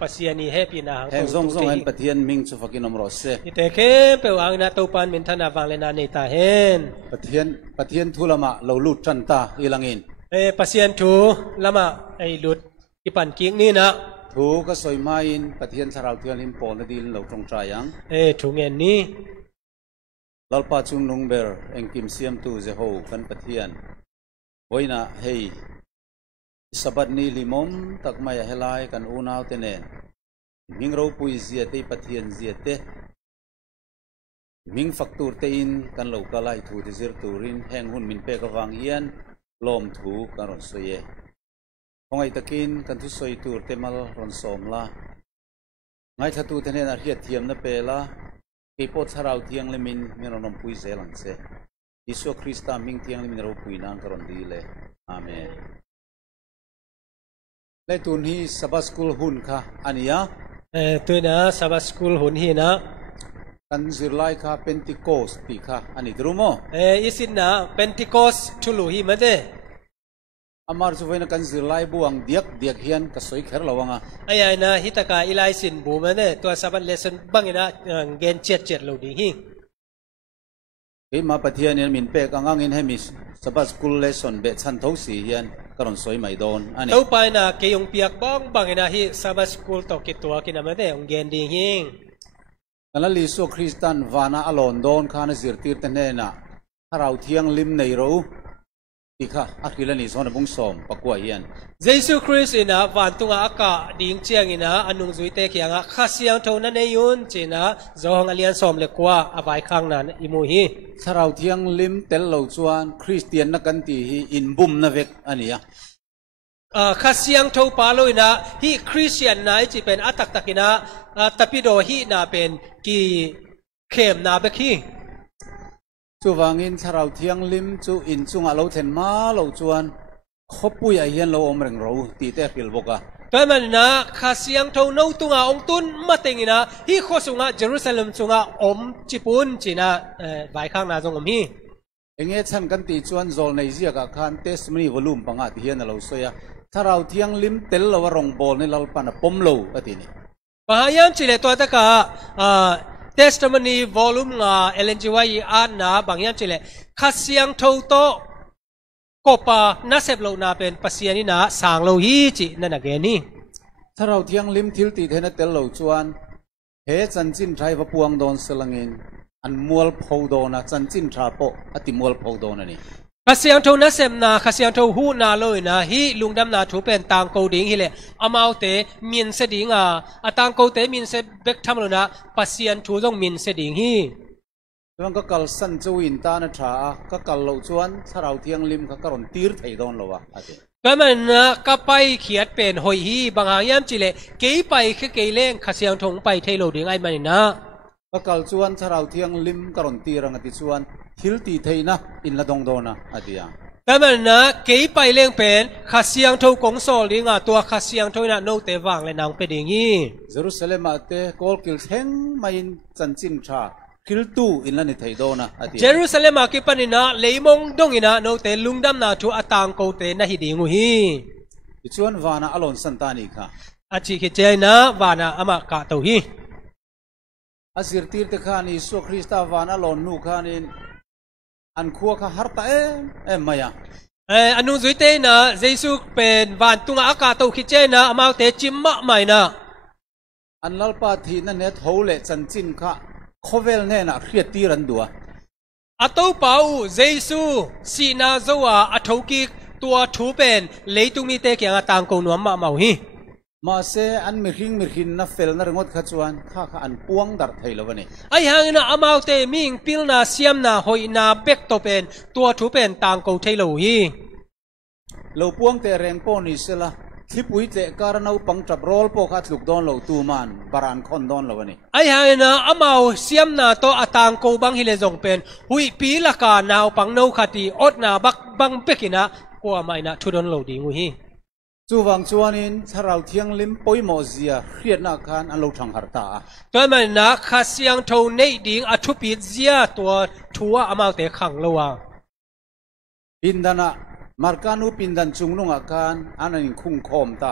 ปัสยานีให้ปีนาแห่งทรงทรงอันปฏิญมิงสุฟกินอมรสเซแต่เข้มเปวางนาตูปันมินธนาวังเลนาเนตาเห็นปฏิญทุลมะเราลุดจันตาอีลังอินปัสยานทูละมาไอลุดอีปันกิ้งนี่นะทูก็สวยมาอินปฏิญสาราวเทียนลิมโปนดีเราตรงใจยังทูเงินนี้ลลปาจุงนงเบอร์เอ็งกิมเซียมตูเจโฮกันปฏิญไว้นะเฮสบัดนี้ลิมมตักมาเฮลัยกันอูนาวเตเนมิงเราปุยเสียเตปฏิญเสียเตมิงฟักตูร์เตอินกันเรากลายทูดิซิร์ตูรินแห่งหุ่นมินเปกวังเอียนลมถูกันรอนสวยพงไอตะกินกันทุสวยตูร์เตมัลรอนสมละไงถ้าตูเทเนนอาเฮียเทียมนะเปล่ากีปอดสาราวเทียงเลมินมีเรานำปุยเซลังเซยิสุคริสต์มิงเทียงเลมินเราปุยนางกันรอนดีเลยอาเมนและตุนฮีสับสกุลหุ่นค่ะอันนี้ตัวนะสับสกุลหุ่นฮีนะกันสิไลค่ะเป็นติโกสปีค่ะอันนี้รู้มั้ยอิสินะเป็นติโกสทุลุฮีมาเดอามาร์จูเวนกันสิไลบวงเดียกเฮียนก็สวยแค่ละวังไอ้ยัยนะฮิตากาอิไลสินบูมาเดตัวสับเลสันบังอินะเกณฑ์เจ็ดเราดีฮีที่มาปฏิญาณมินเปกอังอินให้มีสับสกุลเลสันเบชันทศสีเฮียนก็รอนสวยไม่โดนอันนี้ตัวไปนะเกยงเปียกบ้องบังอินะฮิสับสกุลตกกิตัวกินมาเดองเกณฑ์ดีฮีกันละลิสุคริสตันวานาอลอนโดนข้าในสิรติร์ตันเนน่ะถ้าเราเที่ยงลิมในรู้อีกค่ะอัคริลนิสอนบุ้งสมปะกัวเฮียนเยซูคริสต์นะวันตุงอากาดิ่งเชียงนะอนุจุยเตกียงข้าเสียงเท่านั้นเองยุนจีนะจงอเลียนสมเล็กว่าอภัยข้างนั้นอิมุฮีถ้าเราเที่ยงลิมเตลเราจวนคริสเตียนนักกันตีฮีอินบุมนะเวกอันนี้ข้าเสียงเท่าปาลุยนะฮีคริสเตียนนะจีเป็นอัตตักนะตปิโดฮีนะเป็นกีเข้มนะเบกีจูวังอินถ้าเราเที่ยงลิมจูอินจุงอาเราเทนมาเราจวนขบปุยเฮียนเราอมเริงเราตีเตะกิลบกะแต่มันนะข้าเสียงเท่าโนตุงอาองตุนมาเต็งนะฮีโคสุงอาเยรูซาเล็มจุงอาอมจิปุนจีนะไว้ข้างนาจงอมฮีเองฉันกันตีจวนโซลในเซียกับคันเตสมันนี่วอลุ่มปังอาที่เฮียนเราสวยถ้าเราเที่ยงลิมเตลเราว่ารองบอลในเราปนปมโลปฏินี่พยายามจีเลตัวตะกาtestimony volume งา LNGY อ่านนะบางอย่างจีเลข้าเสียงเท่าโตกบน่าเสพเรานาเป็นปัสยานีนะสางเราฮีจีนั่นน่ะแกนี่ถ้าเราเที่ยงลิมทิลตีเทนเตลเราจวนเฮจันจินไทรพปวงโดนสลังอินอันมัวลพาวโดนะจันจินทราโปอติมัวลพาวโดนะนี่ข้าเสียงเท่าน่าเสพนะข้าเสียงเท่าหูนาเลยนะฮีลุงดำนาถูเป็นต่างกูดิ่งฮีเลอามาเตมินเสดิ่งต่างกูเตมินเสเบกทำเลยนะปัสยานถูต้องมินเสดิ่งฮีแล้วก็กัลสันจูอินตานะชาก็กัลเราจวนถ้าเราเที่ยงลิมก็กระรอนตีร์ไทยโดนเราวะก็มันนะก็ไปเขียนเป็นหอยฮีบางอย่างจีเลเกี่ยไปคือเกี่ยเล่งข้าเสียงทงไปเทโลดิ่งไอ้มันนะก็กัลจวนถ้าเราเที่ยงลิมกระรอนตีรังติจวนทิลตีเทนะอินละดงโดนะอาทิยาแต่มันนะเกี่ยไปเล่งเป็นข้าเสียงทงกงโซลิงตัวข้าเสียงทงน่ะโนเตวังเลยนางเป็นอย่างนี้เยรูซาเล็มอาเตโกลกิลเฮงมาอินจันจินชาคิลตูอินละนิทัยโดนะอาทิเยรูซาเล็มอาคิปันินะเลมงดงอินะโนเตลุงดำนาทูอัตังโกเตนะฮิดิงูฮีจวนวานาอลอนสันตานิค่ะอาชิคิเจนะวานาอามากาโตฮีอาศิรตีร์ตขานิสุคริสตาวานาลอนนูขานินอันขัวข้าฮาร์ตเอ็มมายาอนุจุยเตนะเยซูเป็นวันตุงอากาศตุคิเจนะอามาเตจิมมะไม่นะอันลัลปาทีนั่นเนี่ยทูเลจันจินข้าโคเวลเนี่ยนะเครียดตีรันดัวอัตโตเปาเยซูสีนาโซวาอัตโตกิตัวทูเป็นเลยตุมีเตเกียงต่างกูนวมมาเมาฮีมาเซอันมิริงนะเฟลนารงดขจวนข้าอันปวงดัดไทยแล้ววันนี้ไอ้หางนะอามาเตมิงพิลนาเซียมนาหอยนาเบกโตเป็นตัวทูเป็นต่างกูไทยแล้วฮีเราปวงเตแรงป้อนิสละที่ปุยเตการนาปังจับโรลปกัดลูกดอนเราตูมันบารานคอนดอนแล้ววันนี้ไอ้หางนะอามาเซียมนาโตต่างกูบังฮิเลจงเป็นหุยปีละกานาวปังนาวขัดีอดนาบังเบกินะกัวไม่นะทุดอนเราดีงูฮีจูวังจวนินถ้าเราเที่ยงลิมปอยโมเซียเครียดนักการอันเราทางหาตาตัวมันนะข้าเสียงเท่าในดิ่งอัทุปิเซียตัวทัวอามาเตะขังเลวะปินดานะมาร์กานูปินดันจุงนุงอาการอันนั้นคุ้งคอมต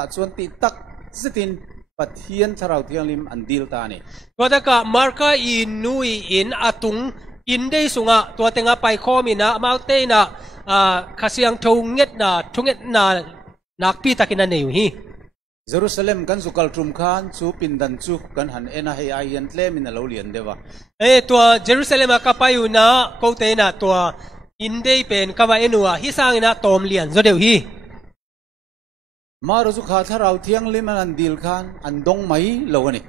าจวนติดตัก สตินปะเทียนทาราวเทียงลิมอันดีลตานี่ตัวตะกะมาร์กาอินนุยอินอาตุงอินได้สุงะตัวเต็งไปข้อมีนะมาเตนะข้าเสียงทงเง็ดนะทงเง็ดนะนักปีตะกินนั่นเองฮีเยรูซาเล็มกันสุกัลทรุมขานสูปินดันสุกันหันเอ็นให้อายันเล่มินเราเลียนเดวะตัวเยรูซาเล็มก็ไปอยู่นะกูเตนะตัวอินได้เป็นกว่าเอ็นัวฮิสังนะตอมเลียนจะเดียวฮีมารู้สุขาทาราวเทียงลิมอันดีลขานอันดงไม่โลนี่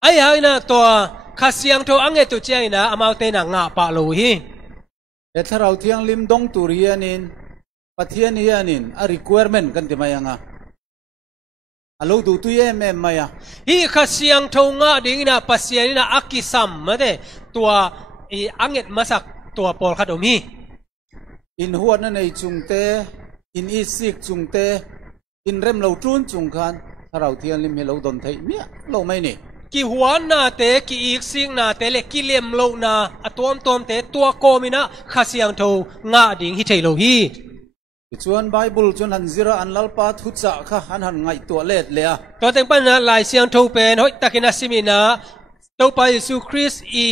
ไอ้ยังนะตัวข้าเสียงทงอังเงตุเจียนะอามาเตนะงาปะโลฮีทาราวเทียงลิมดงตุเรียนินปะเทียนเฮียนินa requirement กันที่มายังอ่ะอาลูดูตัวเองไม่อ่ะฮีข้าเสียงทงอ่ะดิ้งนะปัสยานี่นะอักกิสัมมาเดตัวอังเงตมาสักตัวปอลขัดอมีอินหัวนั่นในจุงเตอินอีสิกจุงเตอินเริ่มเราจุนจุงคันถ้าเราเทียนลิมให้เราดนไทยเนี่ยเราไม่เนี่ยกี่หัวนาเตกี่อีกสิ่งนาเตเล็กกี่เลี่ยมโลนาตัวเตตัวโกมินะข้าเสียงทงงาดิ้งฮิเทโลฮีชวนไบเบิลชวนหันซิระอันลัลปาทุจจะข้าหันไงตัวเล็ดเลยตัวเต็งปัญหาหลายเสียงทงเป็นหอยตะกินาซิมินะตัวไปสู่คริสอี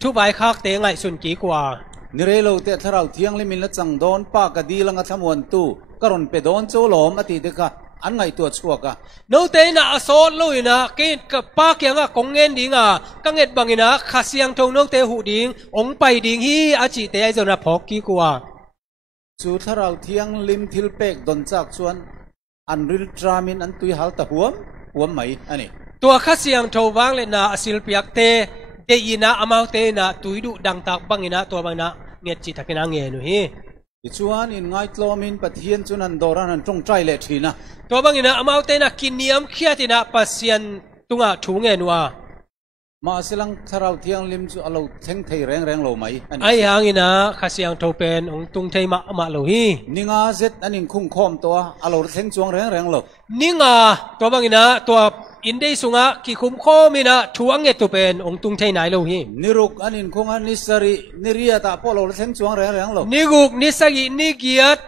ทุบายคักเตงไงสุนกี่กว่านี่เรื่องเตะถ้าเราเที่ยงลิมินละจังโดนปากกดีลังทำวันตู้กระรอนไปโดนโจลมอติเด็กอันไงตัวชัวกะโนเตนะอโซนลุยนะกินกับปากยังอ่ะกงเงินดิ้งอ่ะกังเงินบางนะข้าเสียงทงโนเตหูดิ้งองไปดิ้งฮีอาจิเตไอจนะพอกกี่กว่าสุดถ้าเราเที่ยงลิมทิลเป็กดนจากชวนอันริลทรามินอันตุยฮัลตะหัวไหมอันนี้ตัวข้าเสียงทวางเลยนะอสิลเปียกเตเดีนะอามาเตนะตุยดูดังตากบางนะตัวบางนะเงียจิตกินางเงียนุฮีชวนอินไงตลอมินปะเทียนชนันโดรานันตรงใจเล็ดทีนะตัวบางนะอามาเตนะกินเนียมเขียตินะปัสยันตุงะถุงเงินว่ามาสิลังทาราวเทียงลิมจูเราเทงไทยแรงโลไหมไอ้ยังอินะข้าเสียงทวเป็นองตุงไทยมาโลฮีนิงาเซตอันนี้คุ้งคอมตัวเราเทงจวงแรงโลนิงาตัวบางนะตัวอินเดียสุงะกิคุมโคมินะทวงเงตุเป็นองตุงไทยไหนโลฮีนิรุกอันนี้คงอันนิสรีนิริยาตาพอเราเทงจวงแรงโลนิกุกนิสกินิเกียต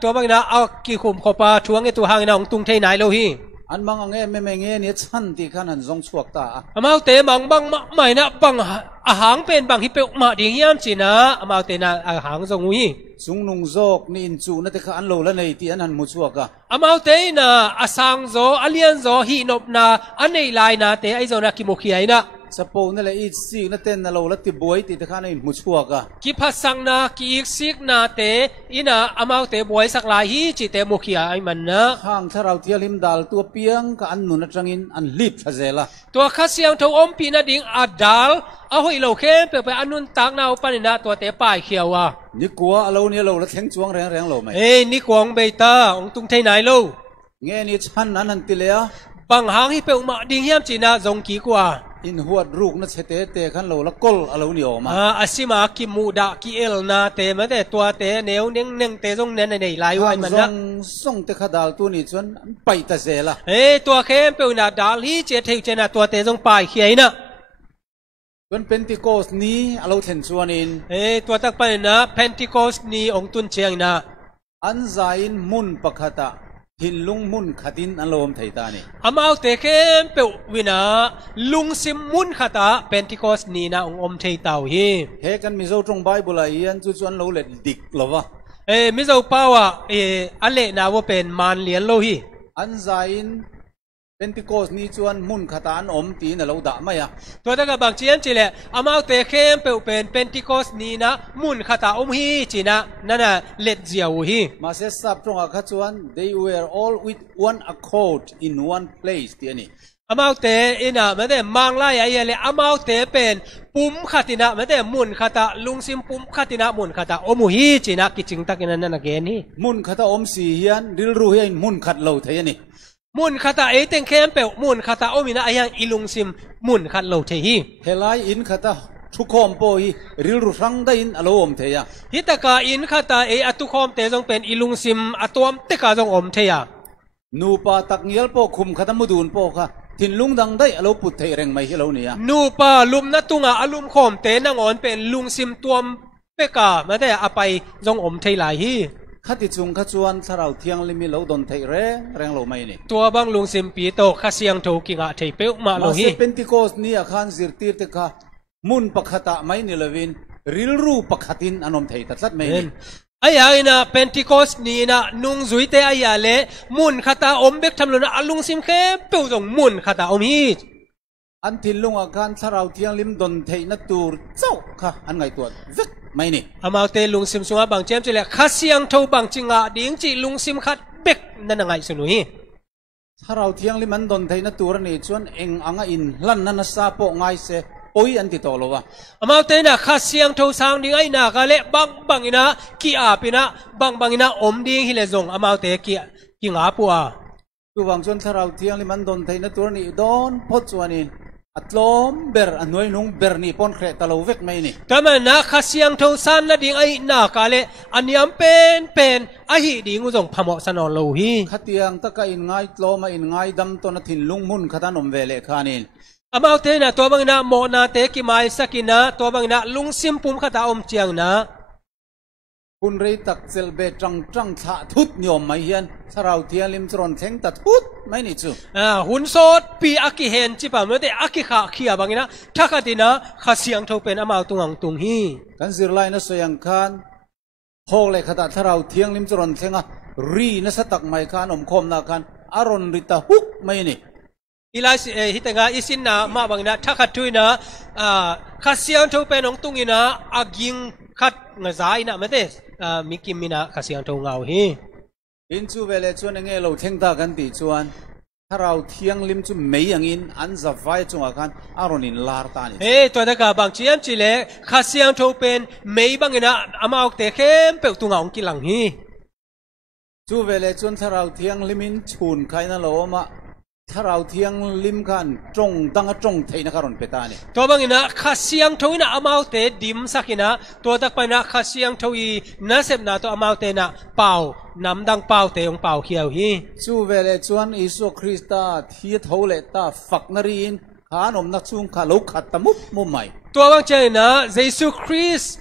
ตัวบางนะเอากิคุมขปาทวงเงตุหางนะองตุงไทยไหนโลฮีอันบางเงี้ยไม่เงี้ยเนี่ยชันที่ขันอันทรงสวกตาอามาเตมังบางไม่นะบางอาหางเป็นบางฮิเปมาดีเยี่ยมจีนะอามาเตนะอาหางทรงวิสุงนุงโจกนี่อินจูนั่นแต่ขันโลละในที่อันนั้นมุสวกะอามาเตนะอาสังโจอาเลียนโจฮีนบนาอันในลายนะเตไอโจนะกิโมขีไอนะสปอนั่นแหละอีสิกนั่นเต้นนั่นโลละติบวยติดขันในมุสวกะกิพัสังนะกิอีกสิกนาเตอินะอามาเตบวยสักลายฮีจิเตโมขีไอมันนะข้างถ้าเราเที่ยวลิมดัลตัวเปียงกับอันนุนจังอินอันลิบทะเจละตัวข้าเสียงทงอมปีนาดิ่งอัดดัลเอาหอยโลเข้มไปอันนุนตักนาอุปนินะตัวเตป้ายเขียวอ่ะนี่กลัวเราเนี่ยเราละเทงจวงแรงโลไหมนี่กวางเบต้าองตุงไทยไหนโลเงี้ยนี่ชันอันนั้นติเลยอ่ะบางหางฮิเปอุมาดิ่งเยี่ยมจีน่าจงกี่กว่าอินหัวรูกนั่นเตะขันโลละกอลเราเนี่ยออกมาอาศิมากิมูดากิเอลนาเตมาแต่ตัวเตเนียวเน่งเตจงเน้นในหลายวันมันนะส่งเตะขดาลตัวนี้จนไปตะเจละตัวเข้มเปนาดาลฮีเจเทเจนะตัวเตจงไปเขียนะจนเพนติโคสนี้เราเห็นส่วนอินตัวตักไปนะเพนติโคสนี้องตุนเชียงนะอันใจมุนปะขตาหินลุงมุนขัดินอันโลมไทยตานี่อามาเตเข้มเปวินะลุงซิมมุนขัตาเพนติโคสนี้นะองไทยตาวฮีเฮกันมิโซตรงไบเบิลยันจุจวนเราเล็ดดิกหรอวะมิโซป้าวะอันเล่นาว่าเป็นมารเลียนโลฮีอันใจเป็นติโกสนี้ชวนมุนขตานอมตีนเราด่าไม่อะตัวตะกับบางเชียนจีเลอามาเตเข้มเป็นติโกสนี้นะมุนขตาอมฮีจีนะนั่นน่ะเล็ดเจียวฮีมาเสสับตรงอาคาชวน they were all with one accord in one place ที่นี่อามาเตอินะมันแต่มังลายอะไรเลยอามาเตเป็นปุ่มขตินะมันแต่มุนขตาลุงซิมปุ่มขตินะมุนขตาอมฮีจีนะกิจิงตักินันนั่นนะเกนี่มุนขตาอมสีเฮียนดิลรู้เฮียนมุนขัดเราเทียนี่มุนคาตาเต็งเข้มเปลมุนคาตาโอมินะอายังอิลุงซิมมุนคัดโลเทฮีเฮลายอินคาตาทุกคอมโปฮีริลรุสังได้อินอโลอมเทียฮิตากาอินคาตาอตุคอมเตจงเป็นอิลุงซิมอตัวมเตกาจงอมเทียนูปาตักเงียลโปคุมคาตามุดูนโปค่ะทินลุงดังได้อโลปุตเทเรงไม่ฮิโลเนียนูปาลุมนัตุงาอลุมคอมเตนังอ่อนเป็นลุงซิมตัวมเปกามาได้อไปจงอมเทียหลายฮี ขัดติจุงขัดจวนถ้าเราเที่ยงลิมิโลดนไทยแรงโลไม่นี่ตัวบางลุงซิมปีโตข้าเสียงถูกิงะไทยเปียวมาโลหิเป็นติโกสนี่อาคารสิรตีร์ตค่ะมุนปักขตะไม่นิลวินริลรูปักขตินอนมไทยตัดสัดไม่นี่ไอ้ยังนะเป็นติโกสนี่นะนุ่งจุยเตไอ้ยาเล่มุนขตาอมเบกทำลุนะลุงซิมเข้เปียวตรงมุนขตาอมฮีอันที่ลุงอาการถ้าเราเที่ยงลิมดนไทยนัดตูร์เจ้าค่ะอันไงตัววิกไม่นี่อามาเตลุงซิมสุงาบางเจมจิเลข้าเสียงทูบางจิงะดิ้งจิลุงซิมขัดเบกนั่นไงสนุยถ้าเราเที่ยงลิมันดนไทยนัดตูร์นี่ชวนเองอ่างอินลั่นนันซาโปง่ายเสโอ้ยอันที่โตโลวะอามาเตนะข้าเสียงทูสางดิ้งไอ้นากาเละบางอินะกีอาปินะบางอินะอมดิ้งฮิเลซงอามาเตกิงอาปัวตัวบางชวนถ้าเราเที่ยงลิมันดนไทยนัดตูร์นี่โดนพดชวนินอัตลมเบอร์อันน้อยนุ่งเบอร์นี่ปนเครตะโลเวกไม่นี่แต่มันนะข้าเสียงทูสันละดิ้งไอ้นากาเละอันยามเป็นไอ้หิดิ้งอุจงพมอสนอโลฮีขัดยังตะกอินง่ายโลมาอินง่ายดำตัวนัทินลุงมุนขัดนมเวเลขานินอามาเตนะตัวบางนะโมนาเตกิมาสักินะตัวบางนะลุงซิมปุ่มขัดอมเจียงนะคุณเรตักเซลเบจังท่าทุดนิยมไม่เห็นถ้าเราเที่ยงลิมจรนเทงตัดทุดไม่นี่จูหุ่นโซดปีอากิเห็นจิปะเมื่อเดอากิขาขี้บางนะถ้าขัดนะข้าเสียงทูเป็นอามาตุงฮีกันสิรไลนะสยังคันพกเลยขัดถ้าเราเที่ยงลิมจรนเทงะรีนะสตักไม่คันอมคมนาคันอารอนริตาฮุกไม่นี่อีไลฮิตงาอิสินนะมาบางนะถ้าขัดทุยนะข้าเสียงทูเป็นองตุงินะอากิงขัดเงาใจนะเมื่อเดมิกิมินะข้าเสียงทูเงาฮีอินจูเวลชวนเงี้ยเราเทงตากันตีชวนถ้าเราเที่ยงลิมจูไม่ยังอินอันจะไฟจงอาการอารมณ์อินลาร์ตานี่ตัวตะกาบางเชียมจิเลข้าเสียงทูเป็นไม่บางนะอามาออกเตะเข้มเปิลตุงเอากิลังฮีจูเวลชวนถ้าเราเที่ยงลิมินชูนใครนั่นโลมาถ้าเราเที่ยงลิมกันจงตั้งจงไทยนักการนเปตานี่ตัวบางนะข้าเสียงทูนะอามาเตดิมสักนะตัวตะไปนะข้าเสียงทูอีน่าเสพนะตัวอามาเตนะเป่านำดังเป่าเตองเป่าเขียวฮีจูเวเลชวนอิสุคริสต์ที่เท่าเลตาฝักนรีนขานมนักซุงขาลุกขัดตมุบมุมใหม่ตัวบางเจนะเยซูคริสต์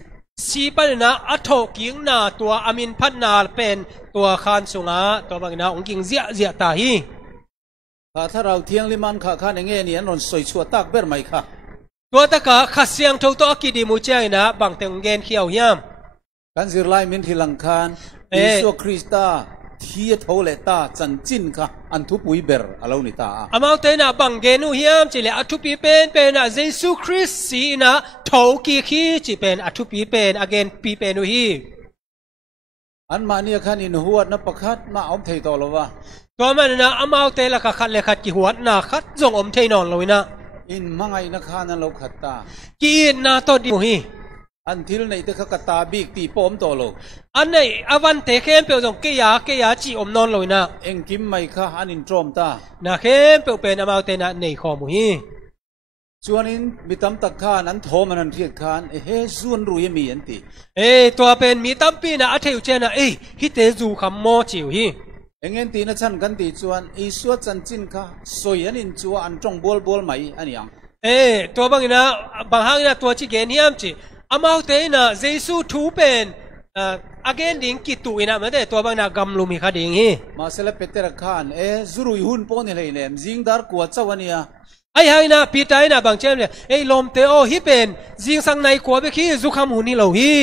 สีปันนะอัฐกิงนะตัวอามินพัฒนาเป็นตัวขานสุงาตัวบางนะองค์กิงเจียตาฮีถ้าเราเที่ยงลิมันข้าข้าในเงี้ยนี่นนสวยชัวตักเบอร์ไหมค่ะตัวตะกาข้าเสียงทูตัวกิดิมูเจนะบางเตงเงินเขียวยามกันสิรไลมินที่ลังคานอิสุคริสต์ที่เท่าเลตาจันจินค่ะอันทุบวิเบอร์อะไรนี่ตาอามาเตนะบางเกนูยามจิเลอัทุปีเป็นนะเยซูคริสต์สีนะเท่ากีขี้จิเป็นอัทุปีเป็นอเกนปีเป็นอุฮีอันมาเนี่ยขันอินหัวนับประคัดมาเอาเทยต่อแล้ววะตัวมันนะอามาเตละขัดเลยขัดกี่หัวนะขัดจงอมเทนอนเลยนะอินมังไงนะข้านั่นเราขัดตากีน่าตัวดีมุฮีอันที่ในเตะขัดตาบีกตีปอมตัวโลอันไหนอวันเตะเข้มเปียวจงเกียจีอมนอนเลยนะเอ็งกิมไม่ค่ะอันอินโจมตานะเข้มเปียวเป็นอามาเตนะในข้อมุฮีส่วนอินมีตั้มตะขานอันโทมันอันเทียดขานเฮ้ส่วนรู้ยังมีอันตีตัวเป็นมีตั้มปีนะอัฐิวเจนะฮิตเตจูคำโมจิวฮีเอ็งตีนะฉันกันตีชวนอีสวดจันจินค่ะสวยอันอินชัวอันจงบัวไหมอันยังตัวบางนะบางครั้งนะตัวที่เกณฑ์ยามจีอามาเตนะเยซูทูเป็นอาเกนดิ้งกิตุอินะไม่ได้ตัวบางนะกำลุมิคดิ้งฮีมาเสลเปเตระขานจุรุยหุ่นปนเลยเนี่ยจิงดาร์กวดเจ้าวันนี้ไอ้ให้นะปีไตนะบางเช่นเนี่ยลมเตโอฮิเป็นจิงสังในกว่าไปขี้จุคำหุ่นนี่เราฮี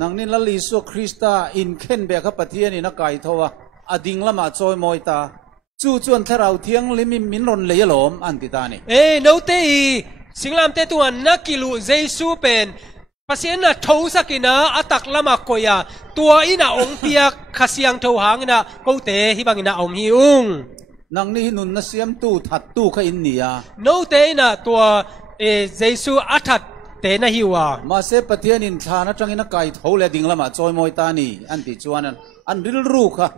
นังนิลลิสุคริสต์อินเคนเบกปะเทียนี่นักไก่ทว่าอดิ่งละมาจอยมอยตาจู่จวนถ้าเราเที่ยงลิมิมินรนเลยหลอมอันติตานี่โนเตอีสิงลามเตตัวนักกิลูเยซูเป็นภาษาหน้าทูสักินะอัตักละมาโกยาตัวอินาองเปียกขเสียงทูหางนะกูเตฮิบังนะอมฮิอุงนังนี่นุนนัสยมตู้ถัดตู้ขอินเนียโนเตนะตัวเยซูอัตัดเตนะฮิวามาเสปเทียนินชานะจังอินักไก่ทูเลดิ่งละมาจอยมอยตานี่อันติจวนนั้นอันริลรูค่ะ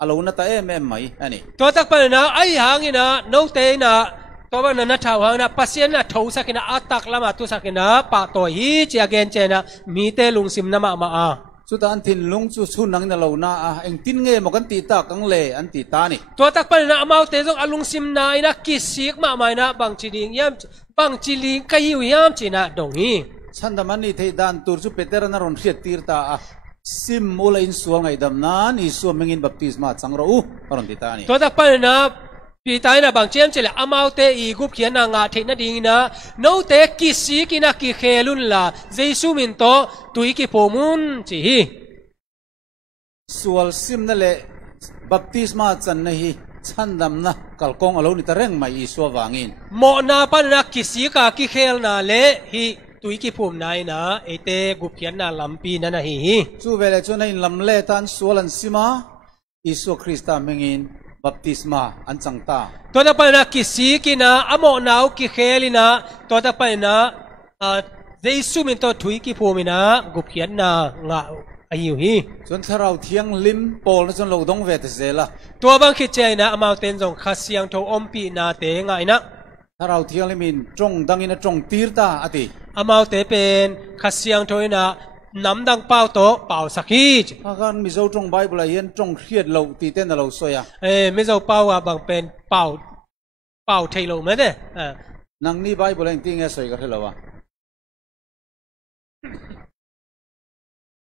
อาลูนัตเอ็มไหมอันนี้ตัวตักไปนะไอ้หางนะโนเตนะตัวมันนัทหางนะปัสยานะทูสักนะอัตักละมาตุสักนะปะตัวฮีเจียเกนเจนะมีเตลุงซิมนะมาสุดอันทินลุงสุนังนะเรานะเอ็งตินเงยมกันตีตากังเลอันตีตานี่ตัวตักไปนะมาเตจงอลุงซิมนายนะกิสิกมานะบางจิลิงยามบางจิลิงกายิวยามจีนะดงฮีฉันทำมันนี่เทดันตูร์สุเปเตอร์นารอนเสียตีร์ตา ซิมอุลอินสวงไงดำนั้นอิสวมิงินบัพติศมาสังเราอรอนติตานี่ตัวตะปนนะปีตายนะบางเจ้าเจริญอามาเตอีกุบเขียนนางาเทนดิ่งนะโนเตกิสีกินักกิเขลุนละเจสุมินโตตุยกิโปมุนจีสวลซิมนั่นแหละบัพติศมาจันนี่ฉันดำนะกัลกงอโลนิตาเร่งไม่อิสววางินโมนาปนนะกิสีกากิเขลนาเลฮีตุยกิภูมินายนะเอเตกุบเขียนนาลำปีนั่นนะฮีจู่เวลาจนในลำเล่ตันสวลันซิมาอิสวคริสต์ามิงินบัพติศมาอันจังตาตัวตะปนนะกิสีกินะอโมนาวกิเขลินะตัวตะปนนะเจสุมินโตตุยกิภูมินะกุบเขียนนางาอายุฮีจนถ้าเราเที่ยงลิมโปลจนเราต้องเวทเสละตัวบางคิดใจนะอามาเต็นจงขัดเสียงทอมปีนาเตงไงนะถ้าเราเที่ยงลิมินจงดังอินะจงตีร์ตาอติอามาเตเป็นขัดเสียงทอยนะน้ำดังเป่าโตเป่าสักทีถ้าการมิโซจงไบเบิลเห็นจงเครียดเราตีเต้นเราสวยมิโซเป่าว่าบางเป็นเป่าเทโลไหมเนี่ยนังนี่ไบเบิลเองตีเงี้ยสวยกันเหรอวะ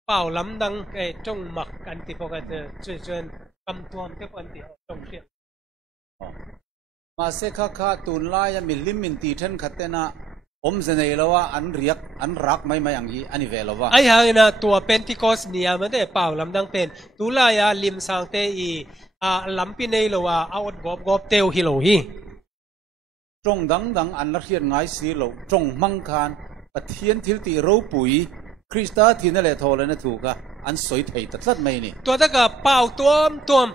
เป่าล้ำดังจงหมักกันติพอกันจนกำตัวมันก็กันติจงเครียดมาเสกข้าตุนลายมีลิมินตีเทนขัดเตนะผมจะเนี่ยละว่าอันเรียกอันรักไม่อย่างนี้อันนี้เวลาว่าไอ้ห่างนะตัวเป็นที่คอสเนียมันได้เป่าล้ำดังเป็นตุลายาลิมสังเตอีล้ำปีเนี่ยละว่าเอากอบเตียวฮิโลฮีจงดังอันนักเรียนง่ายสีโลจงมังคานปะเทียนทิลตีรูปุ๋ยคริสต์ที่นั่นแหละทอเลยนะถูกอ่ะอันสวยไทยตัดสัดไม่นี่ตัวตะกับเป่าตัว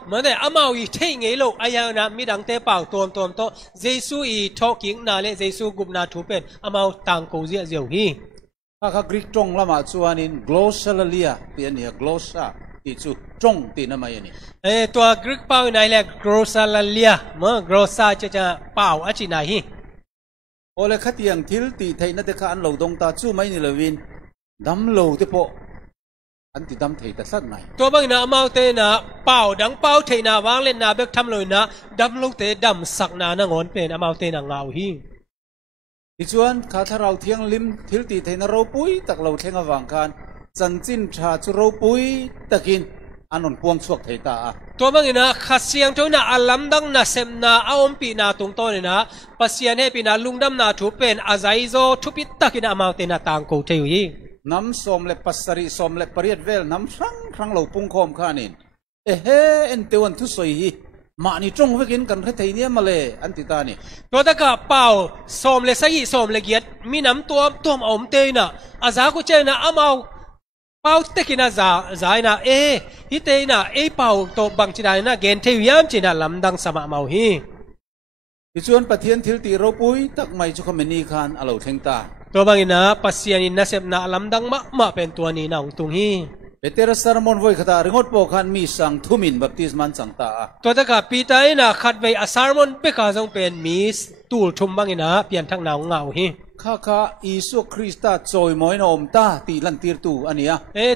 เหมือนเนี่ยอามาอีเท่งไงลูกไอ้ยังนะมีดังเตะเป่าตัวโตเจสุอีทอกิ้งนาเลเจสุกุบนาถูเป็นอามาต่างกูเสียเสียวฮีถ้าข้ากรีกจงละมาชวนิน glossolalia ที่อันนี้ glossa ที่จูจงที่นั่นไม่นี่ตัวกรีกเป่าในแหละ glossolalia เมื่อ glossa จะเป่าอาจินาฮีโอเลขัดยังทิลตีไทยนั่นแต่ข้าอันเหล่าดงตาจูไม่นี่เลยวินดำโลที่พออันที่ดำเทตัดสัดไหนตัวบางนะมาเตนะเป่าดังเป่าเทนะวางเล่นนาเบกทำเลยนะดำโลเตดำสักนานงอนเป็นมาเตนะเงาหิที่ชวนข้าถ้าเราเที่ยงลิมทิลตีไทยนะเราปุ้ยตักเราเที่ยงวางการจันจินชาจุเราปุ้ยตะกินอันนนพวงสวกไทยตาตัวบางนะขัดเสียงตัวนะอัลลัมดังนะเซมนะอาอมปีนาตรงต้นนะปัสยาเนปีนาลุงดำนาถูเป็นอาไซโซทุปิตตะกินมาเตนะต่างกูเทียวหิน้ำส้มเล็บปัสสรีส้มเล็บปริยดเวลน้ำครั้งเราปุ่งคมขานินเอ็นเตวันทุสอยมานี่จงไว้กินกันแค่ไทยเนี่ยมาเลยอันติตานี่ตัวตะกับเป่าส้มเล็กใส่ส้มเล็กเย็ดมีน้ำตัวอมเตยนะอาซากุเจนะอามาเป่าเตกินะซานะฮิเตยนะเป่าตัวบางจีได้นะเกณฑ์เทียมจีนะลำดังสมาเมาฮีที่ชวนปะเทียนทิลตีเราปุ้ยตักไม่จุกเมนีคานอารมณ์เทงตาตัวบางนะปัสยานินเซบนะลำดังมาเป็นตัวนี้นะองตุงฮีเอเตระสารมอนไว้ขตาริงอดโปคันมีสังทุมินบัพติศมันสังตาตัวตะกับปีตายนะขัดไว้อาสารมอนเปกาจงเป็นมีตูลชุมบางนะเปลี่ยนทั้งนาวเงาฮีข้าอิสุคริสต์จอยมอยนอมตาตีลันตีร์ตูอันนี้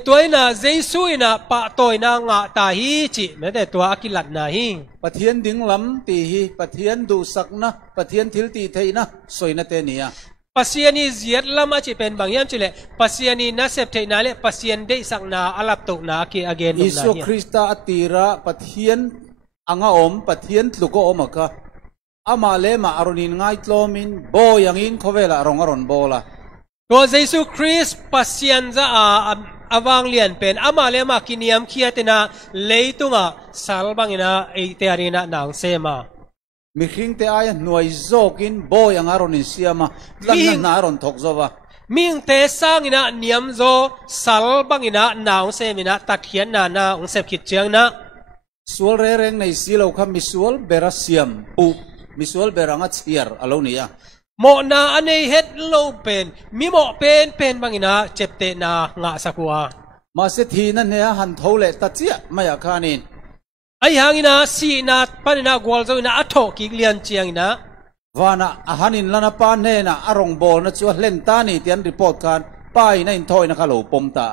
ตัวนะเจสุนะปะตัวนะงาตาฮีจิแม้แต่ตัวอากิลัดนะฮีปะเทียนดิ้งลำตีฮีปะเทียนดูสักนะปะเทียนทิลตีไทยนะสวยนะเตนียปัสยานีเสียดละมาจิเป็นบางอย่างจิเลปัสยานีน่าเสพเทนาเลปัสยานได้สักนาอาลับตกนาคีอาเกนอิสุคริสต์อติระปะเทียนอ่างอมปะเทียนลุกอมกะอามาเลมาอารณินง่ายตลอมินโบยังอินเขาเวลารองอรอนโบละตัวเยซูคริสต์ปัสยานจะอาวางเลียนเป็นอามาเลมากินิยมเขียตินาเลยตุงสาลบังอินาเอเตอารีนาหนังเซมามิคิงเตอายหน่วยโจกินโบยังอารณินเสียมาลันนาอารอนทกโจวะมิงเตสังอินานิยมโจสาลบังอินาหนังเซมินาตัดเขียนนาองเสพคิดเจียงนะส่วนเรื่องในสิเราคำมิสวลเบรัสเซียมปุมิสวลเบรังอัตเซียร์อโลนียโมนาอันนี้เฮ็ดโลเป็นมิโมเป็นบางอินาเจ็บเตนางาสักว่ามาเสถีนั่นเนี่ยหันเท่าเล็ตัดเจียไม่อยากขานินไอ้หางอินาสีนาปานินากวลโซอินาอัฐกิเลียนเจียงอินาวานะอาหานินลานาปานเนนะอารองบอลนะชัวเล่นตานี่เตียนรีพอร์ตการป้ายนั่นทอยนะคาโลปมตา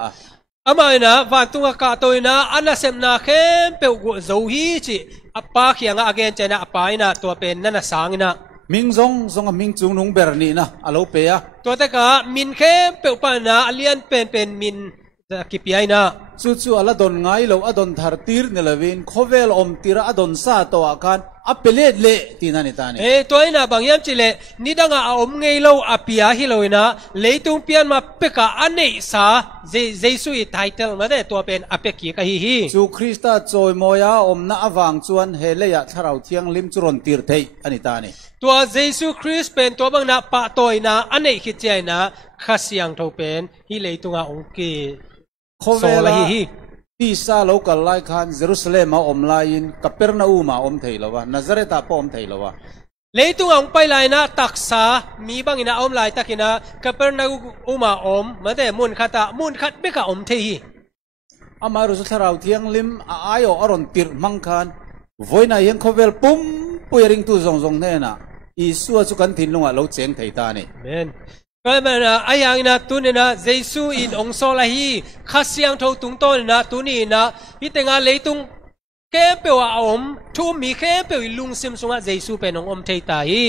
อามาอินะวันตุงกาโตอินะอันนั้นเซมนาเข้มเปวโจฮีจิอปาเขียงอาเกนเจนะอปาอินะตัวเป็นนั่นนะสังอินะมิงซงมิงจุงนุงเบรนีนะอโลเปียตัวแต่ก็มินเข้มเปวปานะเลียนเป็นมิน จะกิบยัยนะจู่ๆอลาดอนไงเราอดอนทาร์ตีร์เนลวินโคเวลอมตีระอดอนซาตัวอาการอัปเปเลดเละที่นั่นตานี่ตัวนี้นะบางอย่างจิเลนี่ดังอาอมไงเราอภิยาฮิโลนะเลยตุงเปียนมาเปกะอันนี้ซาเจสุยไทเทลมาได้ตัวเป็นอภิกีกะฮีจูคริสต์จอยมอยาอมนาอวังจวนเฮเลยะทาราวเทียงลิมจุรนตีร์เทยอันนี้ตานี่ตัวเจสุคริสต์เป็นตัวบางนะปะตัวนะอันนี้คิดใจนะข้าเสียงทเป็นฮิเลยตุงอาองกีโคเวลาที่ซาโลกัลไลคันเยรูซาเล็มมาอมไลน์กัปเปอร์นาอูมาอมเทลวะนาซาเรตาปอมเทลวะเลยตุงองไปไลนะตักษามีบางอินะอมไลตักินะกัปเปอร์นาอูมาอมมาแต่มุนขัดเบกะอมเทฮีอามารุสทาราวเทียงลิมอายอรอนติร์มังคันวันนี้ยังโคเวลปุ่มปุยริงตุซงเนี่ยนะอีสัวสุกันทินลงอ่ะเราเจงไทยตานี่เมนก็มันไอ้ยังนะตุนี่นะเจสุอินองโซลาฮีข้าเสียงทอตุงต้นนะตุนี่นะพี่แต่งานเลยตุงแค่เปล่าอมทุ่มมีแค่เปล่าลุงซิมสงะเจสุเป็นองอมเทตาฮี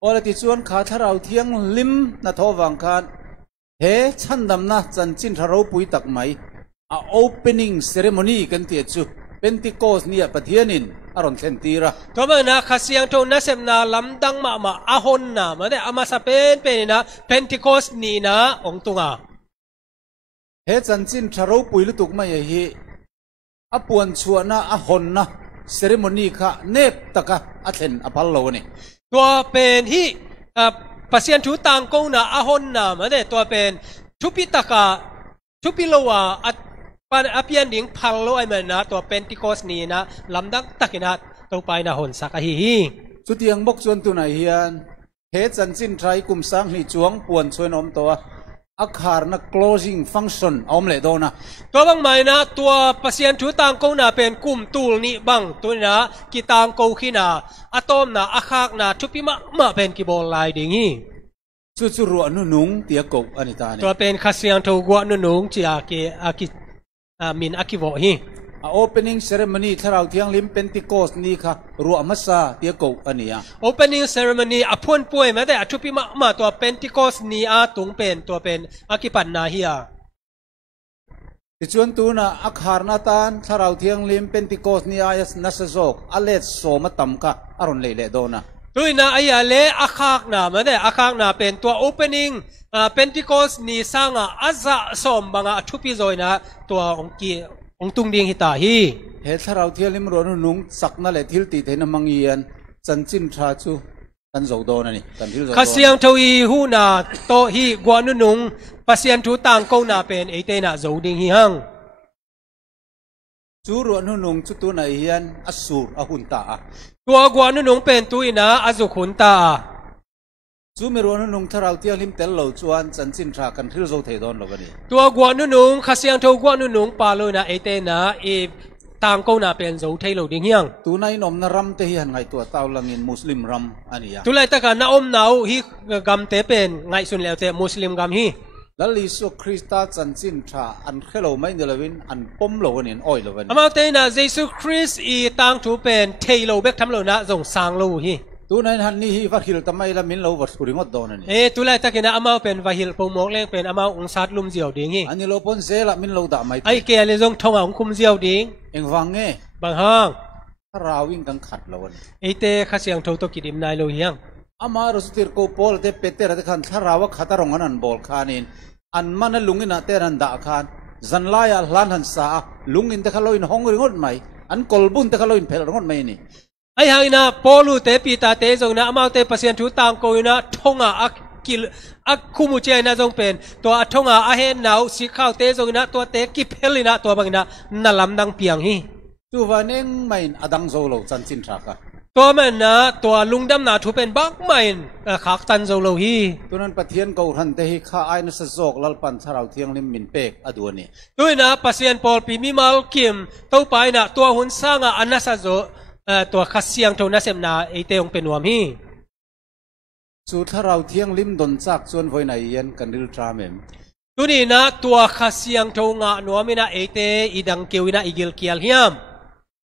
โอละที่ชวนขาทาราวเทียงลิมนะทวังคันเฮชันดำนะจันจินทาราวปุยตักไหมopening ceremony กันเตียจูเป็นติโกสเนี่ยประเทศนินอารอนเซนตีระตัวมันนะข้าเสียงทอนัสเซมนาลำดังมาอาฮอนนะมาได้อามาสเป็นนะเป็นติโกสนี่นะองตุงาเฮจันจินทาราวปุยลุตุกไม่เฮอปวนชวนนะอาฮอนนะ ceremony ค่ะเนบตะกะอัเทนอพัลโลนี่ตัวเป็นที่ปัสยันทุตังกงนะอาฮอนนะมาได้ตัวเป็นทุปิตะกะทุปิโลวาปานอภิยันดิ่งพังโลไอมันนะตัวเป็นติโกสนี่นะลำดังตักนะตัวไปนะหนสักฮีสุดยังบกชวนตัวไหนเฮียนเฮจันจินไทรกุมสังหิจวงปวนชวนอมตัวอาคารนะ closing function อมเลโดนะตัวบางไม่นะตัวปัสยันทุตังกงนะเป็นกุมตูลนี่บังตัวนะกิตังโกขีนะอะตอมนะอาคากนะทุปิมาเป็นกิบอลไลดิ่งฮีจู่ๆรัวนุ่งเตียกอันนี้ตาเนี่ยตัวเป็นข้าเสียงถูกวัวนุ่งจีอากิมินอากิโวฮี opening ceremony ทาราวเทียงลิมเป็นติโกสนี่ค่ะรัวมัสซาเตียกอันนี้ opening ceremony อภวนป่วยมาแต่ทุพิมาตัวเป็นติโกสนี่ตุงเป็นตัวเป็นอากิปันนาฮีที่ชวนตัวน่ะอาคารนาตานทาราวเทียงลิมเป็นติโกสนี่นัสโซกอเลสโซมาตัมกะอารอนเล่โดนะด้วยนะไอ้เล่อาคากนะมาได้อาคากนะเป็นตัว opening เป็นติโกสนี่สร้างอาซาสมบางทุพิโซยนะตัวองตุงดิ่งหิตาฮีเฮทาราวเทียลิมรัวนุ่งสักนั่นแหละทิลติเทนมังเยียนจันจินทราจูกันโจโดนั่นนี่ข้าเสียงทวีหูนาโตฮีกวานุ่งปัสยันทุตังกงนาเป็นเอเตนะโจดิ่งหิฮังจูรัวนุ่งจุดตัวไหนเฮียนอสูรอหุนตาตัวกวานุ่งเป็นตุยนะอจุขุนตาจูมีรัวนุ่งทาราวเทียลิมเตลโลจวนจันจินทรากันทิลโจเทดอนโลกันนี่ตัวกวานุ่งข้าเสียงทวกวานุ่งปาโลนะเอเตนะเอต่างกนาเป็นโจเทโลดิ่งยังตัวนายนอมนารำเตหันไงตัวเต้าลังอินมุสลิมรำอันนี้ตุไลตะกันนาอมนาวฮีกำเตเป็นไงสุนแล้วเตมุสลิมกำฮีแล้วลิสุคริสต์จันจินทราอันเคโลไม่เดลวินอันปมโลวันนี้อ้อยโลวันนี้อามาเตนะเยซูคริสต์อีต่างถูเป็นเทโลเบกทำโลนะส่งสางโลฮีตัวนายฮันนี่ฮีฟักฮิลทำไมละมินโลวัดสุริงอดโดนนี่ตุไลตะกันนะอามาเป็นวาฮิลปมกเล่งเป็นอามาองศาลุมเจียวดิ่งฮีอันนี้โลปนเซละมินโลดาไม่ไอเกลเลยส่งทององคุมเจียวดิ่งเอ็งฟังเง่บางห้างถ้าราวิ่งกังขัดโลวันไอเตข้าเสียงโทตกิดิมนายโลฮียงอามารุสติร์โกโพลเตเปเตอร์เตขันถ้าราว่าขัดรองนันบอลคานินอันมันลุงอินอาเตรันดาคานจันลายหลานหันสาลุงอินเตขลุ่ยนห้องริงดไหมอันกอลบุนเตขลุ่ยนเพลริงดไหมนี่ไอ้หางนะพอลูเตปีตาเตจงนะมาเตปัสยันทุตังโกยนะทงอากิลคุมุเจนะจงเป็นตัวทงอาเฮนนาวสีขาวเตจงนะตัวเตกิเพลินะตัวบางนะนั่นลำดังเปียงฮีตัววันเองไม่อดังโซโลจันจินทรากะตัวมันนะตัวลุงดำนาทุเป็นบักไม่ขากตันโซโลฮีตัวนั้นปะเทียนกูรันเตหิข้าไอนุสโซกลัลปันทาราวเทียงลิมมินเปกอดัวนี่ด้วยนะปัสยันปอลปีมิมาลคิมตัวไปนะตัวหุ่นสร้างอันนัสโซตัวข้าเสียงโทนัสเซมนาเอเตองเป็นวามีสุดถ้าเราเที่ยงลิมดนจักส่วนไฟไหนยันกันดิลทราเมมตัวนี้นะตัวข้าเสียงโทงะนัวมินะเอเตอีดังเกวินะอีกิลเกียลเฮียม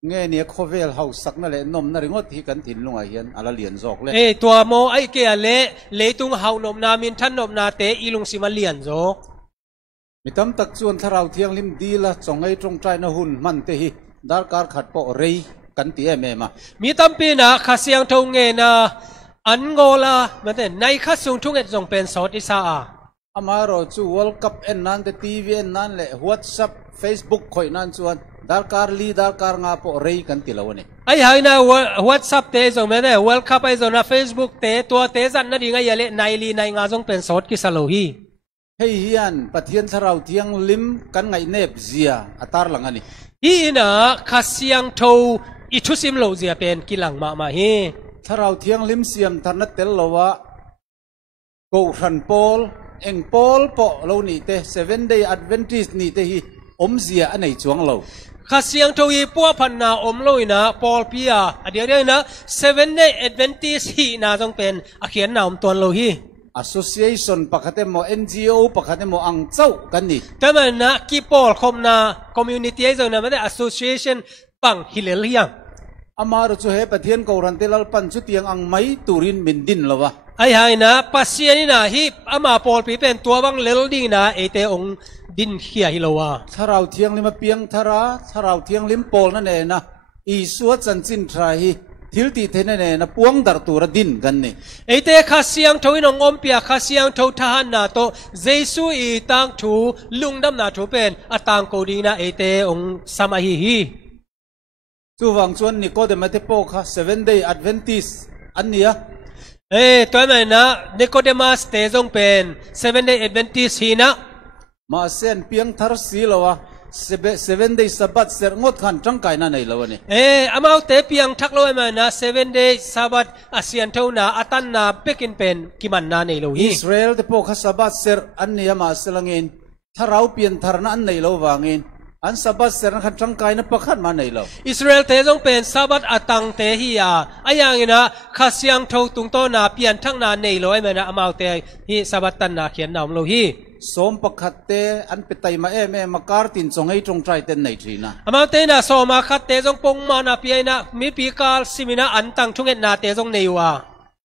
เงี้ยเนี่ยโคเวลเฮาสักนั่นแหละนมนั่นเองว่าที่กันถิ่นลงไอยันอะไรเลียนจอกเลยตัวโมไอเกียเละตุงเฮานมนามินท่านนมนาเตอีลุงสิมาเลียนจอกมี มีตำตักชวนทเราเทียงลิมดีละจงไอตรงใจนะหุ่นมันเตหิดาร์การขัดปอเรยกันตีเอเมมามีตั้มปีนะข้าเสียงทงเงินอันโกลามันแต่ในข้าสูงทุกเอ็ดจงเป็นสอดอิสาอามาเราจูวอลคัพเอ็นนั่นแต่ทีวีเอ็นนั่นแหละวอทซัพเฟซบุ๊กคอยนั่นชวนดาร์การลีดาร์การงาปอเรยกันตีละวันนี้ไอ้หายนะวอทซัพเตะจงมันแต่วอลคัพไอ้จงนะเฟซบุ๊กเตะตัวเตะจันนั่นยังไงยันในลีในงาจงเป็นสอดกิสโลฮีเฮียนปะเทียนทเราเทียงลิมกันไงเนบเซียอัตาร์หลังอันนี้อีน่ะข้าเสียงทูอิทุสิมโลเซียเป็นกิลังมาฮีถ้าเราเทียงลิมเสียมทันนัดเตลลวะกูรันปอลเอ็งปอลปอเรานี่เต 7 day Adventist นี่เตฮีอมเสียอันไหนจวงเราข้าเสียงทูอีปัวพันนาอมโลยนะปอลพิยาเดี๋ยวนะ 7 day Adventist ฮีน่าจงเป็นอาเขียนนามตัวโลฮี Association ปะคัตโม NGO ปะคัตโมอังเจ้ากันนี่แต่มันนะกีปอลคมนา community ไอ้เจ้านะมันได้ association ปังฮิเลลียงอามาเราจะเห็นปะเทียนกูรันเตลปันชุดเตียงอังไม่ตูรินมินดินละวะไอ้หายนะปัสเซียนี่นะฮิอามาปอลปีเป็นตัวบังเลลดิ้งนะเอเตองดินเขียฮิโลวะถ้าเราเทียงลิมเปียงถ้าเราเทียงลิมปอลนั่นเองนะอีสวดจันจินทราฮีทิลตีเทนเนนะปวงดาร์ตูระดินกันนี่เอเตข้าเสียงทวินองอมเปียข้าเสียงทวทหารนาโตเจสุอีตังทูลุงดำนาทูเป็นอตังโกดีนะเอเตองสมาฮิฮีจูวังชวนนิโคเดมาเตโปค่ะ 7 day Adventist อันนี้ตัวมันนะนิโคเดมาสเตจงเป็น7 day Adventist ฮีนะมาเซนเปียงทาร์สีละวะ7 day Sabbath เสร์งดขันจังไก่นั่นเองละวันนี้อามาเตเปียงทักโลยมันนะ7 day Sabbath อาเซียนเท่านาอัตันนาเบกินเป็นกิมันนาในโลหิอิสราเอลเตโปค่ะ Sabbath เสร์อันนี้มาเสลังเงินถ้าเราเปลี่ยนทาร์นั้นในโลวางเงินอัน Sabbath เสร์ขันจังไก่นั่นประคันมาในโลอิสราเอลเตจงเป็น Sabbath อัตังเตฮียาอายังงี้นะข้าเสียงเท่าตุงโตนาเปลี่ยนทั้งนาในโลยมันนะอามาเตฮี Sabbath ตันนาเขียนนามโลหิสมประคัตเตอันเป็นไตมามาการตินจงให้ตรงใจเต็นในทีนะอามาเตนะสมประคัตเตจงปงมานาเปียนะมีปีกาลสิมินะอันตังทุงเอ็ดนาเตจงในวะ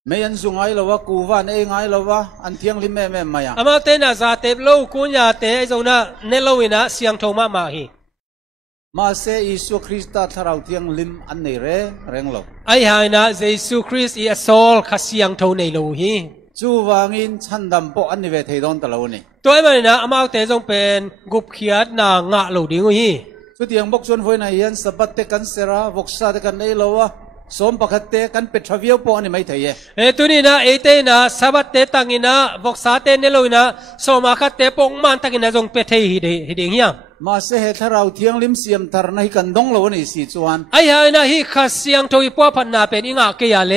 ไม่ยันสุงไงละวะกูวันไงละวะอันเที่ยงลิมมายังอามาเตนะซาเตบโลกุญญาเตไอจงนะเนโลวินะเสียงโทมามาฮีมาเซอิสุคริสต์ทาราเที่ยงลิมอันในเรงโลไอหายนะเยซูคริสต์อีสอลข้าเสียงโทในโลฮีจูวางินชันดำปออันนี้เวทีดอนตะลาวนี่ตัวมันนะอามาเตจงเป็นกุบเขียดนางะโลดิ้งฮีสุดยังบกชวนไฟในยันสบัดเตกันเสระบกซาเตกันในโลวะสมประคัตเตกันเป็ดทวีปปออันนี้ไม่เทียตัวนี้นะเอเตนะสบัดเตตังอินะบกซาเตเนโลนะสมประคัตเตปงมันตังอินะจงเป็ดฮีดิ้งยังมาเสเหตุเราเที่ยงลิมเสียมทารนาฮิกันดงโลวนี่สิจวนไอ้หายนะฮิข้าเสียงทวีปพันนาเป็นอิงะเกียเล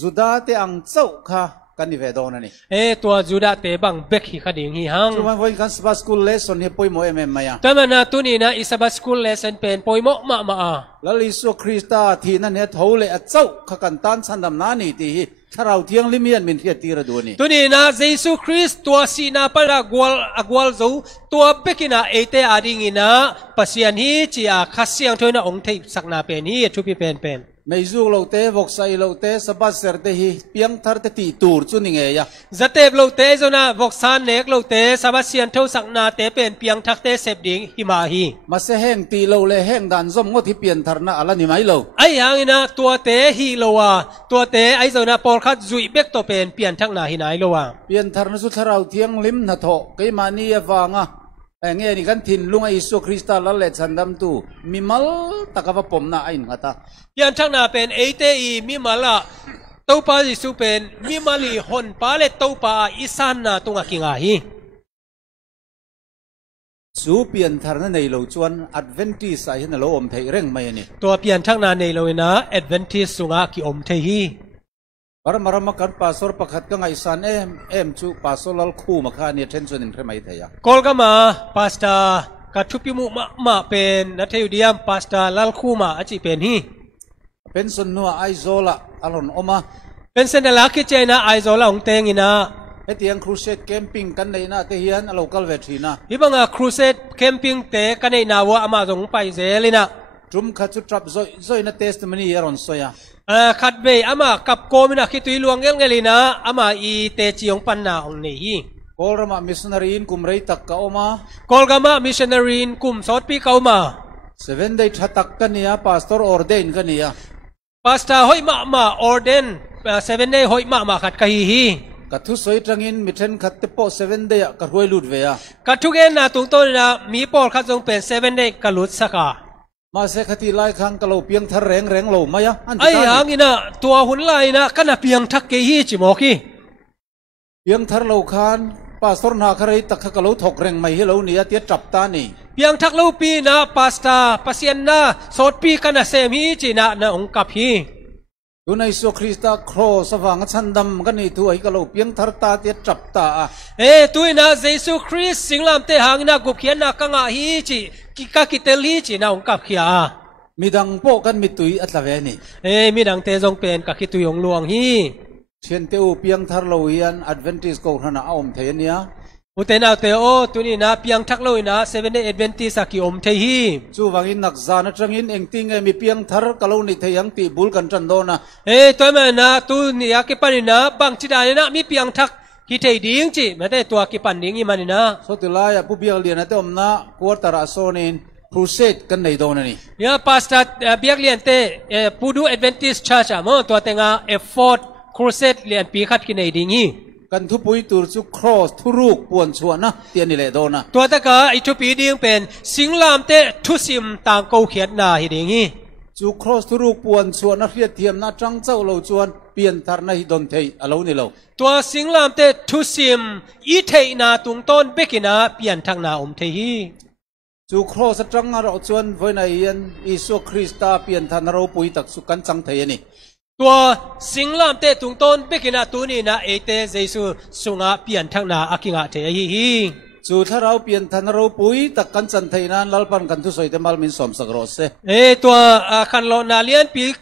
จุดาเตอังเจ้าค่ะกันนี่เวดอนั่นนี่ตัวจุดาเตบังเบกฮิคดีฮิฮังจุดวันกันสบัสคูลเลสอนเฮปอยโมมายังแต่มันนะตัวนี้นะอิสบัสคูลเลสอนเป็นปอยโมมาแล้วลิสุคริสต์ที่นั่นเนี่ยทูเลอเจ้าขกันตันสันดำนานี่ที่ถ้าเราเที่ยงลิมิยันมินเทียตีระดูนี่ตัวนี้นะเยซูคริสต์ตัวสีนาปรากวลจูตัวเบกินะเอเตอาดิงินะปัสยันฮีจีอาขัสยังทวยนะองค์ที่สักนาเป็นฮีทุพิเป็นไม่จูเราเตะวกไซเราเตะสบัสเสร์เตฮีเพียงทาร์เตตีตูร์จุนิงเอียจะเตบเราเตะจนะวกซานเนกเราเตะสบัสยันทวยสักนาเตเป็นเพียงทักเตเสพดิ่งหิมาฮีมาเสแห่งตีเราเลยแห่งดันซอมงดที่เปลี่ยนทาร์นาอะไรนี่ไม่เราไอ้ยังนะตัวเตะฮีโลวะตัวเตะไอ้จนะปอลคัดจุยเบกตัวเป็นเปลี่ยนทักนาหินายโลวะเปลี่ยนทาร์นาสุดเราเที่ยงลิมนาโถกิมานีเอฟังอ่ะเงี้ยนี่กันทินลุงไอสุคริสต์ละเล็ดสันดำตูมิมัลตะกับว่าผมน่าไอ้หนูตายันชักน่าเป็นเอเตอีมิมัลละตัวป้าจิสุเป็นมิมัลีฮอนป้าเลตัวป้าอิสานน่ะตรงกิงาฮีสูเปลี่ยนทางนั้นในโลจวนอัดเวนติสไอ้นั่นโลอมไทยเร่งไม่เนี่ยตัวเปลี่ยนชักน่าในโลนะอัดเวนติสสุงากิอมไทยฮีมากันปาสอร์ประคัตก็ไงสันจูปาสอร์ลคู่มาค่าเนี่ยเทนชนินเทไม่เทียกอลก็มาปาสตากัทุพิมุมาเป็นนัทยูเดียมปาสตาลลคู่มาอาจิเป็นฮีเป็นส่วนนัวไอโซล่าอารอนอมาเป็นเส้นลักที่เจนะไอโซล่าองเตงินะเฮตียงครูเซตแคมปิ้งกันในน่ะเทียนโลกาลเวทีนะฮิบังครูเซตแคมปิ้งเตกันในนาวะอามาจงไปเซลินะจุ่มขัดจุดทรัพย์ซอยนัทเทสต์มันนี่ยารอนโซยาขัดเบยอามากับโกมินะคิดตุยลวงเงี้ยลีนะอามาอีเตจิองปันนาองนี่โก Kol rama missionary in kum rei tak ka oma. Kolgama missionary in kum sot pi kauma. 7 day thatak kania pastor ordain kania. Pastor hoi ma ordain 7 day hoi ma khat kahi hi. Kathu soi trangin mithen khatte po 7 day ka roi lut veya. Kathugen na tung ton na mi pol khat jong pen 7 day ka lut saka. Ma se khati lai khang ka lo piang thar reng lo maya. Ai hang ina tua hun lai na kana piang thak ke hi chi mo ki. Piang thar lo khan pastor na kharei tak ka lo thok reng mai hi lo nia tia trap ta ni. Piang thak lo pi na pastor pasien na sot pi kana sem hi chi na ong kap hi. Tunai so Krista cross awang chandam kani tu ai ka lo piang thar ta tia trap ta a. Tuina Jesu Christ singlam te hangina gup khian na kanga hi chi ki ka kitel hi chi na ong kap khia. Midang po kan mitui atlave ni. Midang te jong pen ka kitui ong luang hi. Chen te u piang thar lo hian Adventist ko hana aom the nia. Utena te o tuni na piang thak lo ina 7 day Adventist ki om the hi. Chu wangin nakza na trangin engting e mi piang thar kalo ni theyang ti bul kan chan do na. Toy ma na tu ni ya ki panina bang chi da na mi piang thak ki thei ding chi ma te tua ki pan ding i manina. So tilaya pu biak lian ate omna quarter asonin crusade kan nei do na ni. Ya pastor biak lian te Pudu Adventist Church mo tua tenga effort crusade lian pi khat ki nei ding hi. Kan thu pui tur chu cross thuruk puan chuan na tian ni le do na. Tua ta ka itu pi ding pen singlam te thu sim tang ko khiat na hi ding hi. Chu cross thuruk puan chuan na riat thiam na tang chau lo chuan pian thar na hi don thei alo ni lo. Tua singlam te thu sim i thei na tung ton bekina pian thak na om thei hi. Chu cross atang ro chuan voina ian Isu Krista pian than ro pui tak su kan chang thei ani. Tua singlam te tung ton bekina tu ni na ete Jesu sunga pian thak na akinga the hi. Chu tharau pian than ro pui tak kan chan thei nan lalpan kan thu soi te mal min som sak ro se. Tua khan lo na lian pi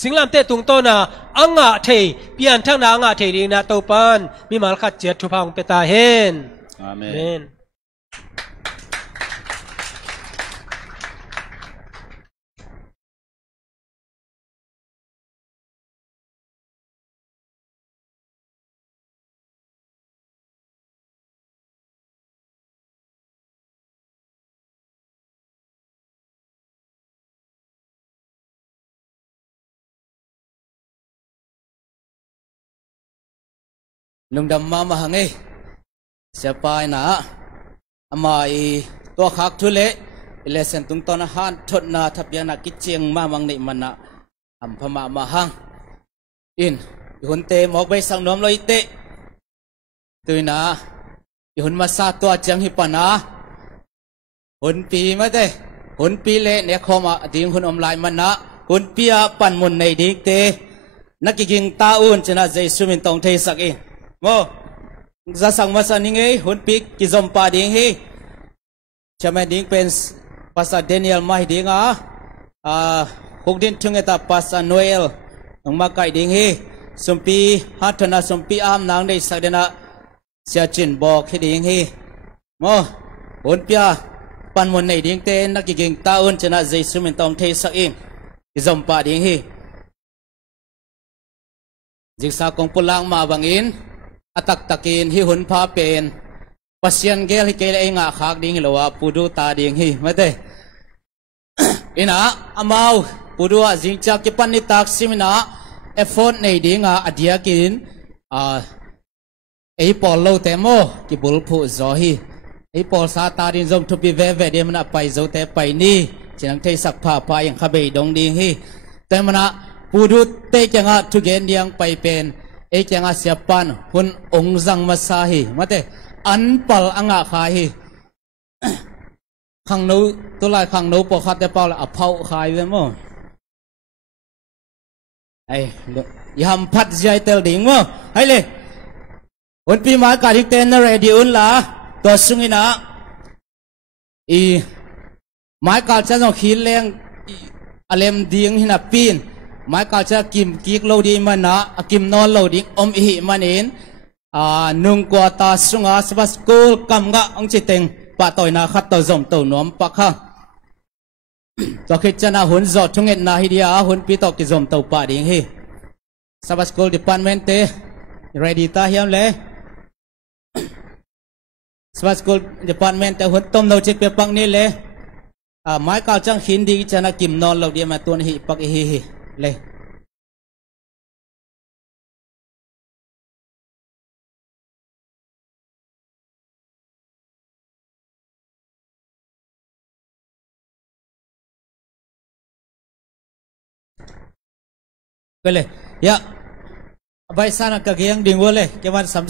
singlam te tung ton na anga thei pian thak na anga thei ding na to pan mi mal khat jet thu phang pe ta hen. Amen. Nung damma mahangi siapa na amai to khak thule lesson tung ton han thot na thapyana kicheng ma mang nei mana amphama mahang in hunte mok bai sang nom loi te tuina hun ma sa to chang hi pana hun pi ma te hun pi le ne khoma ding hun om lai mana hun pia pan mun nei dik te nakiging taun chena Jesu min tong thei sak in mo za sang ma sa ning ei hun pi ki zom pa ding hi chama ding pen Pastor Daniel mai ding hok din thung eta Pastor Noel ang ma kai ding hi sumpi hathana sumpi am nang dei sak dena sia chin bok hi ding hi mo hun pia pan mon nei ding te nakiging taun chena Jesu min tong thei sak in ki zom pa ding hi jiksa kong pulang ma bangin atak takin hi hun pha pen pasien gel hi kele nga khak ding hilowa pudu ta ding hi mate ina amau pudu a jingcha ki panni tak simina effort nei dinga adia kin ei pol lo temo ki bul phu zo hi ei pol sa ta din zom thu pi ve ve de mana pai zo te pai ni chinang thei sak pha pa yang khabe dong ding hi te mana pudu te changa thu gen diang pai pen ei changa siapan hun ong zang masa hi mate an pal anga khai hi khang no to lai khang no po khat te pal a phau khai ve mo ai yam phat jai tel ding mo hai le un pi ma ka dik ten na ready un la to sungina i mai ka cha no khil leng alem ding hina pin mai ka cha kim kik lo di mana akim non lo dik om hi manin nung kwa ta sunga swa school kam ga ong chiteng pa toy na khat to zom to nom pa kha to khit chana hun zo thunget na hi dia hun pi to ki zom to pa ding hi swa school department te ready ta hiam le Smart School Department te hun tom lo chik pe pang ni le mai ka chang Hindi chana kim non lo dia ma tuan hi pak hi le Kale ya bai sana ka gyang ding wole ke man sam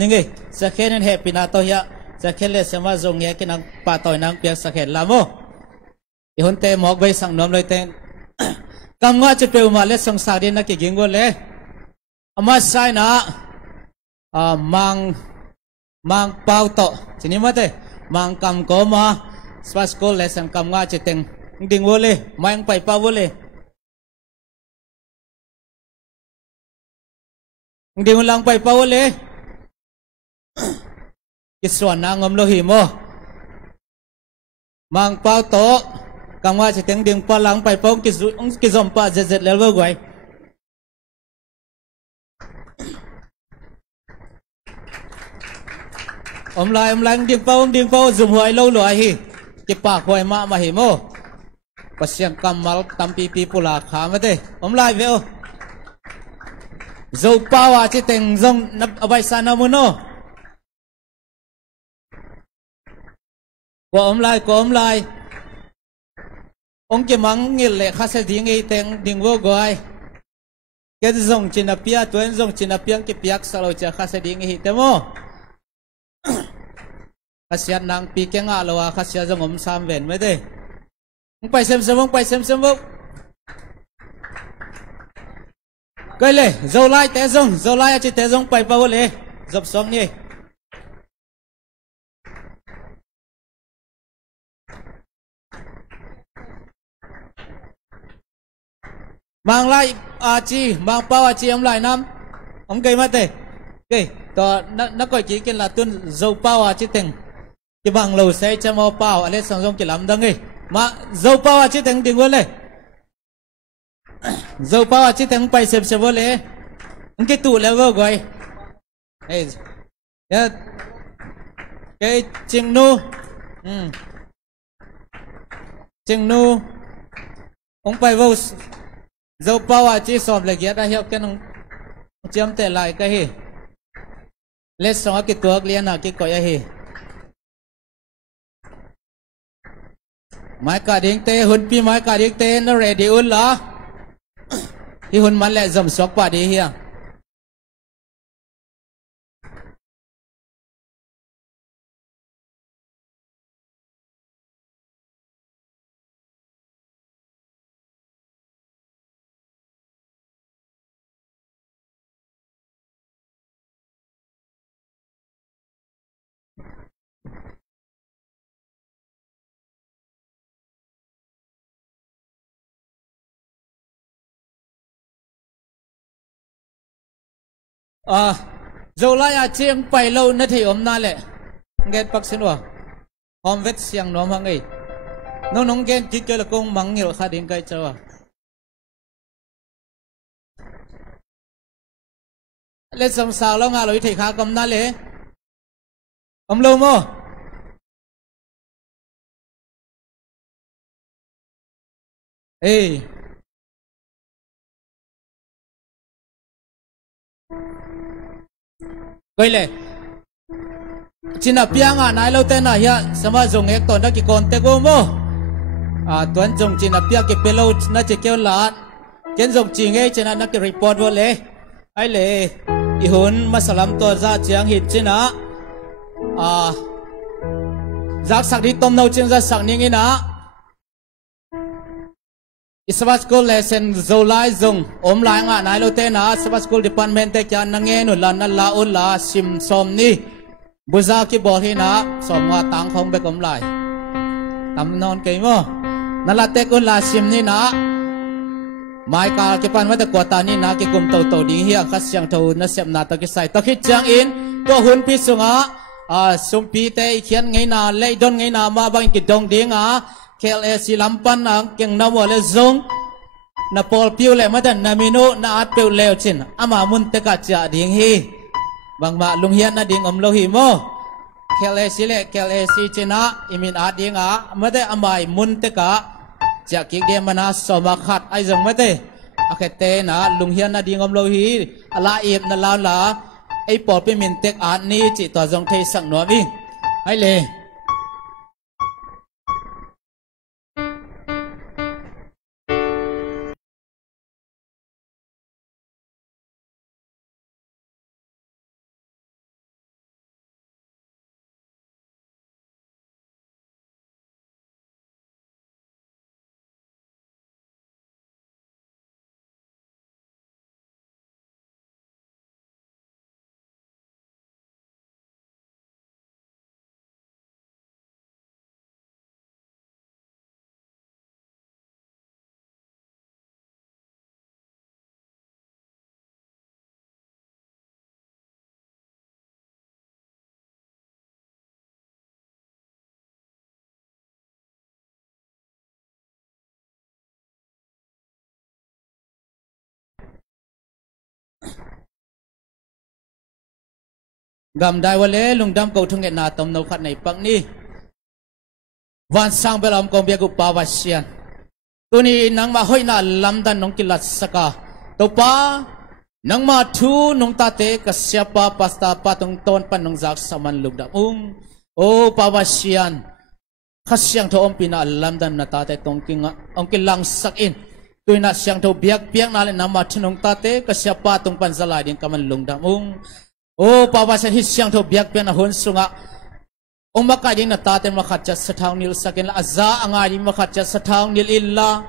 ningi sa khenen he pinato ya sa khele sama zong ye ke nang pa toy nang pia sa khen lamo I hon te mok bai sang nom loi ten kam nga che pe ma le sang sa din na ke gyang wole ama sai na mang pau to chini mate mang kam ko ma Smart School le sang kam nga che teng ding wole mang pai pa wole Hindi mo lang pa ipawali. Kiswan na ngom lohi mo. Mang pao to. Kamwa si teng ding pa lang pa ipawang kizom pa zezet lelwa guay. Om lai ding pao zoom huay lâu loay hi. Kipa huay ma mahi mo. Pasyang kamal tampi pipula kamate. Om lai veo. Dâu bao chỉ tình dòng nắp bay xa nào muốn của ông lại ông chỉ mang nghĩa lệ khá sẽ đi ngay tiếng tiếng vô gọi cái dòng chỉ nắp bia tuấn dòng chỉ nắp bia cái biak sao chỉ khá sẽ đi ngay thế mo khá sẽ năng pi cái ngã lo khá sẽ dòng ông sam về mới đây ông phải xem vô cái lệ dâu lai chỉ té dông bay vào lệ dập xuống đi mang lại mang bao ông lại năm ông cây mất đây cây to nó coi chỉ cái là tuân dâu bao chỉ tình cái bằng lầu xe cho mau bao anh sang dông chỉ làm đăng đi mà dâu bao chỉ tình đừng quên lệ dâu bao chỉ thằng bay xem vô lẽ cái tủ là vô gọi cái chừng nu ông bay vô dâu bao chỉ xòm lại kia đã hiểu cái nó chiếm tệ lại cái gì lấy xong cái tuột liền là cái coi gì máy cả điện tê hun pi máy cả điện tê nó ready un là Hi hun man le zom sok pa di hiang dâu lai chiang bay lâu nó thì ôm na lệ nghe bác xin wa hôm vết xiang nó mang ấy nông gen chỉ cho là công mắng nhiều khá đến cái cho lên sông sao lo ngà lối thì khá cầm na lệ ôm lâu mô ê coi lệ chỉ là piang nãy lâu tên hiện sama dùng ek ton đó cái con tê gom mô tuấn dùng chỉ là piang cái pelo nó chỉ kêu là kiến dùng chỉ nghe chỉ là nó cái report vô lệ ai lệ ihun masalam to ra chiang hit chỉ na giác sắc đi tôm nâu trên ra sắc như thế na Smart School lesson zolai dùng ôm lại ngã nãy lâu tên Smart School Department te kya nange nu lan la un la sim som ni buza ki bol hi na som nga tang khong be kom lai tam non ke mo na la tek un la sim ni na mai ka ke pan wa ta ko ta ni na ke kum to to ding hi kha siang tho na sep na ta ke sai ta khit chang in to hun pi sunga sum pi te khian ngai na le don ngai na ma bang ki dong ding KLS lampan ang keng nawa le zong na pol piu le madan na minu na at piu leo chin ama mun te ka cha ding hi bang ma lung hian na ding om lo hi mo KLC le KLC china imin adinga mate amai munte ka jaki ge mana soma khat ai jong mate akete na lunghian na dingom lo hi ala ip na la la ai por pe min tek an ni chi to jong thei sang no mi ai le gam dai wale lungdam ko thung na tom no khat nei pak ni van sang belam kom bia gu pawasian tuni nang ma hoina lamdan nong kilat saka to pa nang ma thu nong ta te kasyapa pasta patong ton pan nong zak saman lugdam o pawasian khasyang tho om pina lamdan na ta te tong kinga ong kilang sak in tuina syang tho biak biak na le nama thnong ta te kasyapa tong pan zalai din kaman lugdam o pawasan hisyang tho biak pian na hon sunga umaka ding na taten makhatcha sathang nil sakin la aza anga ding makhatcha sathang nil illa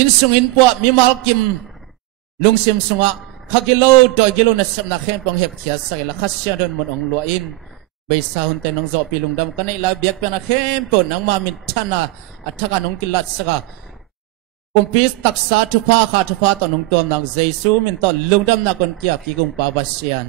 in sungin po mimal kim lungsim sunga khagilo doi gilo na samna khem pong hep khia sakila khasya don mon ong lo in bai sa hun te nong zo pilungdam kanai la biak pian na khem po nang ma min thana athaka nong kilat saka kumpis taksa thupa kha thupa to nong tom nang jesu min to lungdam na kon kia ki gung pawasian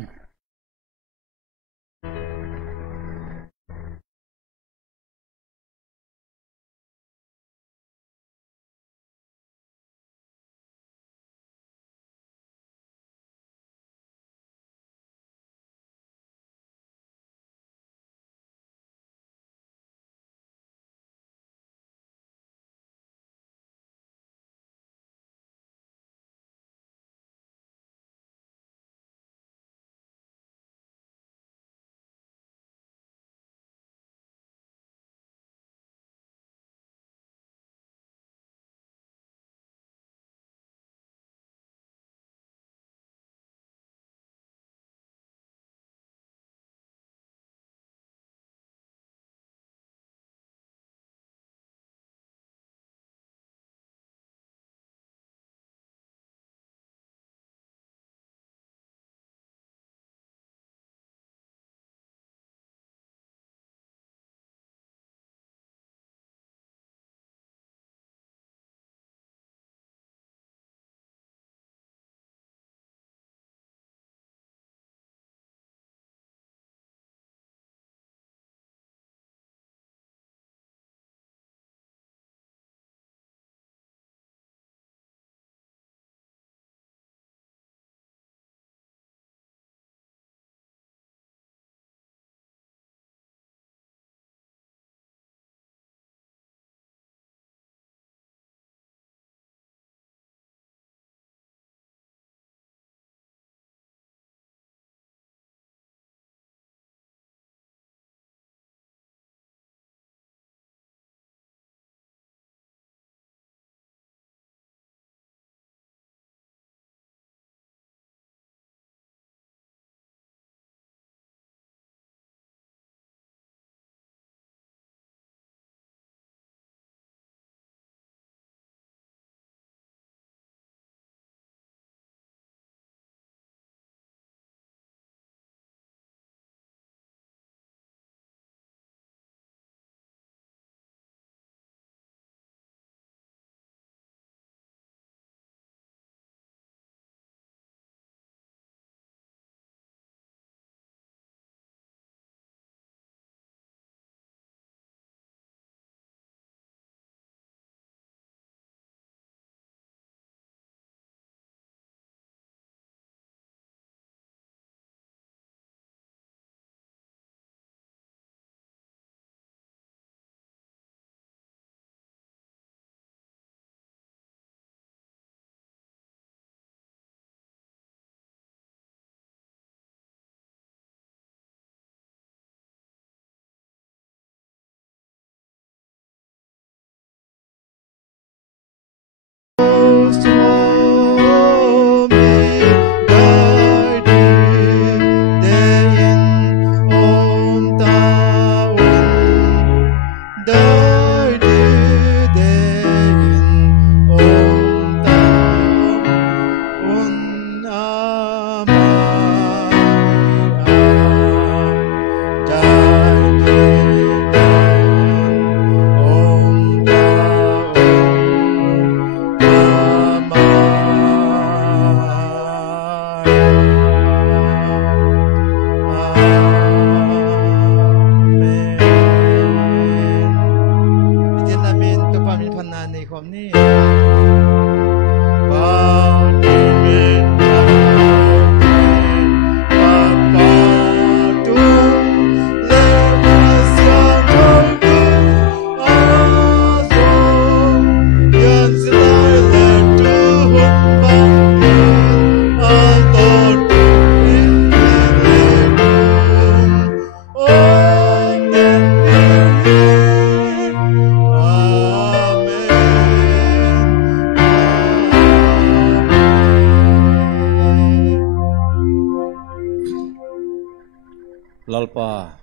lalpa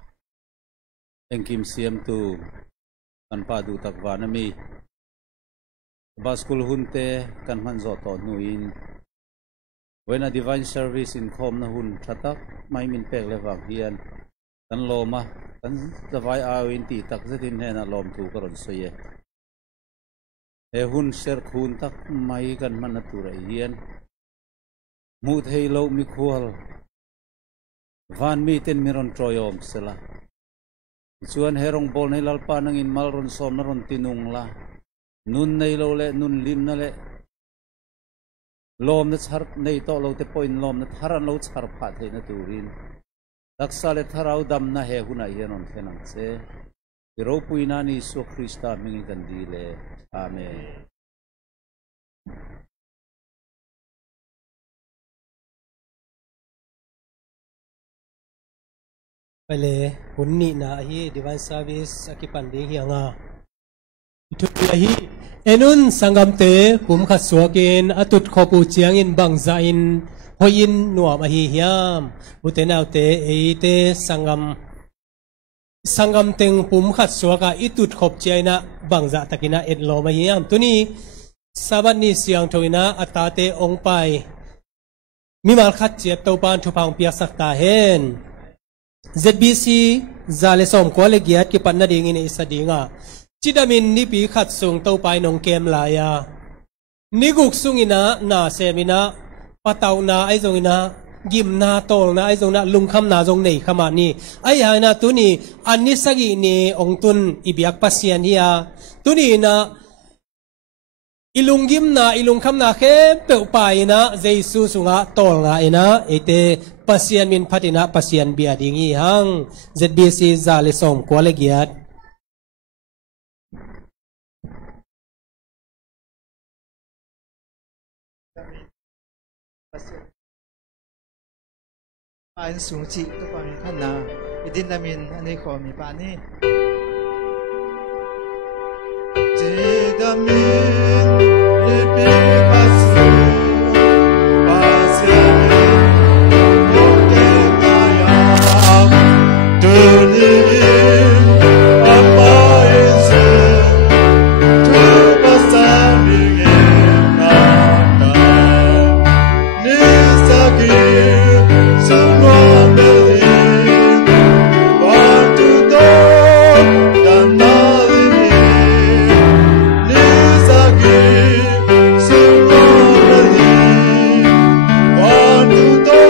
engkim siam tu kan pa du tak vanami baskul hunte kan man zo to nuin when a divine service in khom na hun thatak mai min pek lewang hian kan loma kan zawai awin ti tak zetin hena lom thu karon soye he hun ser khun tak mai kan man na tur hian mu thei lo mi khual van mi ten miron troyom sela chuan herong bol nei lalpa nang in mal ron som na ron tinung la nun nei lo le nun lim na le lom na char nei to lo te point lom na tharan lo char pha thei na turin daksa le tharau dam na he huna hianon thenang che ro puina ni so krista mingi kan di le amen pale hunni na hi divine service akipan ding hianga itu hi enun sangam te kum khat suakin atut khopu chiang in bangza in hoin nuam a hi hiam utenau te eite sangam teng pum khat suaka itut khop chiaina bangza takina et lo ma hiam tuni sabat ni siang thoina atate ong pai mi mal khat chiat to pan thu phang pia sakta hen ZBC zale som ko le giat ki panna ding in isa dinga chidamin ni pi khat sung to pai nong kem la ya niguk sungina na semina pataw na ai zongina gim na tol na ai zong na lung kham na zong nei khama ni ai ha na tu ni anni sagi ni ong tun ibyak pasian hiya tu ni na ilung gim na ilung kham na khe pe pai na jesu sunga tol nga ina ete pasian min phatina pasian bia dingi hang ZBC zale som ko le giat anh xuống chị tôi bảo mình thân nào đi là mình anh ấy khỏi mình bạn đi chỉ là mình đi bị bắt giữ và sẽ không thể nào từ đi ở bao giờ thứ ba sa mình em nào ni sa kia Hãy subscribe cho kênh Ghiền Mì Gõ để không bỏ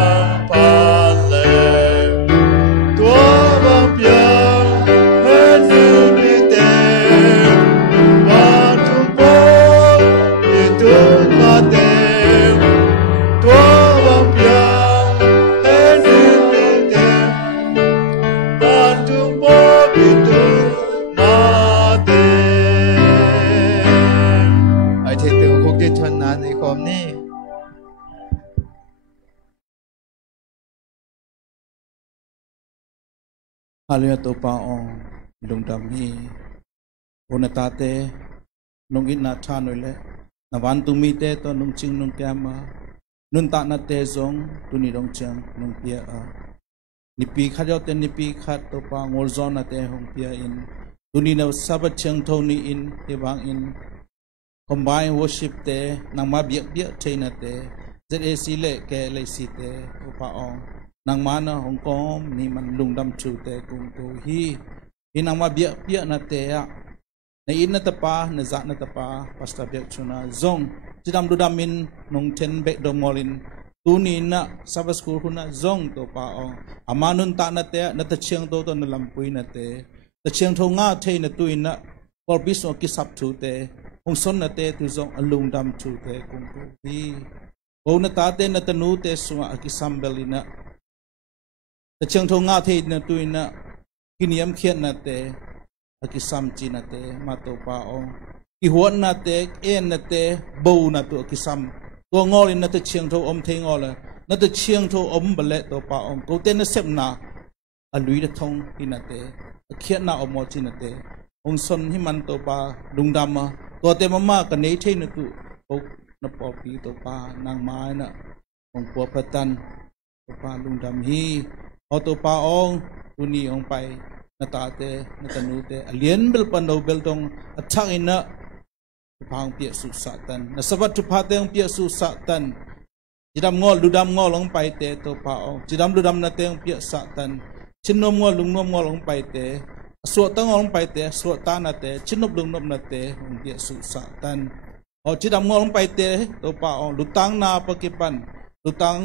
lỡ ฮาเลโตปาองลงดำฮีโอนตาเตนงอินนาทานเลยนวันตุมีเตตนงจิงนงแกมานุนตานาเตซงตุนีดงจังนงเปียอานิปีขัดยอเตนิปีขัดโตปางอลซอนนาเตหงเปียอินตุนีนาวสับเชิงโทนีอินเฮบังอินcombine worship te nang ma biak biak chaina te ZAC le ke le si te opa ong nang mana Hong Kong ni man lungdam chu te kung to hi nang ma biak biak na te ya na in na tapa na za na tapa pastor Biakchhawna zong jidam dudamin nong ten bek do molin tu ni na sabas school huna zong to pa ong amanun ta na te na ta chiang to na lampui na te ta chiang tho nga the na tu in na por biso ki sap thu teองสนนาเตตุจงอลุงดำชูเตกุงกุบีโอนาตาเตนตนูเตสุงอากิสัมเบลินะแต่เชิงทงงาเทนตุยนะกินิยมเขียนนาเตอากิสัมจีนาเตมาโตปาองกิหัวนาเตเอ็นนาเตบูนาตัวอากิสัมตัวงอลินาเตเชียงทอมเทงอเลยนาเตเชียงทอมเบลตัวปาองกูเตนเซมนาอลุยเดทงกินาเตเขียนนาอมอจีนาเตองสนให้มันตัวปาลุงดำมาตัวเต็มมากกันนี้เท่นตุโอกนปอปีตัวปานางไม้น่ะของปัวพระตันตัวปาลุงดำฮีเอาตัวปาองตุนีองไปนาตาเตนาตนูเตเลียนเบลปันโดเบลตรงอัชักอินะพางเปียสุสัตันนาสวัสดิ์พาเตงเปียสุสัตันจิดำงอลุดำงอลงไปเตตัวปาองจิดำลุดำนาเตงเปียสัตันชินนมงอลุงนมงอลงไปเตสวดตั้งองไปเตะสวดตานาเตะชินนบลุงนบนาเตะองเดียสุสัตันเอาจิดำงอลงไปเตะตัวป่าองลุตังนาปกิปันลุตัง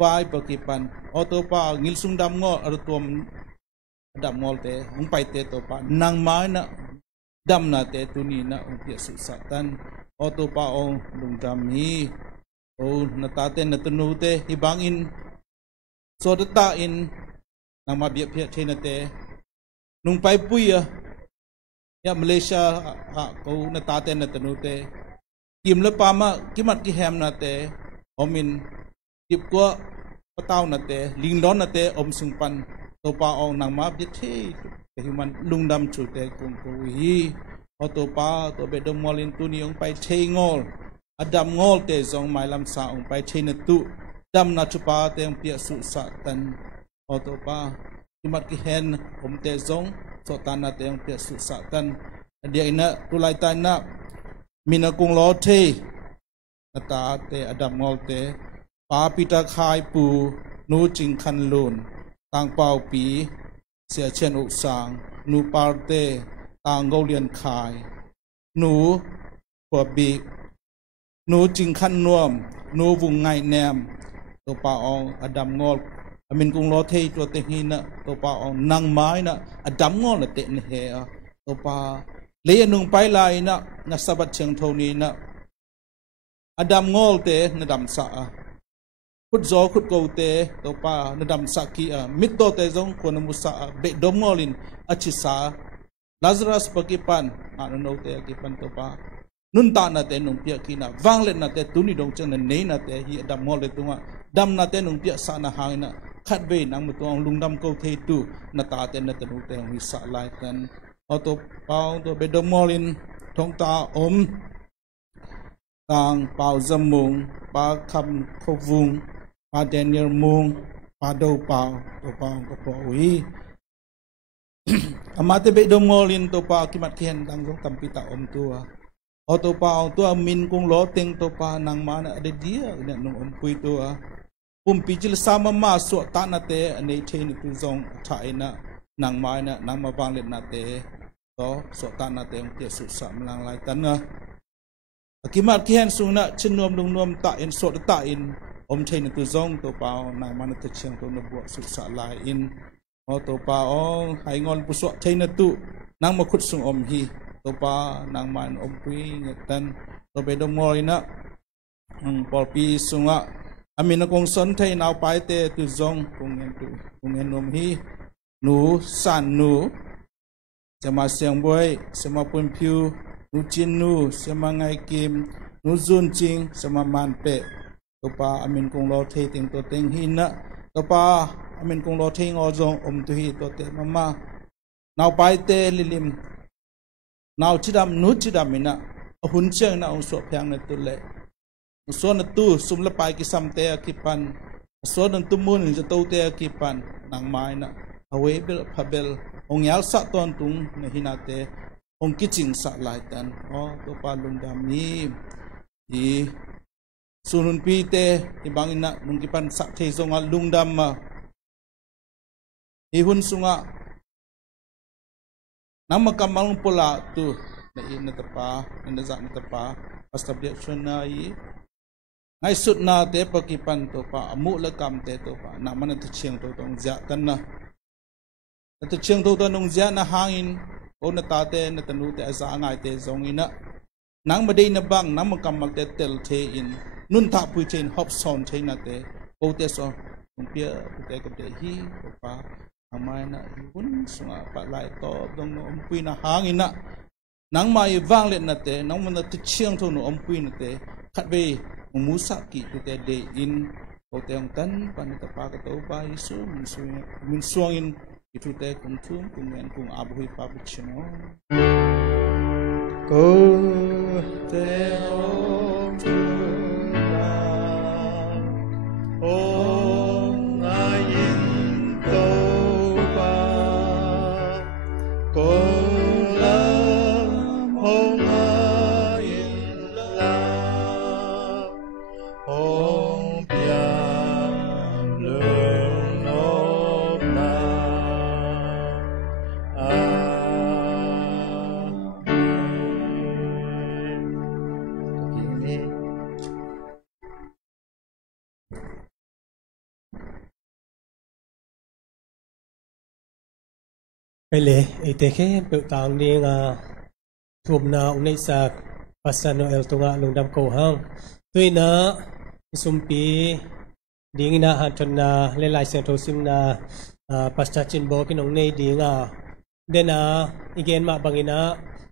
วายปกิปันเอาตัวป่างิลสุงดำงออรุตัวดำงอเตะองไปเตะตัวป่านางไม้น่ะดำนาเตะตุนีน่ะองเดียสุสัตันเอาตัวป่าองลุงดำฮีโอ้นาตาเตะนาตนูเตะฮิบังอินสวดตาอินนางมาเบียเพียเทนเตะนงไปปุยya Malaysia ko na tate na tanute kim le pama kimat ki hem na te omin tip ko pataw na te linglon na te om sungpan to pa ong nang ma bi the te human lungdam chu te kung ko hi o to pa to be dom molin tu ni ong pai the ngol adam ngol te zong mai lam sa ong pai the na tu dam na chu pa te ong pia su sa tan o to pa kimat ki hen om te zong so tan na te ong pia su sa tan dia ina tulai tan na mina kung lo the na ta te adam ngol te pa pita khai pu nu jing khan lun tang pau pi sia chen u sang nu par te tang ngol lian khai nu pwa bi nu jing khan nuam nu vung ngai nem to pa ong adam ngol amin kung lo the to te hi na to pa ong nang mai na adam ngol na te ne he to pa le nung pai lai na sabat cheng thoni na adam ngol te na dam sa khut zo khut ko te to pa na dam sa ki mit to te jong ko na musa be dom ngolin achisa lazarus pakipan ano no te akipan to pa nun ta na te nung pia ki na wang le na te tuni dong chang na nei na te hi adam ngol le tunga dam na te nung pia sa na hang na khat ve nang mutong lungdam ko the tu na ta te na te nu te wi sa lai tan auto pau to be dom ngolin thong ta om tang pau zamung pa kham khovung pa Daniel mung pa do pau to pau ko po wi amate be dom ngolin to pa kimat khen dang jong tampi ta om tua auto pau to min kung lo teng to pa nang mana ade dia ina nung om pui tua pi chil sama ma so ta na te anei thein tu jong tha ina nang mai na nang ma wang le na te to so ta na te te su sa mlang lai tan na akimat khen su na chinom dong nom ta in so ta in om thein tu jong to pau nang man te cheng to na bu su sa lai in o to pa ong hai ngon pu so thein tu nang ma khut sung om hi to pa nang man om pui tan to be dong ngoi na pol pi sunga amin kong son thai naw pai te tu zong kong en nom hi nu san nu sema siang boy sema pun phiu nu chin nu sema ngai kim nu zun ching sema man pe to pa amin kong lo thai ting to teng hi na to pa amin kung lo thing o zong tu hi to te mama now pai te lilim now chidam nu chidam ina hun cheng na so phang na tu le so na tu sum la pai ki sam te akipan so dan tu mun je to te akipan nang mai na awe bel phabel ong yal sa ton tung na hinate ong kiching sa lai tan o to pa lung dam ni i sunun pi te ibang ina nung kipan sa the zonga lung dam ma i hun sunga nama kamalung pula tu na ina tapa na za na tapa pastor Biakchhawna i ngai sut na te pakipan to pa amu la kam te to pa na man ta chiang to tong ja kan na ta chiang to to nong ja na hangin o na ta te na tanu te za ngai te zong ina nang ma dei na bang nang ma kamal te tel the in nun tha pui chen hop son the na te ko te so ong pia te ka te hi to pa amai na hun sunga pa lai to dong no om pui na hangin na nang mai wang le na te nang man ta chiang to no om pui na te khat ve musa ki tu te de in o te ang tan pan ta pa ka to ba isu mun suang in itu te kung thum kung men kung abuhi pa bichino ko te tu na o ngayin to ba koไปเลยไอเตแค่เปิดต่างนี่งาทุบนาอุในสักปัสสานเอลตุงะลงดำโกหังด้วยนะสุมปีดีงนะหันจนนาเลไลเซนโทซิมนาปัสจัดจินโบกินองในดีงาเดนะอีเกนมาบังอินะ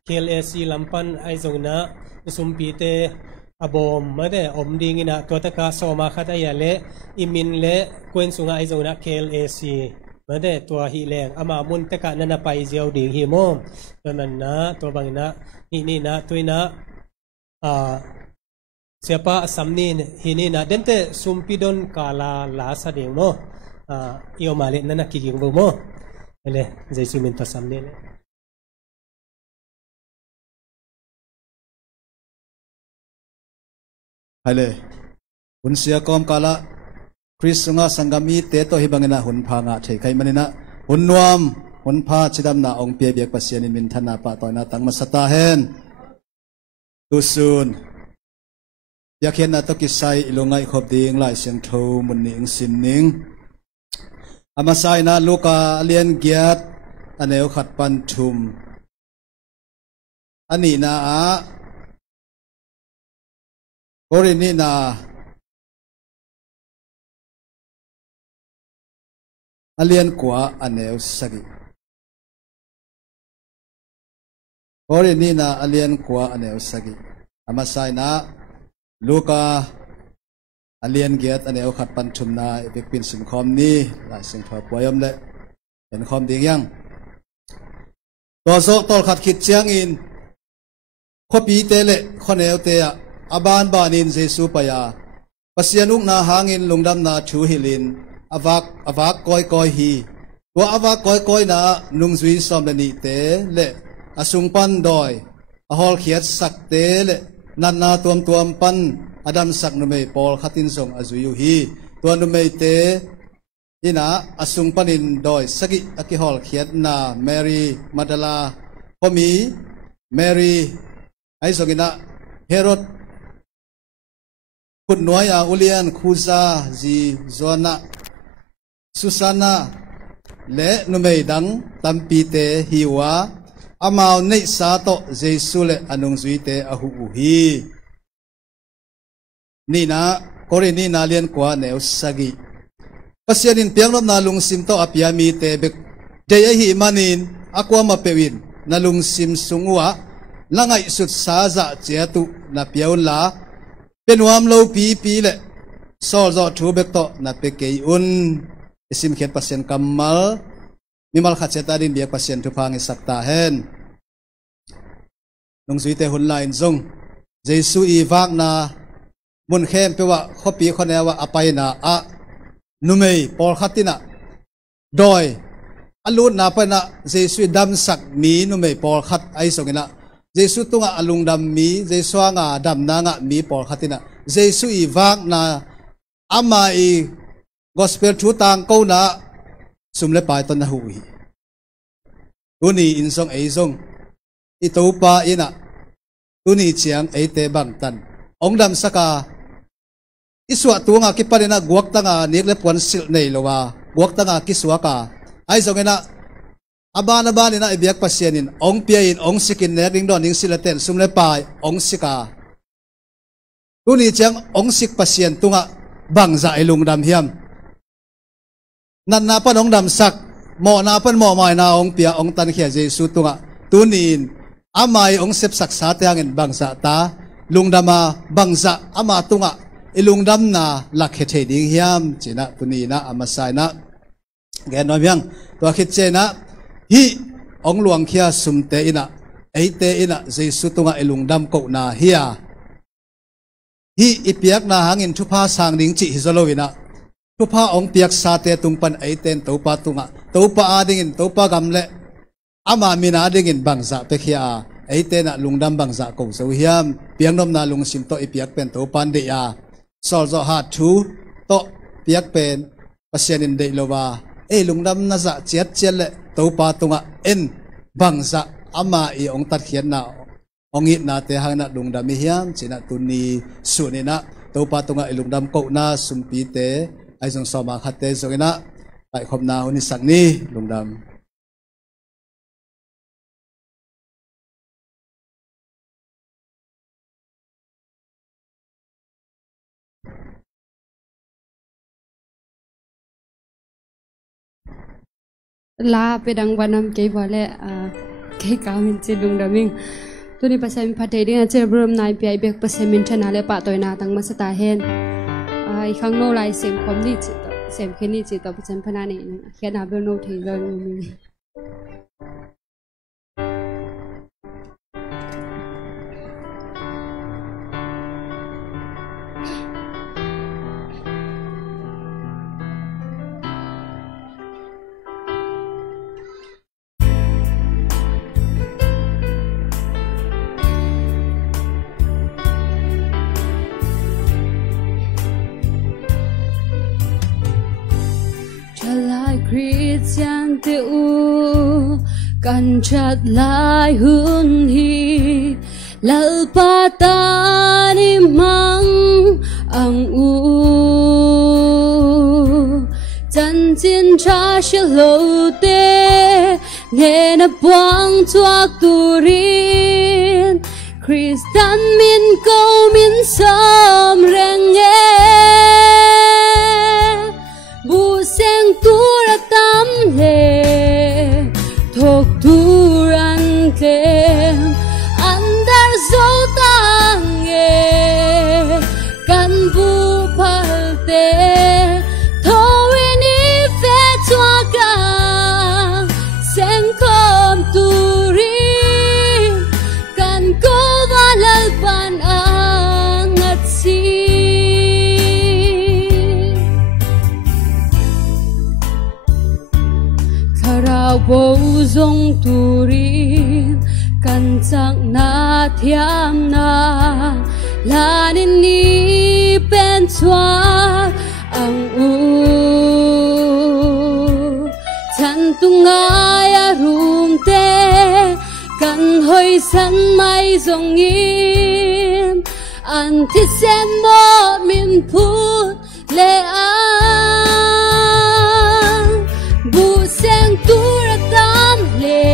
KLSC ลำปันไอซงนะสุมปีเตอบอมมาได้อมดีงินะตัวตะกาโซมาคัตยาเลอิมินเลกวนสุงะไอซงนะ KLSCมาได้ตัวฮีแรงอามามุนตะกะนันไปเจียวดิ่งฮีโมตัวนั้นนะตัวบางนะนี่นะตัวนะsiapa samni hini na dente sumpidon kala la sadeng mo iyo mali na nakiging mo ele jesu minta samni le hale unsia kom kala krisunga sangami te to hibangena hun phanga thei kai manina hunnuam hun pha chidam na ong pe biak pasian min thana pa toina tangma sata hen tusun yakhen na to kisai ilungai khop ding lai siang tho mun ning sin ning amasai na luka alien giat aneu khat pan thum ani na a orini na alien kwa aneu sagi orini na alien kwa aneu sagi amasai na luka alien giat aneu khat pan thum na ebek pin sim khom ni lai sing tho poyam le en khom ding yang to zo tol khat khit chiang in khopi te le khoneu te a aban banin jesu paya pasianuk na hangin lungdam na thu hilin avak koi hi wa avak koi na nungzui som le ni te le asung pan doi ahol khiat sak te le nan na tuam pan adam sak nu mei pol khatin song azuyu hi tuan nu mei te ina asung panin doi sagi akihol khiat na Mary Madala pomi Mary ai songina Herod put noya ulian khuza ji zona Susana le nu mei dang tampi te hiwa amau nei sa to jesu le anung zui te ahu hi ni na kore ni na lian kwa neu sagi pasianin pianglom na lungsim to apiami te bek dei hi manin akwa ma pewin na lungsim sungwa langai sut sa za chetu na piaula penuam lo pi le sol zo thu bek to na pe ke un isim khet pasien kamal mimal khat cheta din biak pasien thu phang sakta hen nong zui te hun lain zong jesu i wak na mun khem pewa khopi khonewa apai na a numei por khatina doi alut na pa na jesu dam sak mi numei por khat ai songina jesu tunga alung dam mi jesu nga dam na nga mi por khatina jesu i wak na ama i gospel thu tang ko na sumle pai ton na hui uni in song ei song i to pa ina uni chiang ei te bang tan ong dam saka iswa tunga ki parina guak tanga nikle pon sil nei lowa guak tanga ki suaka ai zongena abana banina ibiak pasienin ong piain ong sikin ne ring don ning silaten sumle pai ong sika uni chiang ong sik pasien tunga bangza ilung dam hiam nan na pan ong dam sak mo na pan mo mai na ong pia ong tan khia jesu tunga tunin amai ong sep sak sa te angin bangza ta lungdama bangza ama tunga ilungdam na lakhe the ding hiam china tunina amasai na gen no myang to khit chena hi ong luang khia sumte ina eite ina jesu tunga ilungdam ko na hia hi ipiak na hangin thupa sang ding chi hizolowina thupa ong piak sa te tungpan eiten topa tunga topa adingin topa gamle ama mina adingin bangza pe khia eite na lungdam bangza ko so hiam piang nom na lung sim to ipiak pen topan de ya sol zo ha thu to piak pen pasienin de lowa e lungdam na za chiat chele topa tunga en bangza ama i ong tat khian na ong it na te hang na lungdam hi hiam china tuni sunina topa tunga ilungdam ko na sumpi te ai jong soma khate zongena ai khom na uni sakni lungdam la pedang banam ke wale ke kamin chilung daming tuni pasam phate ding a cherbrum nai pi bek pasamin thana le pa toina tang masata hen ai khang no lai sem khom ni chi to sem kheni chi to pasam phana ni khian ha be no thei lo mi Christian te u kan chat lai hun hi lal patani mang ang u chan chin cha shlo te nghe na buang chuak turin Christian min ko min sam reng nghe bu seng tura tam le thok turan kem andar zo tang ye kan bu palte thoini fe chwa ka seng kom turin kan ko valal pan angat si wo zong turin kan chak na thiam na lanin ni pen chuak ang u chan tungaya rum te kan hoi san mai zong in an thi sen mo min phut le an bu sen tura tam le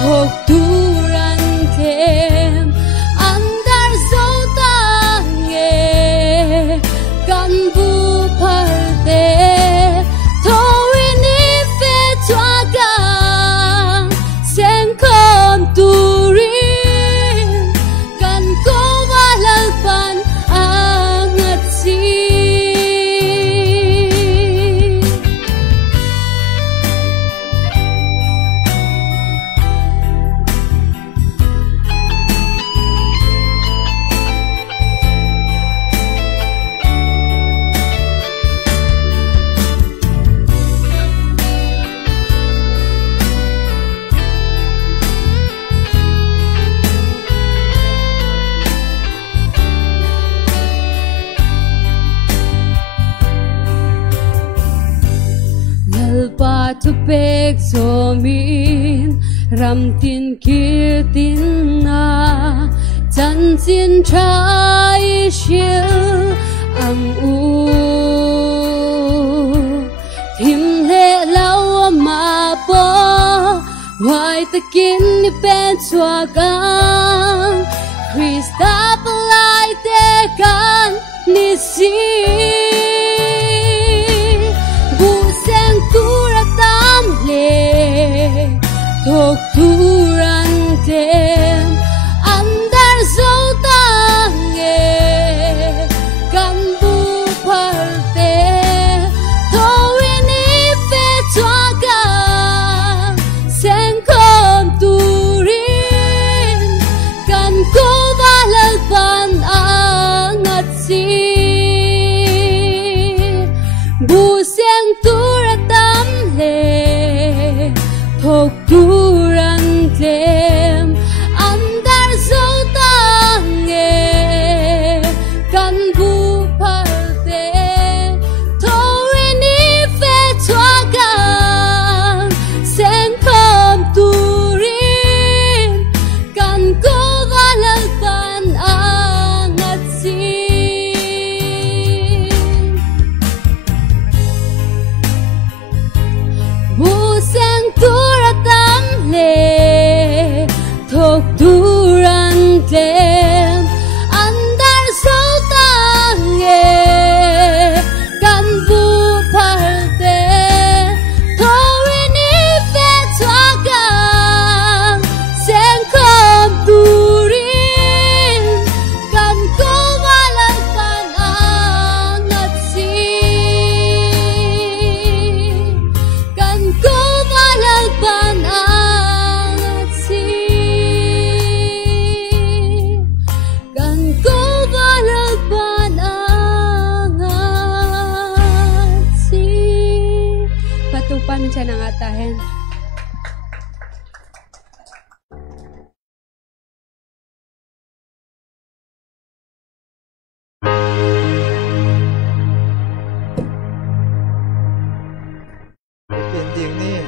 thok turan kem andar zo tang ye kan bu palte thoini fe chwa ka sen kom turin kan ko valal pan angat si thu pek zomin ram tin kir tin na chan chin trai shil ang u thim le lau ma po wai takin ni pen chua gang Krista palai te kan ni si bu sen tura tam le thok turan tem andar zo tang e kan bu par te to ini pe chua gang sen kom turin kan ko valal pan angat si bu sen tura tam le thok turan tem andar zo tang e kan bu par te to ini fe chua gang sen kom turin kan ko valal pan angat si bu sen tura tam le thok turan tem andar zo tang e kan bu par te to ini fe chua gang sen kom turin kan ko valal pan angat si kan ko valal pan angat si kan ko valal pan angat si patupan siya ng atahin.เป็นจริงนี่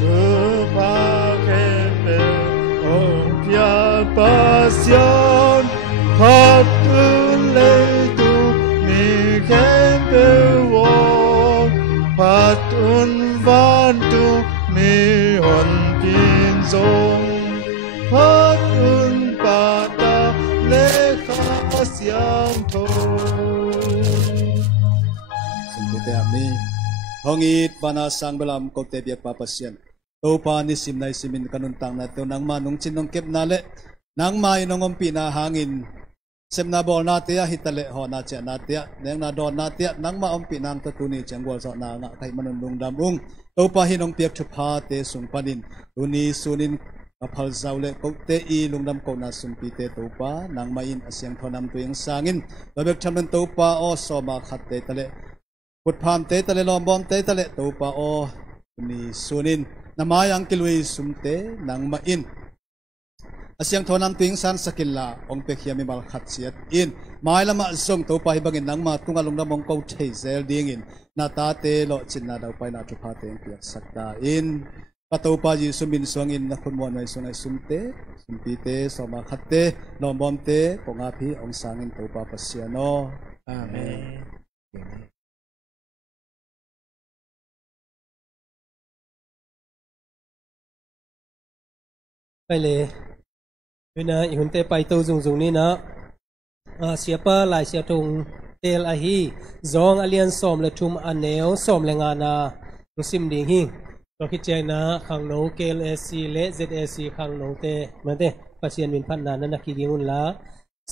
จะมาแค่เป็นองค์พระประเสริฐพัดตุเลยตุมีแค่เป็นวงพัดตุนวันตุมีหนพินทรงพัดตุนปาตาเลขาเสียงโท Sumite ami hongit bana sang belam ko te biak papasyan to pa ni sim nai simin kanuntang na to nang manung chinong kep na le nang mai nongom pina hangin sem na bol na te hitale ho na che na te neng na don na te nang ma om pinang ta tu ni chengwal so na nga kai manung dam ung to pa hinong piak chu pha te sung panin tu ni sunin aphal zaule ko te I lungdam ko na sumpi te to pa nang main asyang thonam tu yang sangin babek chamen to pa o so ma khat te tale put pham te tale lom bom te tale to pa o ni sunin namayang kilui sumte nang main asyang thonam tuing san sakilla ong pe khiami mal khat siat in mai lama zong to pa hibangin nang ma tunga lungdam ong ko thei zel dingin na ta te lo chin na dau pai na thu pha te piak sakta in pato pa ji sumin suangin na khunmon mai sungai sumte sumpi te soma khat te lom bom te ponga phi ong sangin to pa pasiano amenไปเลยเวลาอีหุ่นเตไปโตจุงนี่นะเสียป้าหลายเสียตรงเตลอาฮีจองอเลียนสอมและทุมอันเนวสอมและงานามุสิมดิงฮิเราคิดใจนะขังโนเกลเอซีและเซเอซีขังโนเตมันเตปัจเจียนวินพันนานันนักกิงุนละ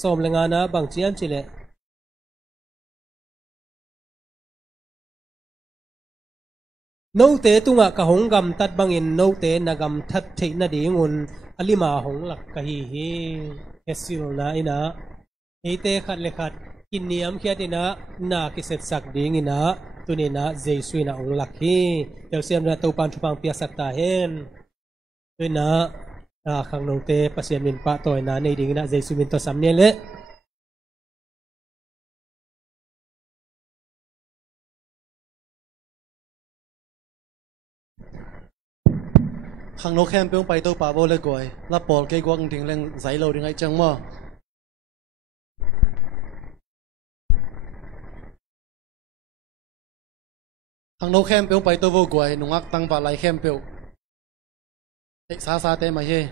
สอมและงานาบางเจียนจิเลโนเตตุงะกะหงกำตัดบังอินโนเตนกำทัดเทนดีงุนอลิมาหงหลักกะฮีฮีเอซิลนาอินะเอเตขัดเลขัดกินเนียมเขียดินะนากิเสตสักดีงินะตุนีนะเจสุยนะองหลักฮีเดี๋ยวเสียมนะตูปันชุปังเปียสักตาเห็นด้วยนะขังโนเตปัสยามินปะต่อยนะในดีงินะเจสุมินตัวสำเนียงเลย hàng nô khem bông bay tàu bà vô lê quay là bỏ cái quăng đình lên giải lâu đình ấy chẳng mà hàng nô khem bông bay tàu vô quay nung ác tăng và lại khem bông xa xa tên mà hê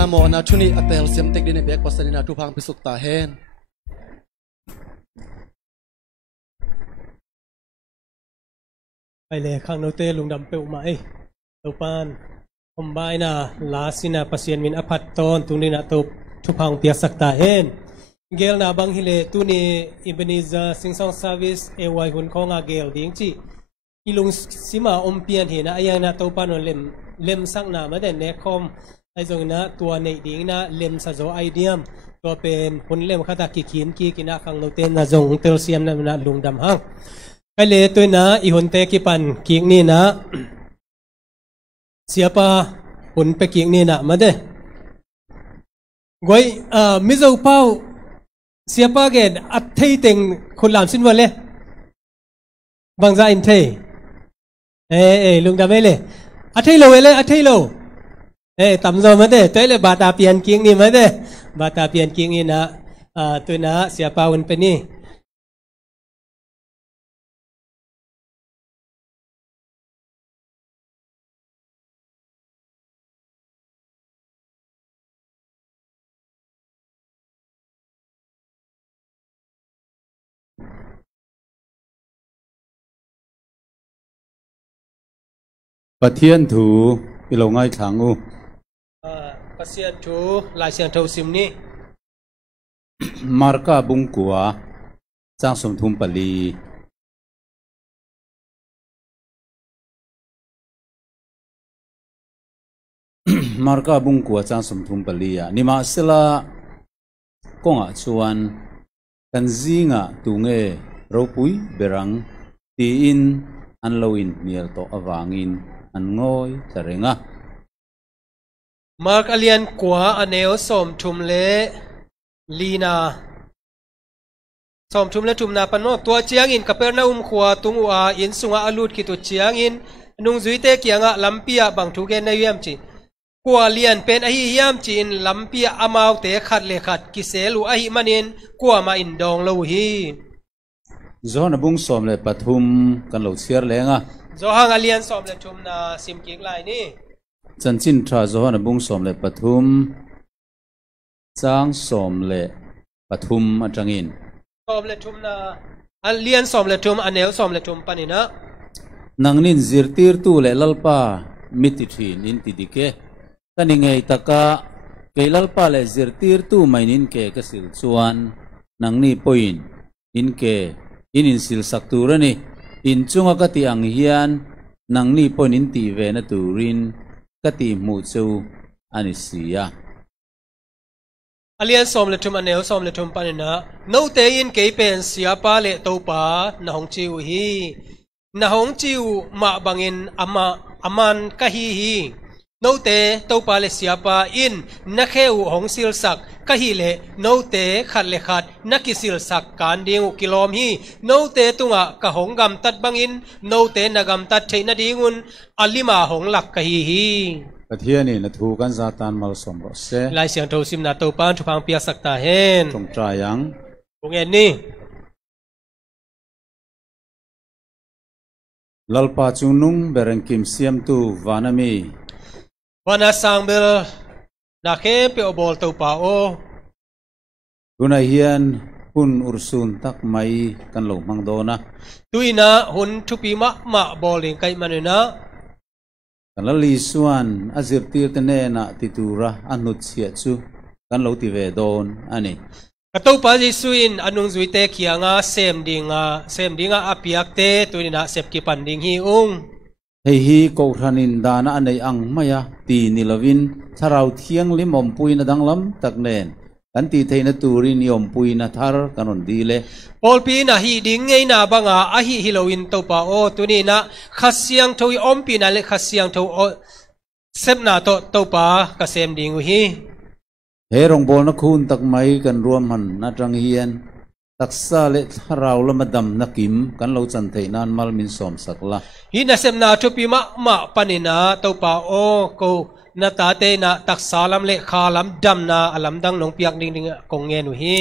นาโมนาทุนีอัตเตลเสียมเต็กดินเบียกปัสนินาทุพังพิสุกตาเฮนไปเลยข้างโนเตลุงดำเปลมาตัวปานผมบายนะลาสินาปัสยนมินอภัตตอนตุนีนาตุทุพังเปียสักตาเฮนเกลนาบังฮิเลตุนีอิบนิซาสิงซองซาวิสเอวายหุนของอาเกลดิ้งจีอิลุงสิมาอมเปียนเห็นอายังนาตัวปานนเล่มสักนามาแต่เนคอมไอจงนะตัวในดิ้งนะเล่มสะโจไอเดียมตัวเป็นหุนเล่มคาตากิขินกีกินาข้างโนเตนนะจงเตลเซียมนะลุงดำหังไปเลยตัวนะอีหุนเตกิปันกิกนี่นะเสียปะหุนไปกิกนี่นะมาเด้กวยมิโซเป้าเสียปะเกดอัดเทยเต็งคนหลามสินวันเลยบางใจอินเทยลุงดำเลยอัดเทยโลเลยอัดเทยโลตำโซมาเด้ตัวเลยบาตาเปลี่ยนกิกนี่มาเด้บาตาเปลี่ยนกิกนี่นะตัวนะเสียปะหุนไปนี่ปะเทียนถูอิโลง่ายขังอูปะเซียนถูลายเซียนถูซิมนี่มารกาบุงกัวจางสมทุมปลีมารกาบุงกัวจางสมทุมปลีนี่มาสละกงชวนกันซิงตุงรูปุยเบรังตีอินอันโลอินเนียลโตอวางินอันง่อยจะเรงมาร์กอเลียนกัวอเนลสมทุมเลลีนาสมทุมเลทุมนาปนโนตัวเจียงอินกับเปรนาขวาตุงอัวอินสุงอาลูดคิตุเจียงอินนุงจุยเตกียงลัมเปียบังทุเกนในเยี่ยมจีกัวเลียนเป็นอหิยามจีนลัมเปียอามาวเตขัดเลขัดกิเซลูอหิมันินกัวมาอินดองโลฮีจอห์นบุงสมเลปฐุมกันเหลาเชียร์เลงจอฮังอเลียนสมเลทุมนาซิมกิกไลนี่จันจินทราจอห์นบุงสมเลปฐุมจางสมเลปฐุมอัจฉินสมเลทุมนาอเลียนสมเลทุมอเนลสมเลทุมปานินะนังนินซิรตีร์ตูเลลลปามิติทีนินติดิเกกันยังไงตะกะเกลลปาเลซิรตีร์ตูไม่นินเกกสิลชวนนังนี่ปอยน์อินเกอินสิลสักตูรนี่อินจุงกติอังเฮียนนังนี่ปอยนินตีเวนัตูรินกติมูจูอานิสียาอเลียนสมเลทุมอเนลสมเลทุมปานินะโนเตอินเกเป็นเสียปาเลโตปานาหงจิวฮีนาหงจิวมาบังอินอามันกะฮีโนเตโตปาเลเสียปาอินนักเขวหงสิลสักกะฮีเลโนเตขัดเลขัดนักกิสิลสักการดิงกิโลมฮีโนเตตุงะกะหงกำตัดบังอินโนเตนกำตัดเทนดิงุนอัลลิมาหงหลักกะฮีปะเทียนี่นัทูกันซาตานมาลสมรสเซลายเสียงโทซิมนาโตปานทุพังเปียสักตาเฮนตรงใจยังตรงเอ็นนี่ลลปาจุนุงเบรังคิมเซียมตูวานามีวานาสังเบลนาเคเปียบอลตัวป่าโอกุนายเฮียนหุนอุรซุนตักไม่กันหลงมังโดนะตุยนะหุนทุปีมะบอลิงไกมันนะกันละลีส่วนอาซิรตีร์เตเนนะติตูระอันนุเชียจูกันหลงติเวโดนอันนี้กระตูปาจิสุอินอนุงจุยเตเขียงาเซมดิงาอภิยักเตตุยนะเซปกิปันดิงฮีอุงเฮีกอรานินดานะอันในอังมายาตีนิลวินทาราวเทียงลิมอมปุยนะดังลำตักเนนกันตีเทนตูรินยอมปุยนะทาร์กันนดีเลปอลปีนะฮีดิงไงนะบังอาอหิฮิโลวินตัวป่าโอตุนีนะขัดเสียงทวีอมปีนะเลขัดเสียงทวีเซปนาตัวป่ากเซมดิงฮีเฮรงบอลนักคุณตักไม่กันรวมมันนัดรังเฮียนตักซาเลทาราวละมาดำนักกิมกันเราจันเทนานมัลมินสอมสักละฮินัสเซมนาทุปีมะปานินะตัวป่าโอโกนาตาเตนะตักซาลัมเลขาลัมดำนาอลัมดังนงเปียกดิงกงเงินฮี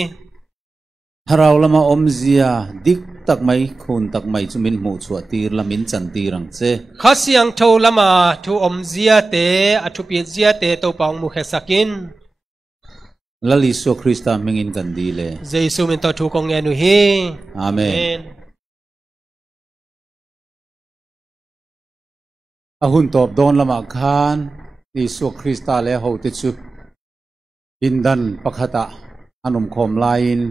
เราละมาอมเสียดิกตักไม่คุณตักไม่จุมินหมู่ชัวตีละมินจันตีรังเจข้าเสียงโทละมาทูอมเสียเตอทุปีเสียเตตัวปองมุขสักินละลิสุคริสต์มิงินกันดีเลยเจสุมินตัวทูกงเงนุฮีอาเมนอาหุนตอบโดนละมาคานลิสุคริสต์เลยเขาติดสุอินดันปักตะอนุมคมไลน์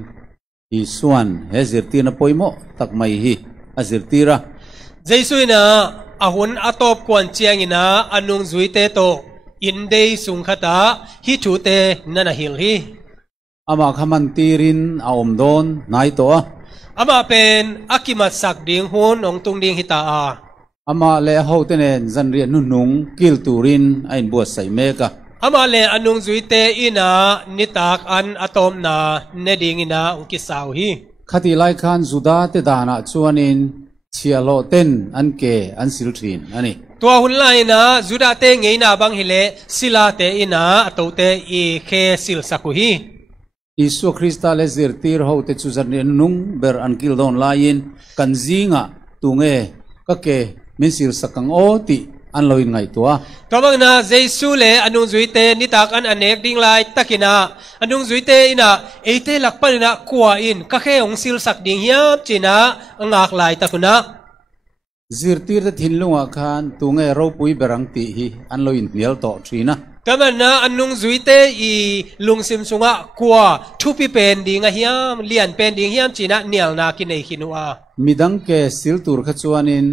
อีส่วนเฮซิรตีนปอยโมตักไม่ฮีอาซิรตีระเจสุนะอาหุนอาตบกวนเจียงินะอนุงจุยเตโตอินเดย์สุงขตาฮิจูเตนันฮิลฮีอามาขมันตีรินอาอมโดนนายตัวอามาเป็นอากิมัดสักดิ่งหุนองตุงดิ่งฮิตาอามาเลเขาเตเนนจันเรียนนุ่งกิลตูรินไอ้บัวใส่เมกะอามาเลอนุงจุยเตอินานิตากอันอะตอมนาเนดิ่งอินาองกิสาวฮีขติไลคันจุดาเตดานาชวนินเชียโลเตนอันเกอันสิลทรินอันนี้ตัวหุ่นไลนะจุดาเตงไงนาบังฮิเลศิลาเตอินาอตเตอีเคศิลสักุฮีอิสุคริสต์เลซิรตีร์เขาเตจุจันเรียนนุ่งเบอร์อันกิลดอนไลน์กันซิงะตุงเอก็เกมินสิลสักังโอติอันลอยไงตัวตัวบังนะเจสุเลอนุงจุยเตนิตากอันอเนกดิ่งไลตักินะอนุงจุยเตอินะเอเตลักปันนะกัวอินก็แค่องศิลสักดิ่งเฮียบจีนะงากไลตักุนะซิรตีร์ทินลุงอาคารตุงเอเราปุยเบรังติฮีอันลอยเนียลต่อทรีนะก็มันนะอนุงจุยเตอีลุงซิมซุงะกัวทุปีเป็นดิ่งเฮียมเลียนเป็นดิ่งเฮียมจีนะเนียลนากินเอขินัวมิดังเกสิลตูร์ขจวนิน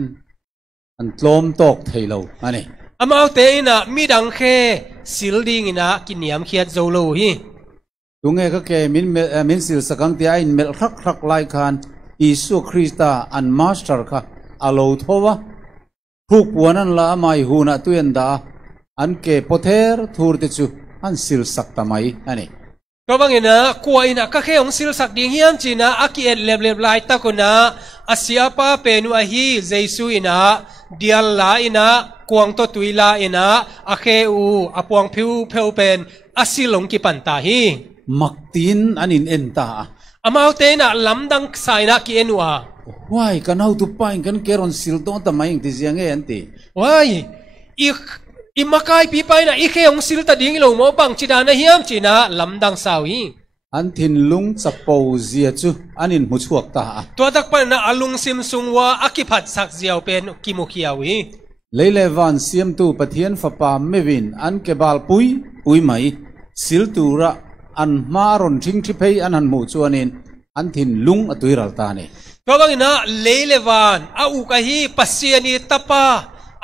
อันลมตกไทยเราอันนี้อามาเตอินะมีดังเคสิลดิ่งนะกินเนียมเขียดโจโลฮีตุงเอก็เกมินสิลสักังที่ไอ้เมลรักไลคันอิสุคริสต์อันมาสเตอร์ค่ะอาโลทว่าผู้ปวนันละไม่หูนัตุยันดาอันเกปเทอร์ทูร์ติจูอันสิลสักทำไมอันนี้ก็บางอย่างนะกว่าอินะก็แค่องศิลสักดิ่งเฮียมจีนะอากิเอ็ดเล็บไลตะกุนะอาเซียป้าเป็นวะฮีเจสุอินะเดียลลาอินะกวางตัวตุยลาอินะอาเคอูอาปวงผิวเพลเป็นอาศิลงกิปันตาฮีมักตินอันอินเอ็นตาอามาเตนะลำดังสายนะกิเอ็นวะว้ายกันเอาตุไปกันเกรอนสิลโตทำไมยังติเสียงเอ็นตีว้ายอีมาไกปีไปนะอีเคองศิลตัดดิ่งลงโมบังจีดานะเฮียมจีนะลำดังสาวฮีอันทินลุงจะปูเสียจูอันอินมุชวกตาตัวตักปันนะอลุงซิมซุงว่าอากิพัดสักเจียวเป็นกิมุขียาวีเลวันเสียมตูปะเทียนฟ้าป่าไม่วินอันเก็บาลปุยไหมสิลตูระอันมารอนทิ้งที่เพย์อันหันมุชวนินอันทินลุงอตุยรัลตานีตัวบางนะเลวันอาอุกะฮีปัสเซียนีตาปา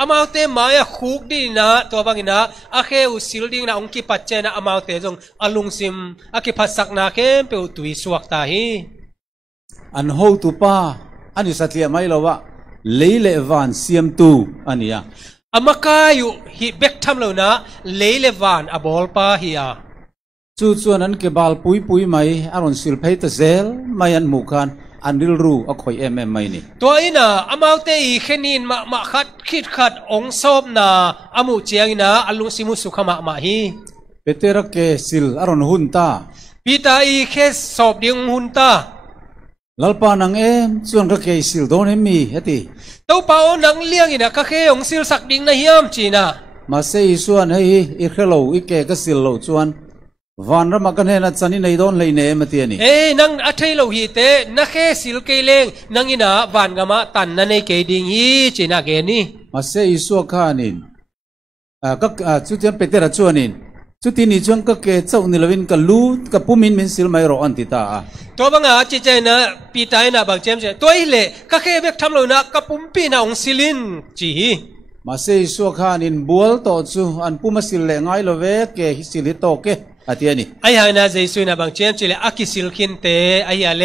อามาเตมายาคุกดีนะตัวบางนะอาเคอุสิลดิ่งนะองกิปัจเจนะอามาเตจงอลุงซิมอากิพัดสักนาเข้มเปอุตุยสวกตาฮีอันโฮตุปาอันนี้สัตย์ไม่ละวะเลวันเสียมตูอันนี้อามากายุฮิเบกทำแล้วนะเลวันอบอลปาฮีอาจู่ๆนั้นเก็บบาลปุยไหมอารอนสิลเพย์ตเซลไม่อันมุกันอันริลรูอคอยไม่นี่ตัวอินะอามาเตอีเขนินมาขัดคิดขัดองซอบนาอามุเจียงนะอลุงซิมุสุขมาฮีเปเตระเกสิลอารอนหุนตาปีตาอีเคสอบดิ่งหุนตาลัลปานังส่วนก็เกสิลโดนมีเฮติตัวเปานังเลี้ยงอินะก็แค่องสิลสักดิ่งนะเฮียมจีนะมาเซย์ส่วนให้อีเคโลอีเกก็สิลโลส่วนวันรำมากันเห็นจันนี่ในโดนเลยเนมเตียนี่นังอัฐิโลหิตนักแค่สิลเกเลงนังอินะวันกามาตันนั่นในเกดิ่งฮีจีนะเกนี่มาเซย์ส่วนข้านินก็จุดยังเป็นเตระส่วนนินจุดที่นี่ช่วงก็เกจเจ้านิลวินกับลูดกับผู้มินสิลไม่รออันติตาตัวบางอาจิตใจนะปีตายนะบางเจมส์ตัวอิเล่ก็แค่เบกทำแล้วนะกับปุ่มปีนะองศิลินจีมาเซย์ส่วนข้านินบัวต่อจูอันผู้มาสิลเลงไงโลเวเกสิลิโตเกอาทิตย์นี้ไอ้ฮานาเจสุนะบางเชมจิเลอากิสิลคินเตไอ้ฮาเล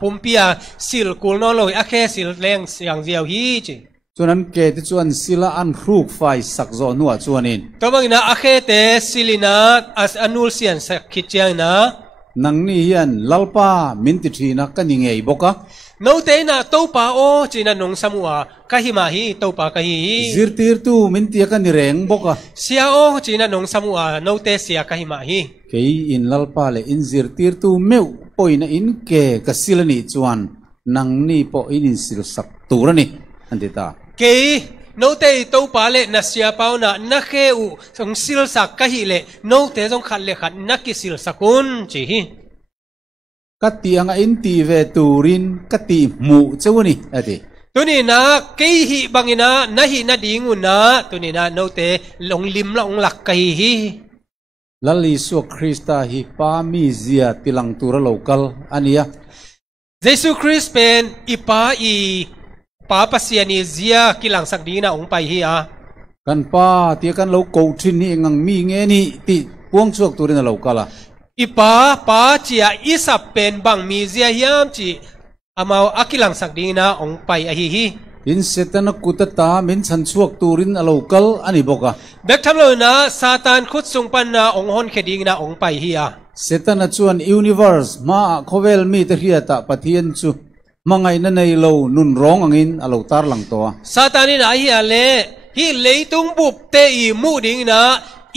ปุ่มปีอาสิลกุลนอลอยอาเคสิลเลงอย่างเดียวฮีจีส่วนนั้นเกติส่วนสิลอันรูกไฟสักโซนัวส่วนนี้ตัวบางนะอาเคเตสิลินาอันุลเซียนสักคิดเจียนะ นังนี่ยันลัลป้ามินติทีนักกันยังไงบอกกะโนเตนะโตปาโอจีนันงสมัวกะหิมาฮีโตปากะฮีซิร์ตีร์ตูมินติกันนี่แรงบอกกะเสียโอจีนันงสมัวโนเตเสียกะหิมาฮีเกยอินลัลป้าเลอินซิร์ตีร์ตูเมวปอยนะอินเกกัสิลนี่จวนนังนี่ปออินสิลสักตูรนี่อันเดตาเกยโนเตโตปาเลนัสยาปาวนะนักเกอุสงสิลสักกะฮิเลโนเตสงขัดเลขัดนักกิสิลสักุนจีฮีกัตติอังอินตีเวตูรินกัตติมูเจ้านี่อะดิตัวนี้นะเกยฮิบังอินะนะฮินะดิงูนะตัวนี้นะโนเตลงลิมละองหลักกะฮิลัลิสุคริสตาฮิปามิเซียติลังตูระโลกัลอันนี้เยซูคริสต์เป็นอิปาอีป้าปัสยานิเซียกิลังสักดีนะองไปฮีอากันป้าที่กันเราโกทินนี่งังมีเงี้ยนี่ติพวงช่วงตัวนี้เรากะละอิป้าเจียอิสับเป็นบางมีเซียยามจีอามาอักิลังสักดีนะองไปอฮีฮีอินเซตันกุตตามินชันช่วงตัวนี้เรากะอันนี้บอกอะเบกทำเลยนะซาตานขุดสุงปันนะองฮอนเคดีนะองไปฮีอาเซตันชวนยูนิเวอร์สมาโคเวลมีตะเฮียตะปะเทียนจูมังไงนั่นในเรานุนร้องอังอินเราตาร์หลังตัวซาตานี่นะฮีอาเลฮีเลยตุงบุบเตอีมูดิงนะ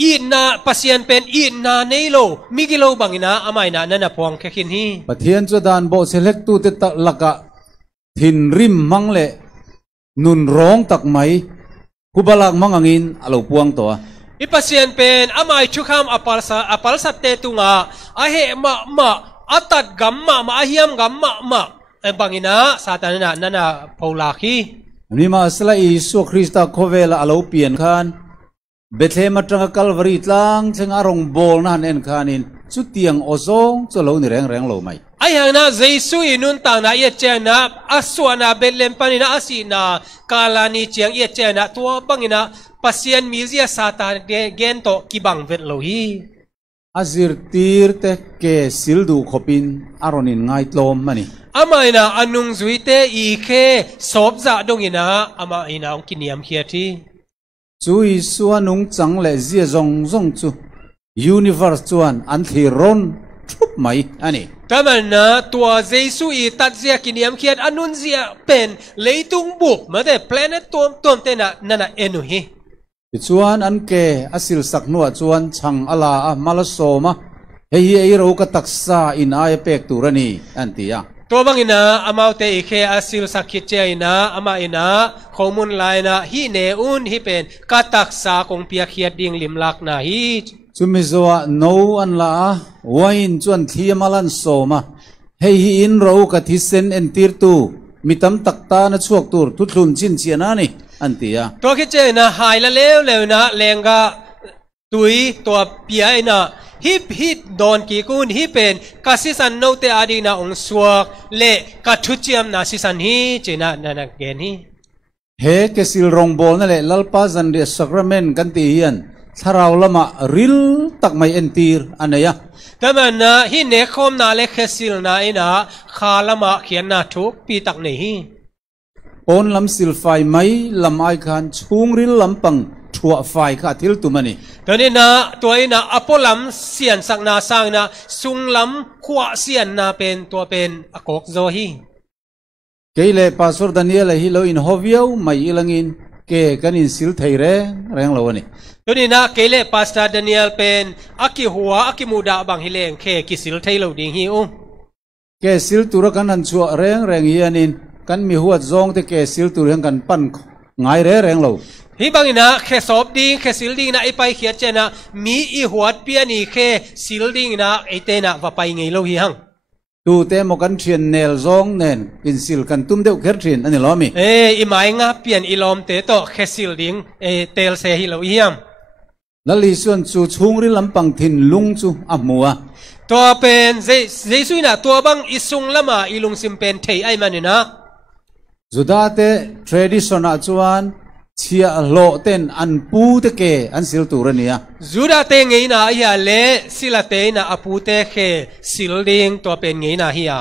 อีน่าปัสยันเป็นอีน่าในโลมีกิโลบังอินะอามัยนะนั่นนะพวงแค่ขินฮีปะเทียนจูดานโบเซเล็กตูเตตะลักะทินริมมังเลนุนร้องตักไหมกุบลักมังอังอินเราพวงตัวอีปัสยันเป็นอามัยชุกามอปัลสัตเตตุงะอาเหมาอัตัดกัมมาอาเฮียมกัมมาบางอินะซาตานนั่นนะพอลาคีนี่มาสลายอิสุคริสต์โคเวลาเราเปลี่ยนขันเบธเลมตรังกัลวารีตลังเชงอารมณ์โบลนั่นเองขันินสุดเตียงโอโซงจะเรานี่แรงเราไหมไอ้ยังนะเจสุอินุนต่างนะเอเจนะอัศวนาเบธเลมปานินะอาศีนากาลานีเจียงเอเจนะตัวบางอินะปัสยันมิเซียซาตานเกนโตกิบังเวทโลฮีอาซิร์ตีร์เตเกสิลดูขบินอารนินง่ายลมมันนี่อามาอินะอนุงจุยเตอีเคสอบจะดงอินะอามาอินะองกินยามเขียทีจุยส่วนนุงจังเลเซียจงจูยูนิเวอร์สจวนอันที่ร้อนทุบไหมอันนี้แต่มันนะตัวเจสุอีตัดเสียกินยามเขียดอนุนเสียเป็นเลยตุงบุบมาแต่แพลเนตตัวเตนะนั่นน่ะเอ็นุฮีจวนอันเกอสิลสักนัวจวนชังอลามาลโซมาเฮียเราก็ตักษาอินอายเปกตุรนีอันที่ยาตัวบางอินะอามาเตอีเคอสิลสักคิดเจอินะอามาอินะข้อมูลไลนะฮีเนอุนฮีเป็นกัตักษาคงเปียเขียดดิ่งลิมลักนะฮีจุมิโซะโนอันละวายน์จวนที่มาลันโซมาเฮียอินเราก็ที่เซนเอ็นตีร์ตูมิตำตักตาณช่วงตูร์ทุกลุนชินเชียนานี่อันที่ยาตัวคิดเจนะหายละเลวนะแรงกะตุยตัวเปียนะฮิปโดนกีกุนฮิเป็นกาสิสันโนเตอาดีนาองสวกเละกัทุจิมนาสิสันฮีเจนะนันเกนฮีเฮเกสิลรองบอลนั่นแหละลัลปาซันเดสักราเมนกันตีเฮียนถ้าเราละมาริลตักไม่เอ็นตีร์อันนี้แต่มันนะฮิเนคอมนาเล็กเกสิลนาอินะขาละมาเขียนนาทุกปีตักนี่ฮีปนลำสิลไฟไม่ลำไอคันชุงริลลำปังชัวไฟข้าทิลตุมันนี่ตอนนี้นะตัวนี้นะอโปลำเสียนสักนาสร้างนะซุงลำขวาเสียนนะเป็นตัวเป็นอกกโซฮีเกลเลปาสวร์ดานิเอลฮิโลอินฮอวิโอไม่ยิลังอินเกกันอินสิลไทยแรงเราวันนี้ตัวนี้นะเกลเลปาสตาดานิเอลเป็นอากิหัวอากิมูดาบางฮิเลงเคกิสิลไทยเราดิ่งฮิโอเกสิลตุรกันหันชัวแรงเฮียนินกันมีหัวจงแต่เกสิลตุเรื่องกันปั้นง่ายแรงเราฮิบังอินะแค่สอบดิ่งแค่สิลดิ่งนะไอไปเขียนเจนะมีอีหัวเปียนี่แค่สิลดิ่งนะไอเตนะว่าไปไงเราฮิฮังดูเตมกันเทียนเนลจงเนนอินสิลกันตุ้มเดียวแค่เทียนอันนี้ล้อมีอีหมายงาเปลี่ยนอีลอมเตโตแค่สิลดิ่งเตลเซฮิเราฮิฮังแล้วลิส่วนจูชุงริลำปังทินลุงจูอับมัวตัวเป็นเจสุนะตัวบังอิสุงละมาอีลุงซิมเป็นเทไอมันนะจุดาเต tradition จวนเชียโลเต้นอันปูเตเกอันสิลตูรนียจุดาเตงไงนะเฮียเลสิลเตนะอปูเตเคสิลดิงตัวเป็นไงนะเฮีย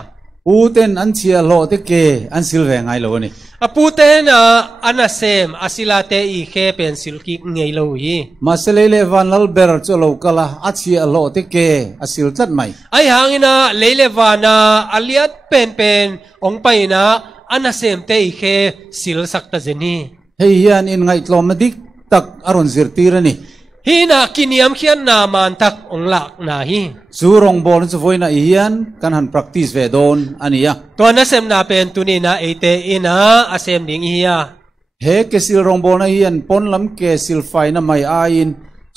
ปูเต้นอันเชียโลเตเกอันสิลเวงไงโลนี่ ปูเตนะอันเซมอาศิลาเตอีเคเป็นสิลกิเงยโลฮีมาเสเลเลวันลเบร์จโลกละอาชีอโลเตเกอาศิลตัดไหมไอหางนะเลเลวานาอเลียดเป็นองไปนะอันเซมเตอีเคสิลสักตะเจนีเฮียนอินไงตลอมดิกตักอารอนซิรตีรนี่ฮีนากินิยมเขียนนามันตักองหลักนาฮีซูรองบอลจะfoi na ian kan han practice ve don ania ตัวนัเซมนาเป็นตุนีนาเอเตอินาอาเซมดิงเฮียhe ke sil rong bol na ian pon lam ke sil fai na mai ain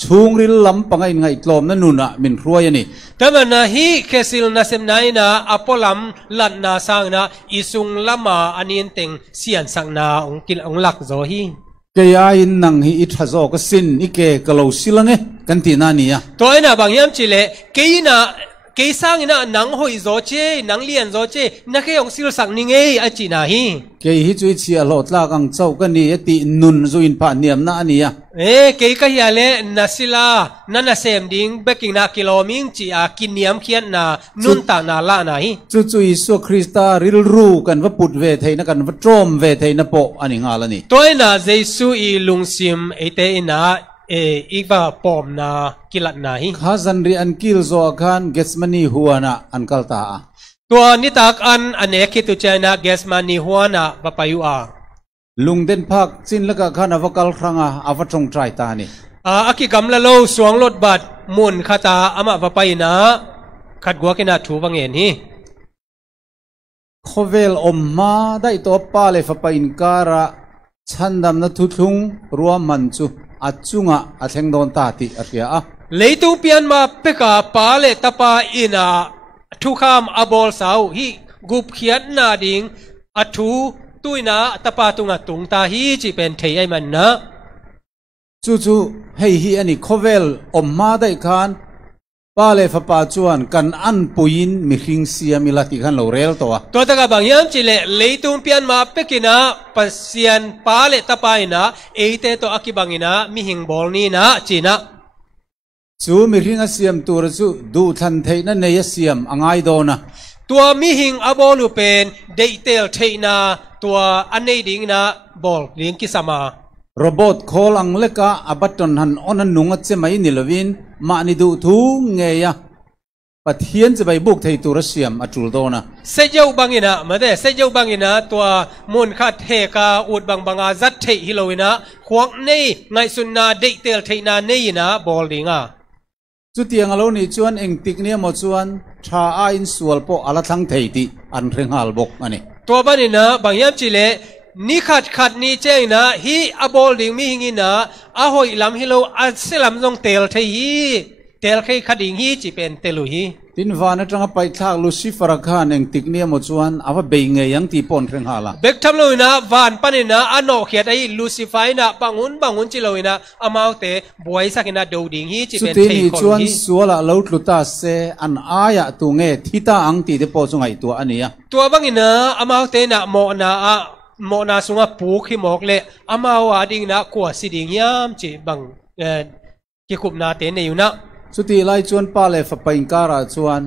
chung ril lam pangai ngai tlom na nuna min hruai ani แต่มันนะฮีเคสิลนัเซมนาอินาอปอลัมลัดนาสังนาอิสุงลามาอันนี้เต็งเสียนสังนาองกิลองหลักโซฮีkaya in nang hi ithazo ka sin ike kalo silange kantina niya toy na bangyam chile keina keisang ina nang hoi zo che nang lian zo che na ke ong sil sang ninge a chi na hi ke hi chui chi a lot la kang chau ka ni ati nun zo in pa niam na ania ke ka hi ale nasila nana sem ding beking na kiloming chi a kiniam khian na nun ta na la na hi chu chui so krista ril ru kan va put ve theina kan va trom ve theina po ani nga la ni toy na jesu I lungsim ete ina iba pom na kilat na hi khazan ri an kil zo khan gesmani huana an kaltaตัวนิตักอันอเนกคิตุเจนะเกสมานีหัวนะบปายุอาลุงเด่นพักจินละกะขันอวกาลครั้งอวตรงใจตานี่อากิกำละโลสวงรถบัดมุนคาตาอามาบปายนะขัดกัวกินาถูบังเงินฮีโคเวลอมมาได้ตัวป้าเลฟปาอินการะฉันดำนัทุทุงรัวมันจูอัจจุงะอัจฉงโดนตาติอักยาเลยตุเปียนมาเปกาป้าเลตปาอินาทุกคำอบอลสาวฮีกุบเขียนนาดิงอัทุตุยนาตปาตุงตุงตาฮีจีเป็นเทยมันนะจู่ๆให้ฮีอันนี้โคเวลอมมาได้คานป้าเลฟปาจวนกันอันปุยินมิคิงเสียมิลาติขันโลเรลตัวตะกบางยามจิเลเลยตุเปียนมาเปกินาปัสเซียนป้าเลตปาอินาเอเตตัวอักิบังอินามิหิงบอลนี่นะจีนะจู่มิริงเสียมตัวจู่ดูทันเทนั่นเนยเสียมอ่างไอโดนะตัวมิหิงอบอลูเป็นเดเตลเทนาตัวอันนี้ดิ่งนะบอลดิ่งกิสมาโรบอทโคลังเล็กะอับัตตนหันอนันนุงเจไม่นิลวินมานิดูทูเงียปัทเฮียนจะไปบุกไทยตัวรัสเซียมอัจุลโดนะเซเจ้าบังอินะมาเด้เซเจ้าบังอินะตัวมุนขัดเฮกาอุดบังบังอาจัดเทฮิโลวินะขวางนี่ไงสุนนาเดเตลเทนานี่นะบอลดิ่งอ่ะจุดยังเรานี่ชวนเองติกเนี่ยมาชวนชาอินสวลโปอาลทั้งไทยตีอันเร่งฮัลบกอันนี้ตัวบ้านนี่นะบางยามจิเลนี่ขัดนี่เจ้งนะฮีอบอลดิ่งมีหิงินะอาหอยลำฮิโลอัสลำจงเตลเทฮีเตลเคยขัดดิ่งฮีจีเป็นเตลุฮีตินวานจังไปทักลูซิฟราคานเองติกเนี่ยมาชวนเอาว่าเบงเงยังตีปนเร่งฮัลละเบกทำเลยนะวานปันนี่นะอันโอเขียดไอ้ลูซิฟายนะบางหุนจิเลยนะอามาเตบวยสักนะดูดิ่งฮีจีเป็นเทฮีชวนสัวละลูตุตาเซอันอายะตัวเงทิตาอังตีเดปอจงไอตัวอันนี้ตัวบางนี่นะอามาเตนะโมนาสุงะปูขี้หมอกเละอามาว่าดิ่งนะกว่าสิดิ่งยามจีบังกิคุบนาเตนอยู่นะสุดที่ไล่ชวนป้าเลฟไปอินการะชวน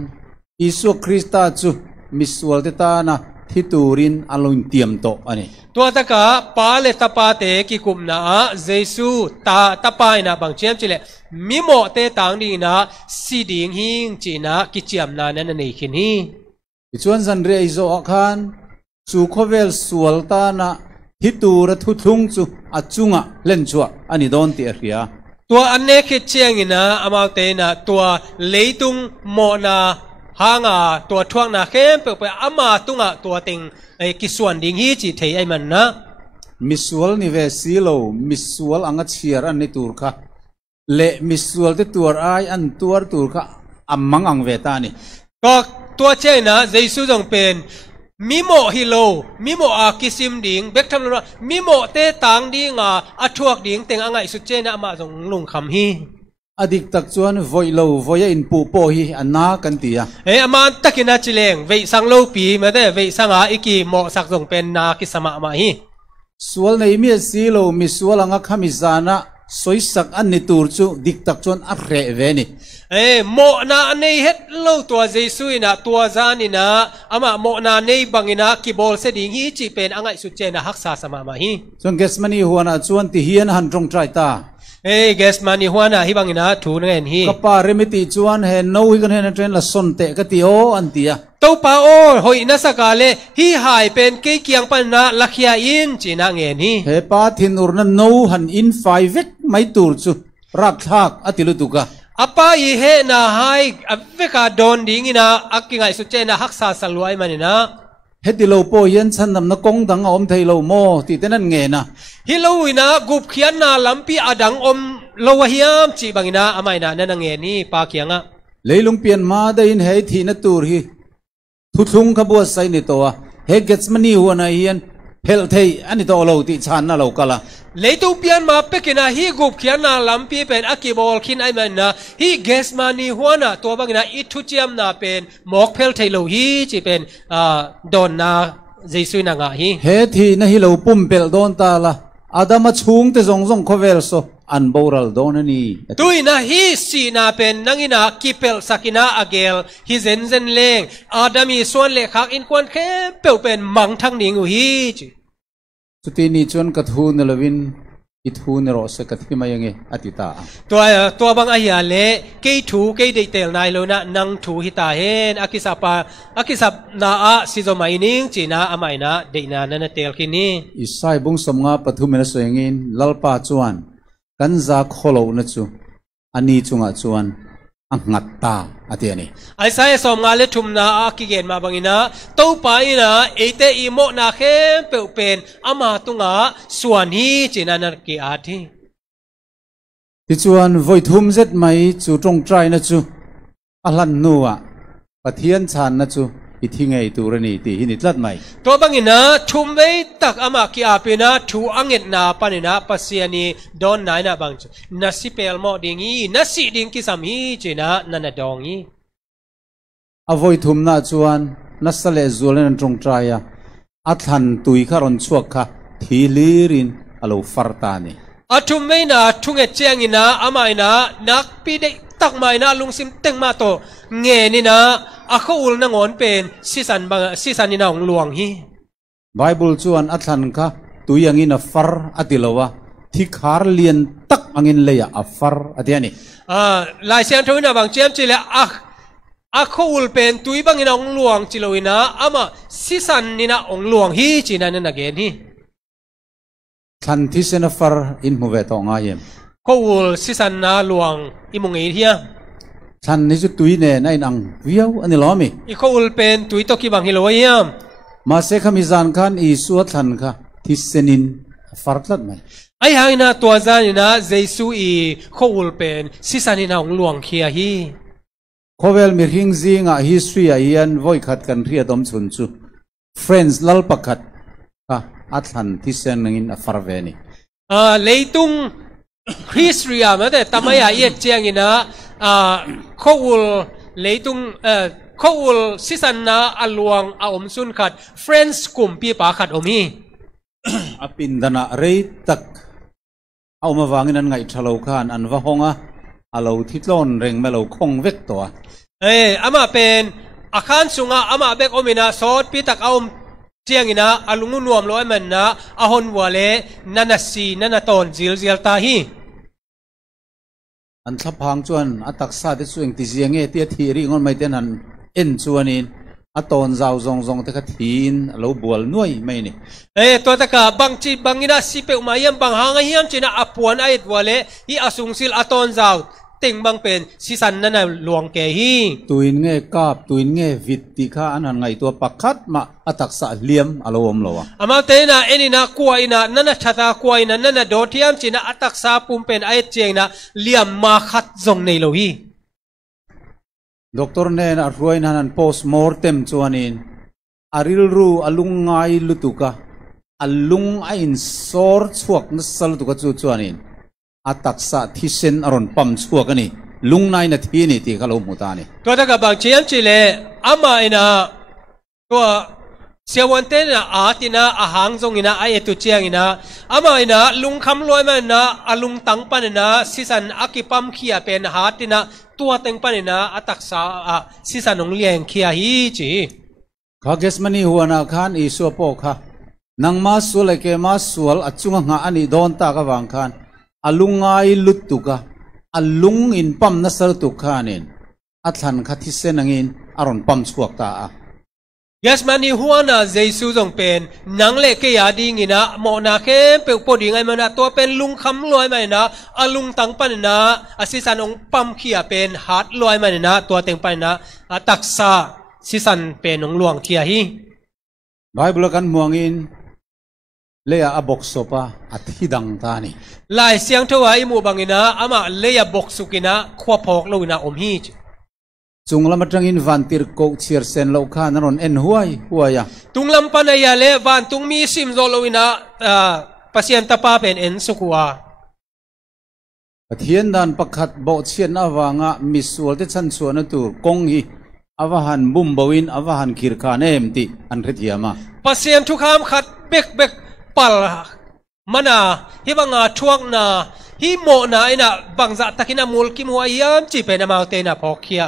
อิสุคริสต์จูมิสวลเตตานะที่ตูรินอลุนเตียมโตอันนี้ตัวตะกะป้าเลตปาเตกิคุบนาเยซูตาปายนะบางเชียมจิเลมิโมเตตังดิ่งนะสิดิ่งหิงจีนะกิจยมนานั่นนี่ขินฮีชวนสันเรย์โซอคันสุขเวลสวลตานะที่ตูรทุทุงจูอัจจุงะเล่นชัวอันนี้โดนตีเรียตัวอันนี้คิดเชียงนะอามาเตนะตัวเลยตุงโมนาหางาตัวทวงนาเข้มเปิดไปอามาตุงะตัวติงไอ้กิส่วนดิ่งฮีจีเทไอมันนะมิสวลนิเวศิโลมิสวลอังเชียร์อันนี้ตูร์ค่ะเละมิสวลที่ตัวไออันตัวตูร์ค่ะอัมมังอังเวตานี่ก็ตัวเจนะเยซูจงเป็นมิโมฮิโลมิโมอากิซิมดิ่งเบกทำเลยว่ามิโมเตตังดิ่งอัทวกดิ่งเต็งอ่างไอสุดเจนะมาจงลุงคำฮีอดีตตักชวนวอยโลวอยอินปูโปฮีอันนากันตีอะอามันตักินาจิเลงเวสังโลปีมาได้เวสังอีกีโมสักจงเป็นนาคิสมามาฮีสวลในมีสีโลมิสวลอังคามิซานะ สวยสักอันนี้ตูร์จูดิกตักจวนอักเรเวนี่โมนาในเฮ็ดเล่าตัวเยซูนะตัวจานี่นะอามาโมนาในบังนะกิบอลเสดิงฮีจีเป็นอังไงสุดเจนะฮักษาสมามาฮีส่วนเกสมันนี่หัวนะจวนที่เฮียนหันตรงใจตาเกสมันนี่หัวนะฮิบังนะถูนั่นฮีก็ป่าเรมิติจวนเห็นนู้ยกันเห็นเทรนละสนเตะกติโออันเตียตัวป้าโอหอยนัสกาเลฮีหายเป็นเกี่ยงปันนะลักยาอินจีนังเงินฮีเฮป้าทินอุรนันนู้หันอินไฟเวกไม่ตูร์จูรักทักอติลุตุกะอป้าอีเฮนะหายเวกาโดนดิ้งนะอักกิงไอสุเจนะฮักษาสลวยมันนะเฮติโลโปยันฉันนำนักกงดังอมไทยโลโมติเตนันเงนะฮิโลวินะกุบเขียนนะลำปีอดังอมโลวะฮิยามจีบังนะอามายนะนั่นเงนี่ปาเกียงะเลยลุงเปลี่ยนมาได้ยินเฮทีนัตูร์ฮีทุทุงขบวนไซนิตัวเฮเกตมันนี่หัวนาเฮียนเฮลเทยอันนี้ตัวเราติชานน่ะเรากะละเลยตัวเปลี่ยนมาเป็กนะฮีกุบเขียนนะลำปีเป็นอักกิบอลคินไอมันนะฮีเกสมันนี่หัวนะตัวบังนะอิทุเจียมนะเป็นหมอกเพลเทโลฮีจีเป็นโดนนะเยซูนังะฮีเฮทีนะฮีเราปุ่มเปลโดนตาละอาดามาชุงเตจงจงคเวลโซอันโบรัลโดนนี่ตุยนะฮีสีนะเป็นนังอินะกิเปลสักินะอเกลฮีเซนเซนเลงอาดามีส่วนเล็กหักอินควันแค่เปลเป็นมังทั้งนิ่งฮีจีสุดนี้จวนกัดหูนลวินอิทูนรอสกัดที่มายังไงอติตาตัวบางอายาเล่เกยถูเกยเดเตลนายโลนะนังถูฮิตาเฮนอากิสับนาอาซิโซมาอินิงจีนาอามัยนะเดนานันเตลคินีอิสายบุงสมงาปฐุมเมนสวยงินลลปาจวนกันจากโคโลนจูอันนี้จุงอาจวนอังงัดตาอาทิตย์นี้ไอ้สายสมงาเลทุมนาอากิเกนมาบังอินะตัวไปนะเอเตอีโมนาเข้มเปลเป็นอามาตุงาส่วนนี้จีนันกีอาทิที่จวนไว้ทุ่มเจ็ดไม่จูตรงใจนะจูอัลลันนัวปะเทียนชานนะจูอิทิงไงตูรณีตีหินิตลัดไม่ตัวบังอินะทุ่มไว้ตักอามากีอาเปนะทูอังเงินนาปานินะปัสยานีโดนนายนะบังจูนัสิเปลโมดิงีนัสิดิงกิสามีจีนะนันดองงีอวัยทุ่มนะจวนนัสเลจูเลนตรงใจอะอัฐันตุยขารอนชวกค่ะทีลีรินอโลฟาร์ตานีอาทุ่มไม่นะทุ่งเอเจียงอินะอามาอินะนักปีเดตักไม่นะลุงซิมเต็งมาโตเงนี่นะอาเขาอุลนังอนเป็นสิสันนี่นะองหลวงฮีไบเบิลชวนอัฐันค่ะตุยอังอินะฟาร์อติลวะที่คาร์เลียนตักอังอินเลยอะฟาร์อติอันนี้ลายเสียงทุ่งนะบางเจียมจิเลอาเขาอุลเป็นตุยบางอินะองหลวงจิโลอินะอามาสิสันนี่นะองหลวงฮีจีนันนักเกนฮีทันที่เซนฟาร์อินมูเวตองอาเยมเขาอุลสิสันนาหลวงอิมุงเอเทียทันนี้จุดตุยเนี่ยในนังวิวอันนี้ล้อมีเขาอุลเป็นตุยตกิบังฮิโลยามมาเสกมิจานขันอีสวดทันค่ะที่เซนินฟาร์ตลัดไหมไอ้หายนะตัวจานี่นะเจสุอีเขาอุลเป็นสิสันนี่นะองหลวงเคียฮีเขาเวลมีหิงซิงอ่ะ history อ่ะยันวัยขัดกันเรียดอมชุนชู friends ลัลปักขัดค่ะอัฐันที่เซนงินฟาร์เวนีเลยตุง history อ่ะมันแต่ทำไมอ่ะเย็ดเจียงอินะเขาอุลเลยตุงเขาอุลสิสันนะอลวงอาอมซุนขัด friends กลุ่มปีปาขัดอมีอปินดานะเรตักเอามาวางนั้นไงทะเลาะกันอันว่าฮงอ่ะอาเราทิดล้นเร่งมาเราคงเวกตัวอามาเป็นอาคารสุงอามาเบกอมินาสอดปีตักเอาเจียงอินะอาลุงนวมร้อยมันนะอาหอนวัวเล่นันสีนันตอนจิลตาฮีอันทับพังจวนอัตักซาที่ส่วนที่เสียงเตี้ยทีริงอนไม่เต้นอันเอ็นจวนนี้อัตอนเจ้าจงแต่ก็ทีนเราบวลน่วยไม่นี่ตัวตะกาบางจีบางอินะสิเปอมายังบางหางยังจีน่าอปวนไอ้วัวเล่ฮีอาสุงซิลอัตอนเจ้าเต็งบางเป็นสิสันนั่นน่ะหลวงแก่ฮีตุยเงยกาบตุยเงยวิตติข้าอันนั้นไงตัวปักขัดมาอัตักษะเลี้ยมอารมณ์เราอามาเตนะเอ็นี่นะกวยนะนั่นน่ะชะตากวยนะนั่นน่ะโดดเทียมจีน่าอัตักษะปุ่มเป็นไอ้เจียงนะเลี้ยมมาขัดจงในโลฮีด็อกเตอร์เนี่ยนะรวยนั่น post mortem จวนนี้อาริลรูอลุงไงลุตุกะอลุงไอ้อินสอร์ชวกนัสลุตุกะจวนนี้อัตักษะที่เซนอรอนปั๊มชวกนี่ลุงนายนาทีนี่ที่เขาลงมุตานี่ตัวตะกับบางเชียมจิเลอามาอินะตัว เสียวันเต้นอาตินะอาหางจงอินะไอเอตุเจียงอินะอามาอินะลุงคำลอยมันนะอาลุงตังปันนะสิสันอากิปัมเขียเป็นหาตินะตัวเต็งปันนะอาตักษาสิสันองเลียงเขียฮีจีข้าเกสมันนี่หัวนาคานอีสัวโปค่ะนังมาสวลเกมาสวลอัจจุงหาอันนี้โดนตากวางคานอาลุงไงลุตุกะอาลุงอินปั๊มนัสรตุกานินอัตลันขัดที่เส้นงินอารอนปั๊มสวกตาYes mani huana Jesu jong pen nang le ke ya ding ina mo na ke pe po ding ai mana to pen lung kham loi mai na alung tang pan na asisan ong pam khia pen hat loi mai na to teng pan na taksa sisan pen ong luang khia hi Bible kan muangin le a box sopa athidang ta ni lai siang thowa i mu bangina ama le ya box sukina khwa phok lo ina om hi Junglam atangin vantir ko chiar sen lo kha naron en huaya tunglam panaya le van tungmi sim zolowina pasien tapa pen en sukua pathian dan pakhat bo chian awanga misual te chan chuana tur kong hi awahan bumbawin awahan khirkhan emti an rethiama pasien thukham khat bek pal mana hibanga thuak na hi mo na ina bangza takina mulki mu ayam chi pe na maute na phokhia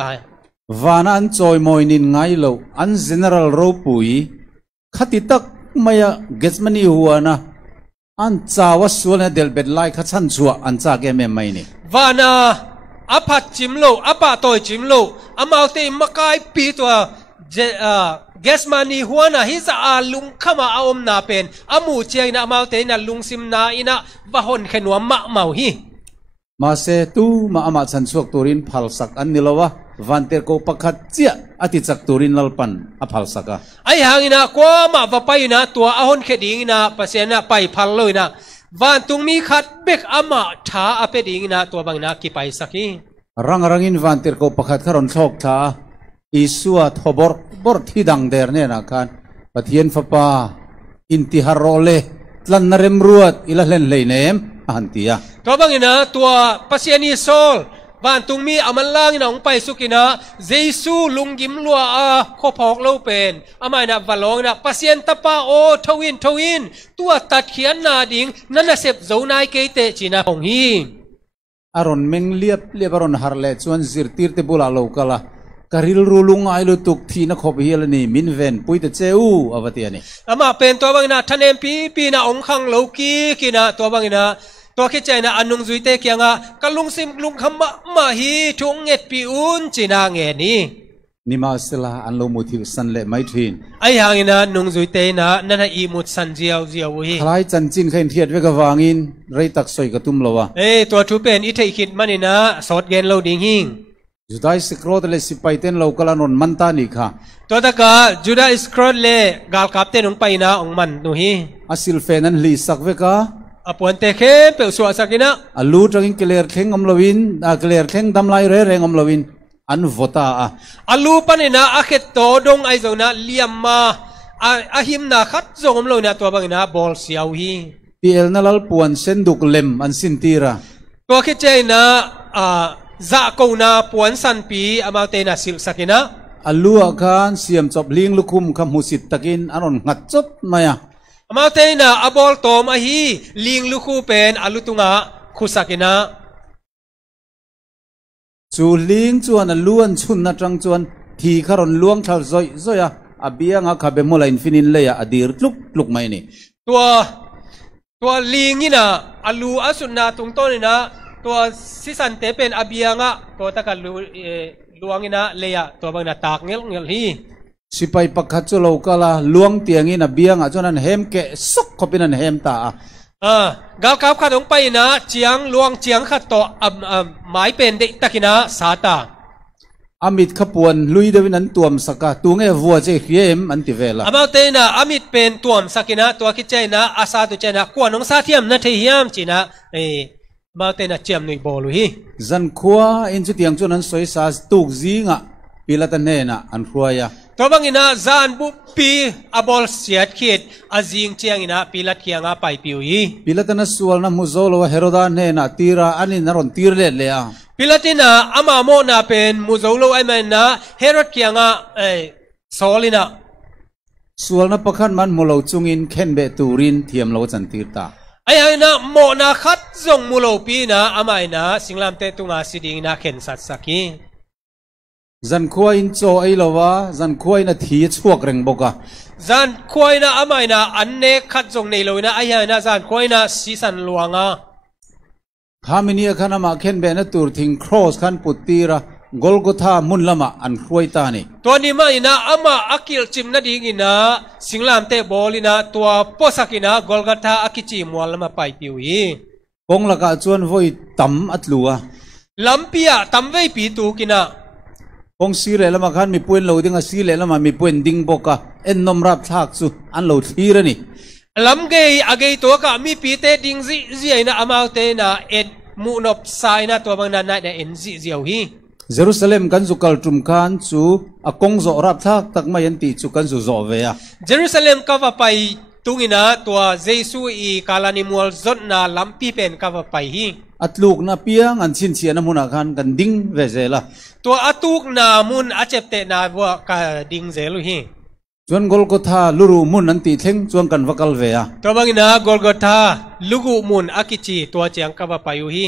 Vana an choi moinin ngai lo an general ro pui khati tak maya gesmani huana an chawa sual del bed lai kha chan chua an cha ke me mai ni Vana aphat chimlo apa toy chimlo amaute makai pi to gesmani huana hi za alung khama aom na pen amu cheng na amaute na lungsim na ina bahon khenwa ma mau hi ma se tu ma ama chan chuak turin phal sak an nilowa vanter ko pakhat chia ati chak turin lalpan aphal saka ai hangina ko ma vapaina tua ahon khedingina pasena pai phalloina van tungmi khat bek ama tha apedingina tua bangna ki pai saki rangin vanter ko pakhat kharon thok tha isua thobor bor thidang der ne na kan pathian fapa intiharole tlan narem ruat ila len leinem antia tua bangina tua pasiani sol van tungmi amalang ina ong pai sukina Jesu lunggim lua khophok lo pen amaina valong na pasien tapa o thawin tua tat khian na ding nana sep zonai ke te china hong hi aron meng liap aron harle chuan zirtir te bula lo kala karil rulung ai lu tuk thi na khop hial ni min ven puite cheu awati ani ama pen to bangina thanem pi na ong khang lo ki kina to banginaตัวคิดใจนะอันนุงจุยเตะเกียงอ่ะกลุงซิมลุงคำมาฮีทุงเอ็ดปีอุนจีนางเงนี่นิมาสลาอันโลมุทิวสันเล่ไม่ทินไอหางนะนุงจุยเตะนะนั่นอีมุดสันเจียวฮีคล้ายจันจินเข็นเทียดเวกวางินไรตักสอยกระตุ้มละวะตัวทูเป็นอิทธิคิดมันนี่นะสอดเกนเราดิ่งหิงจุดาอิสโครดเลสิไปเต้นเรากลานนมันตานิค่ะตัวตะกาจุดาอิสโครดเลกาลกับเต้นองไปนะองมันนูฮีอาศิลเฟนันลีสักเวกาอปวนเตเข้เปิลสัวสักินะอลูจังกิเลอร์เข่งอมลวินกิเลอร์เข่งดำลายเร่งอมลวินอันวตาอลูปันนะอาเขตโตดงไอโซนะเลียมมาอาหิมนาคัดจงอมลวินะตัวบางนะบอลเสียวฮีพีเอลนัลลปวนเซนดุกเลมอันสินตีระตัวคิดใจนะจะกูนะปวนสันปีอามาเตนะสิลสักินะอลูอาการเสียมจบลิงลุคุมคำหุสิตตะกินอันนงัดจบมายามาเตนะอบอลโตมาฮีลิงลูคูเป็นอลุตุงะคุสักินะจูลิงจวนล้วนชุนนัจังจวนทีขรอนล้วงทาซอยอาเบียงอาคาเบมอลอินฟินินเลยอดีร์ลุกไม่นี่ตัวลิงนี่นะอลูอสุนนาตุงต้นนี่นะตัวสิสันเตเป็นอาเบียงะตัวตะกันล้วงนี่นะเลยอะตัวบางนะตากเงี้ยฮีสิไปปักขัดจุโลกาลาล้วงเตียงอินเบียงอ่ะจนนั้นเฮมเกะซกเขาเป็นนั้นเฮมตากาลกับขัดลงไปนะเจียงล้วงเจียงขัดต่อหมายเป็นเด็กตะกินะสาตาอามิดขบวนลุยเดวินันตัวมสักตัวเงี้ยวัวเจเขียมอันติเวล่าอามาเตนะอามิดเป็นตัวมสักนะตัวคิดใจนะอาซาตุใจนะกวนน้องซาเทียมนะเทียมจีนะมาเตนะเจียมหนุ่ยบอลุฮีจันขัวอินจุดยังจนนั้นสวยสาตุกziงอ่ะพิลาตันเนนะอันขัวยาตัวบางอินะจานบุปีอบอลเสียดขีดอาจิงเชียงอินะพิลัดเคียงอาไปปิวยีพิลัดนั้นส่วนนั้นมุโซโลเฮโรดานเนนะตีระอันนี้นารอนตีร์เล่เลยอ่ะพิลัดนะอามาโมนะเป็นมุโซโลไอแมนนะเฮโรดเคียงอาโซลินะ ส่วนนับประคันมันมุลจุงอินเข็นเบตูรินเทียมโลจันตีตาไอ้นะโมนาคัดจงมุโลปีนะอามัยนะสิงลามเตตุงอาสิดิงนะเข็นสัตสักีจันควายอินโจไอลวะจันควายนะทีชวกเริงบกะจันควายนะอามัยนะอันเนคัดจงในโลนะไอ้นะจันควายนะสีสันลวงอ่ะข้ามินีขันมาเข็นเบนตูร์ทิงครอสขันปุตตีระกอลกอธามุนละมาอันครวยตานี่ตัวนี้มาอินะอามาอักิลจิมนาดิงินะสิงลามเตบอลินะตัวโพสักินะกอลกอธาอักิจิมัวละมาไปปิวอีกงละกาจวนvoi tam at lua lampia tam vei pi tu kina kong sire lama khan mi puen lo ding a sile lama mi puen ding boka en nom rap thak su an lo thira ni lam gei agei to ka mi pi te ding zi aina amau te na en mu nop sai na to bang na na en zi ziau hi Jerusalem kan zu kal tum khan chu a kong zo rap thak tak mai an ti chu kan zu zo ve a Jerusalem ka va pai tungina tua Jesu I kalani mual zot na lampi pen ka va pai hi atluk na piang an chin chian na muna khan kan ding ve zela tua atuk na mun achepte na wa ka ding zelu hi chuan golgotha luru mun an ti thleng chuan kan vakal ve a to bangina golgotha lugu mun akichi tua chiang ka va payu hi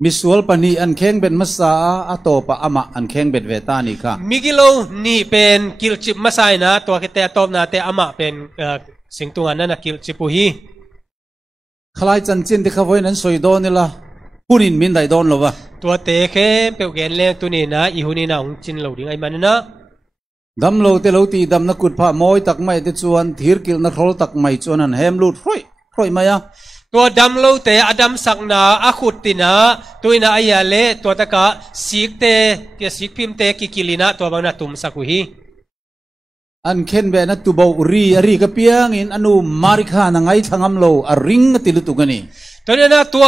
misual pani an kheng ben masa atopa ama an kheng bet ve ta ni kha migilo ni pen kilchip masai na tua kete top na te ama pen singtungan na kilchipu hi khalai chan chin te khavoi nan soi do ni la punin min dai don lova tua te khe pe gen le tu ni na I huni na ong chin lo ding ai man na dam lo te lo ti dam na kut pha moi tak mai te chuan thir kil na throl tak mai chuan an hem lut hroi mayaตัวดำโลเตอดัมสักนาอาขุดตินะตัวน่ะอายาเลตัวตะกะสิกเตเกสิกพิมเตกิกิลินะตัวบางนาตุมสักุฮีอันเข็นเบนัตุบาวรีกะเปียงอินอนุมาริคานังไอทางอัมโลอริงติลุตุกันีตัวนี้นะตัว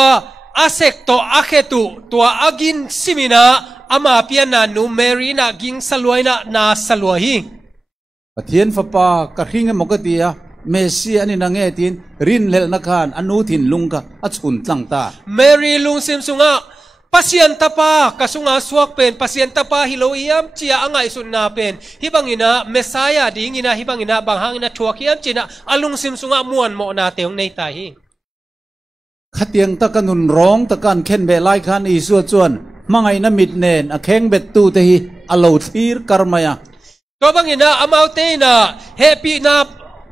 อาเซกตัวอาเคตุตัวอากินซิมินะอามาเปียนานูเมรีนะกิงสลวยนะนาสลวยฮีปะเทียนฟะปากะริงมกติยาเมซีอันนี้นางเอตินรินเลนักานอนุทินลุงกะอัจฉุนตั้งตาเมรีลุงซิมสุงะปัสยันตาปากะสุงะสวกเป็นปัสยันตาปาฮิโลอิยามจียอังไอสุนนาเป็นฮิบังอินะเมสายาดิงินะฮิบังอินะบางหังอินะทัวกิยามจีนะอลุงซิมสุงะมวนโมนาเตียงในตาฮีขัดเตียงตะกันนุนร้องตะกันเข็นเบลายคันอีสัวจวนมังไงนะมิดเนนอะแข็งเบ็ดตูเตฮีอโลทีร์กรมายาตัวบางอินะอามาวเตนะเฮปีนะ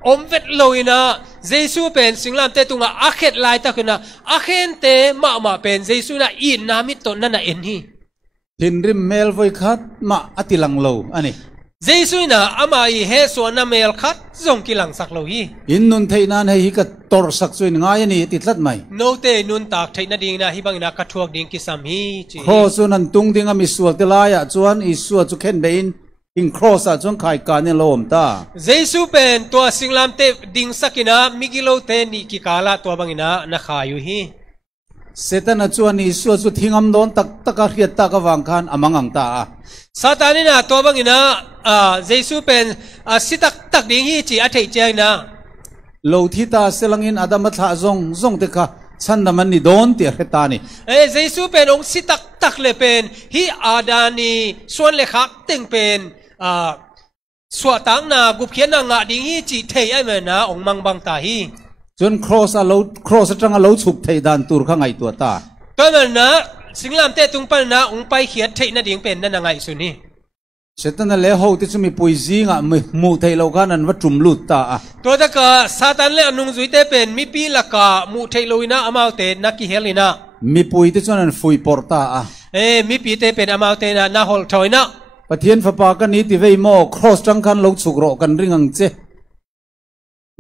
อมเวทโลยนะเจสุเป็นสิงลามเตตุงะอาเขตลายตะคุนะอาเขนเตมาเป็นเจสุนะอินนามิตนั่นน่ะเอ็นฮีทินริมเมลไว้คัดมาอติลังโลอันนี้เจสุนะอามาอีเฮส่วนน่ะเมลคัดจงกิลังสักโลฮีอินนุนเทนานให้ฮิกัดตอร์สักส่วนง่ายนี่ติดลัดไหมโนเตนุนตากเทนดิ่งนะฮิบังนะกัดทวกดิ่งกิสามฮีจีโคส่วนนั้นตุงดิ่งอามิสวดเตลายะจวนอิสวดจุเข็นเบนอิงครอสจงขายการเนี่ยโลมตาเจสุเป็นตัวสิงลามเตดิ่งสักนะมิกิโลเตนิกิกาลาตัวบังนะนักขาอยู่ฮีเซตันจวนอิสวดจุทิ้งอัมโดนตักเรียดตากวางคันอามังอังตาซาตานี่นะตัวบังนะเจสุเป็นสิตักดิ่งฮีจีอัฐิเจนะโลทิตาเซลังอินอาดามัทะจงเตคะฉันดามันนี่โดนเตียเหตานี่เจสุเป็นองค์สิตักเลเป็นฮีอาดานีส่วนเลขักติงเป็นสวตังนากุเพียนนางะดิ่งฮีจีเทยไอเมนะองมังบังตาฮีจนครอสจังอาโลฉุกเทยดานตูร์ข้างไอตัวตาตัวมันนะสิงลามเตตุงปันนะองไปเขียนเทยนาดิ่งเป็นนั่นนางไอสุนีเสร็จนั่นแล้วเขาที่จะมีปุยซีงะมูเทยโลกานันวัดจุมลุตตาตัวตะกะซาตันเลอนุงจุยเตเป็นมีปีละกะมูเทยโลวินะอามาวเตนักกิเฮลินะมีปุยที่จะนั่นฟุยปอร์ตามีปีเตเป็นอามาวเตนะนาฮอลทอยนะปะเทียนฟ้าปากันนี้ที่เวโมครอสจังคันโลกสุกโรกันริงังเจ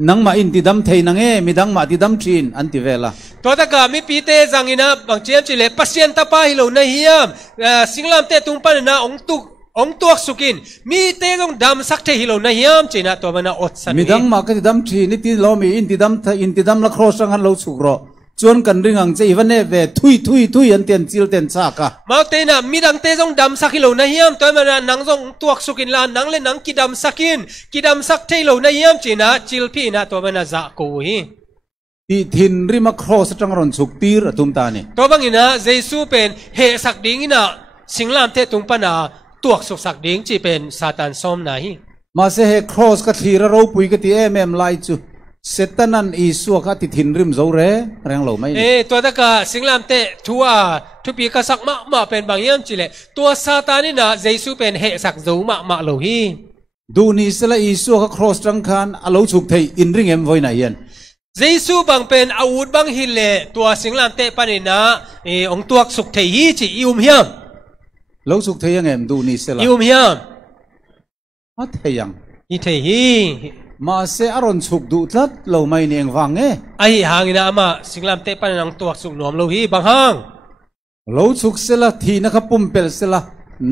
นังมาอินติดัมเทนังมีดังมาติดัมชีนอันติเวลาตัวตะกามีปีเตจังอินะบางเจียมจิเลปัสยันตาปาฮิโลนะฮิยามสิงลามเตตุงปันนะองตัวสุกินมีเตจงดำสักเทฮิโลนะฮิยามจีนะตัวมันอดสันมีดังมาติดัมชีนที่เรามีอินติดัมละครอสจังคันโลกสุกโรจวนกันริงังเจวันเนเวทุยอันเตียนจิลเตียนซากะมาเตนะมีดังเตจงดำสักฮิโลนะฮิยามตัวมันนังจงตัวสุกินลานังเล่นนังกิดำสักเทฮิโลนะฮิยามจีนะจิลพีนะตัวมันจะกูฮีที่ทินริมาครอสจังรอนสุกตีร์ตุมตานี่ตัวบางอินะเจสุเป็นเฮสักดิ่งอินะสิงลามเตตุงปนาตัวสุกสักดิ่งจีเป็นซาตานซ้อมไหน มาเสเหครอสก็ทีระเราปุยก็ตีเอ็มไลจูเสตันันอีสัวก็ติถินริมโจเร่แรงเหล่าไม่ตัวตะกาสิงลามเตทัวทุปีกษักมาเป็นบางอย่างจิเลตัวซาตานี่นะเยซูเป็นเหสักโจมาเหล่าฮีดูนี่สละอีสัวก็ครอสจังคันอาลูชุกไทยอินริงเอ็มไว้ไหนยันเยซูบางเป็นอาวุธบางฮิเลตัวสิงลามเตปานินะองตัวสุกไทยฮีจิอิวมเฮียมลูกสุกไทยยังเอ็มดูนี่สละอิวมเฮียมอะไทยยังอิไทยฮีมาเสอารอนสุกดูทัดเราไม่เนียงฟังไอหางนะมาสิงลามเตปานังตัวสุกหนวมเราฮีบางห้างเราสุกเสละทีนะครับปุ่มเปลเสละ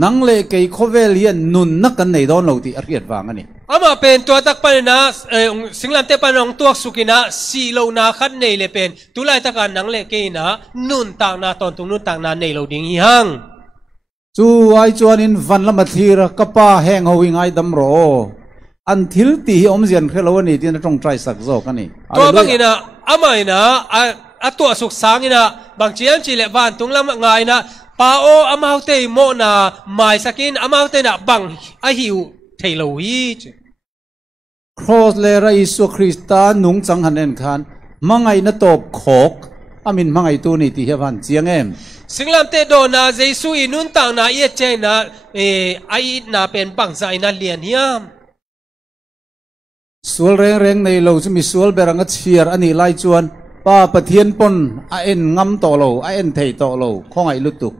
นังเลกไอโคเวลียนนุนนักกันในดอนเราที่อริยฟังอันนี้มาเป็นตัวตักปานะสิงลามเตปานังตัวสุกินะสีเรานาขัดในเลเป็นตุลายตะการนังเลกนะนุนต่างนาตอนตรงนุนต่างนาในเราดิ้งห้างจูไอจวนินวันละมาทีระกป้าแห้งเอาวิ่งไอดำโรอันทิลตีอมเสียนเคลวันนี้ที่นั่นตรงใจสักโซกันนี่ตัวบางอินะไม่นะตัวสุกสางอินะบางเชียนจิเลวันตรงละง่ายนะป้าโออามาเตยโมนะไม่สักินอามาเตยนะบังไอหิวเทโลวีครอสเลระอิสุคริสตานุงจังหันเอ็นคานมังไอนะตบโคกอามินมังไอตัวนี้ที่เฮวันเจียงเอ็มสิงลามเตโดนาเยซูอินุนต่างนาเอเจนะไอนาเป็นบังใจนาเลียนเฮียมส่วนเร่งในเราจะมีส่วนเบรังเชียร์อันนี้ไล่จวนป้าปะเทียนปนไอเอ็นงำต่อเราไอเอ็นเทยต่อเราข้องไอลุตุก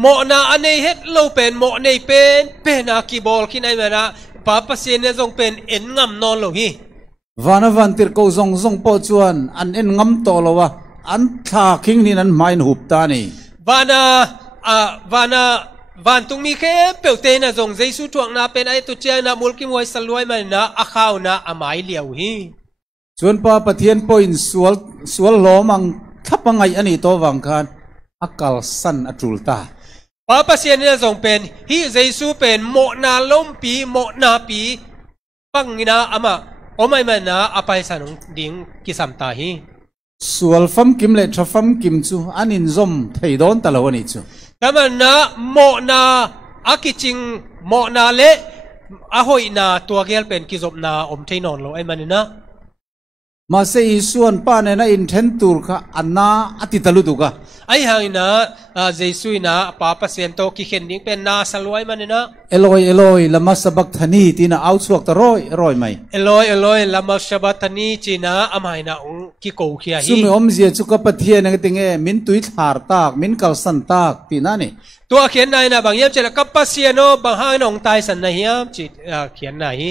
โมนาอันนี้เฮ็ดเราเป็นโมในเป็นอากีบอลขี้ไหนมานะป้าปะเซียนเนี่ยทรงเป็นเอ็นงำนอนเราฮีวานาวันติร์กูทรงปอจวนอันเอ็นงำต่อเราวะอันท่าคิงนี่นั้นไม่หุบตานี่วานาวันตุงมีแค่เปลวเตนะทรงเยซูทวงนาเป็นไอตุเจียนะมุลกิมวยสลวยมันนะอาข้าวนะอาไม้เหลียวฮีส่วนป้าปะเทียนปอยน์สวลล้อมังทับมังไงอันนี้ตัววังคานอากาลสันอัจุลตาป้าปะเซียนเนี่ยทรงเป็นฮีเยซูเป็นโมนาล้มปีโมนาปีปังนะอามาโอไม่มันนะอาไปสันดิ่งกิสัมตาฮีส่วนฟัมกิมเล่ทฟัมกิมจูอันนินซอมไทยดอนตลอดนี่จูแต่มันนะโมนาอากิจิงโมนาเละอาหอยนาตัวเกลเป็นกิจบนาอมเทนอนโลไอมันนะมาเสียส่วนป้าเนี่ยนะอินเทนตูร์ค่ะอันน่าอติตลุตุกะไอหางนะเยซูนะป้าปะเซียนโตกิเข็นดิ้งเป็นนาสลวยมันนะเอลอยละมาสบักธนีที่น่าเอาสวกตะร้อยไหมเอลอยละมาสบักธนีจีนะอามัยนะองกิโกเขียฮีสุมีอมเสียจุกปะเทียนงติงมินตุยถาร์ตากมินกัลสันตากที่นั่นนี่ตัวเขียนนายนะบางยามเจริญกับปะเซียโนบางห้างองตายสันนายามจิเขียนนาย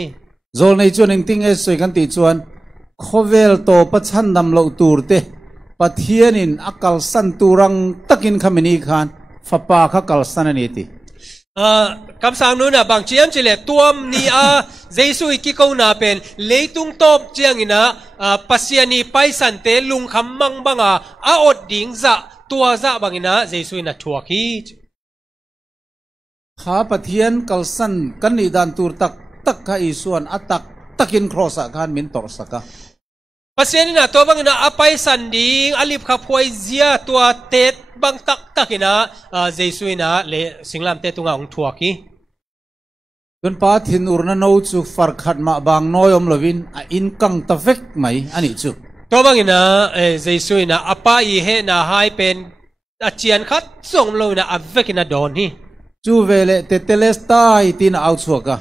โซลในจวนติงสวยกันติจวนโคเวลโตปัจจันดำโลตูร์เตปะเทียนินอักลสันตูรังตักินคำนี้ขานฟ้าปาขักลสันนี่ติคำสั่งนู้นนะบางเชียมเจเลตัวนี้เยซูอิกิโกนาเป็นเลตุงตบเจียงนะปัสยานีไปสันเตลุงคำมังบังอดดิ่งจะตัวจะบางนะเยซูนะชัวคีข้าปะเทียนกัลสันกันนิดานตูร์ตักข้าอิส่วนอัตักินครอสกันมินตอร์สักปัสยานีนะตัวบางนะไปสันดิ่งอลิบขับพวยเจียตัวเตดบางตักนะเยซูนะเลสิงลามเตตุงองชัวคีจนป้าทินอุรนันเอาจุฟาร์ขัดมาบางน้อยอมลวินอินกังตะเฟกไหมอันนี้จุตัวบางนะเยซูนะอป้าอีเฮนะหายเป็นอาเจียนขัดส่งลงนะอเวกินะโดนฮีจูเวเลเตเตเลสไตตีน่าเอาชัวกะ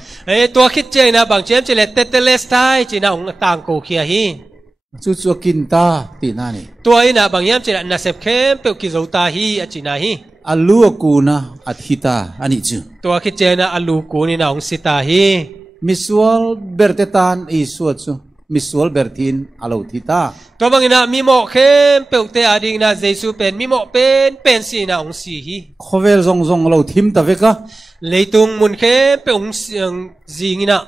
ตัวคิดเจนะบางเจมเจเลเตเตเลสไตจีน่าองต่างกูเขียฮีจูชัวกินตาตีน่านี่ตัวนี้นะบางยามเจเลน่าเสพเข้มเปิลกิโซตาฮีอจีน่าฮีอัลลูกูนะอัฐิตาอันนี้จูตัวคิดเจนะอัลลูกูนี่นะองสิตาฮีมิสวลเบอร์เตตันอีสวดจูมิสวลเบอร์ตินอัลลูทิตาตัวบางนะมีโมเข้มเปิลเตอดิ่งนะเยซูเป็นมีโมเป็นสีนะองสีฮีโคเวลซงเราทิมตะเวกะเลยตุงมุนเข้มเป็นองสีงี้นะ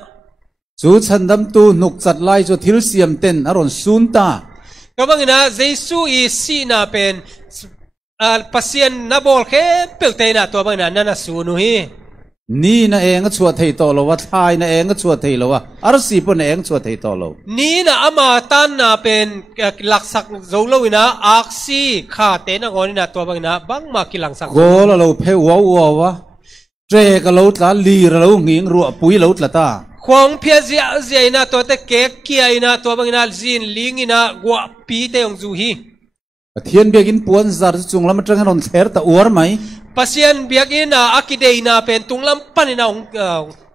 จูฉันดำตูนุกจัดไล่จูทิลเซียมเต็นอารอนซุนตาตัวบางนะเยซูอีสีนะเป็นปัสยานนับอลเข้มเปิลเตนะตัวบางนั้นน่ะสูนุฮีนี่นะเองก็ชัวไทยต่อเราว่าทายนะเองก็ชัวไทยเราว่าอารสีปนเองชัวไทยต่อเรานี่นะอามาตันนะเป็นหลักสักโจลวินะอักซีขาเตนะกอนี่นะตัวบางนะบังมากิหลังสักโกเราเพวัววะเจก็เราตาลีเราหงิงรัวปุยเราตาตา ควงเพียเสียนะตัวแต่เก๊กเกียนะตัวบางนะจีนลิงนะกัวปีเตองจูฮีเทียนเบียกินปวนซาร์จุงลำจังกันเทอร์ตะอวร์ไหมปัสยันเบียกินะอากิเดนะเป็นตุงลำปันนะ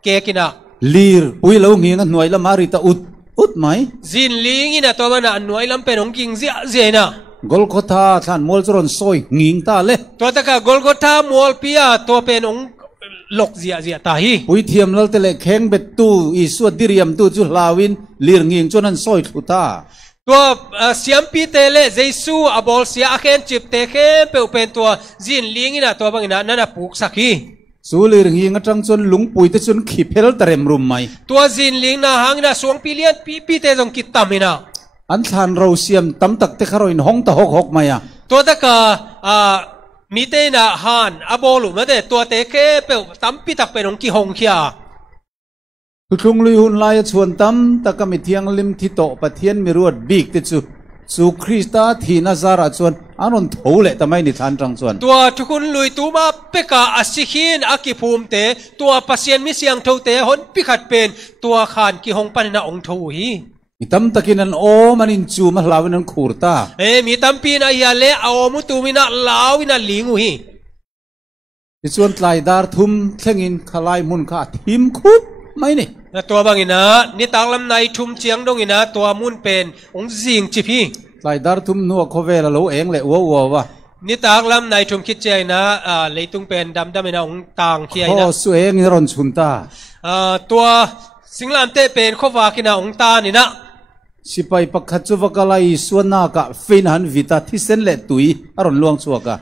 เก๊กินะลีร์ปุยเล่าเงี้ยหน่วยละมาริตาอุดไหมจีนลิงนะตัวบางนะหน่วยลำเป็นองกิงเสียนะกอลโคธาท่านมอลจรอนซอยงิงตาเล่ตัวตะกากอลโคธามอลพิยาตัวเป็นองหลกเสียตาฮีปุยเทียมลัลเตเลแข็งเบ็ดตู้อีสวดดิริยมตู้จุลาวินลีร์งิงจนนั้นซอยทุตาตัวเสียมปีเตเลเจสูอบอลเสียอาเคนจิบเตเคนเป็นตัวจีนลิงนะตัวบางนะนั่นปลูกสักฮีสูลีร์งิงจังจนลุงปุยเตจนขีเพลเตเรมรุมไหมตัวจีนลิงนะหางนะสวงปีเลียนปีเตจงกิตตามินะอันทานเราเสียมตั้มตักเตคารอินห้องตะหกไหมอ่ะตัวตะกามีเตนะฮันอบอลุมาเตตัวเตเคเป็นตั้มปีตักเป็นองค์กิหงเขียทุกลุงลุยหุ่นลายชวนตั้มตะกมิเทียงลิมทิโตปะเทียนมีรวดบีกติจูสุคริสตาทีนาซาราชวนอันนนทูเละทำไมนิทานจังชวนตัวทุกคนลุยตัวมาเปกาอสิขินอากิภูมิเตตัวปัสเซียนมิเสียงทูเตหนปิขัดเป็นตัวขานกิหงปันนาองทูฮีมีตั้มตะกินันโอมันอินจูมาลาวินันคูร์ตามีตั้มปีนายาเล่เอามุตุมินาลาวินันลิงูฮีที่ชวนไลดาร์ทุมเข่งอินขลายมุนขาทิมคุบไม่นี่ตัวบางอินะนี่ตากลำในทุมเชียงดงอินะตัวมุนเป็นองจิงจิพีไลดาร์ทุมนัวโคเวลาโลเองเลยวัววะนี่ตากลำในทุมคิดใจนะเลยตุงเป็นดำอินะองต่างเขียนะโอ้สวยงรอนชุนตาตัวสิงลามเตเป็นข้อวากินะองตานี่นะสิไปปักขัดจุวกลายส่วนนักฟินหันวิตาที่เส้นเล็ดตุยอรอนลวงชัวกะ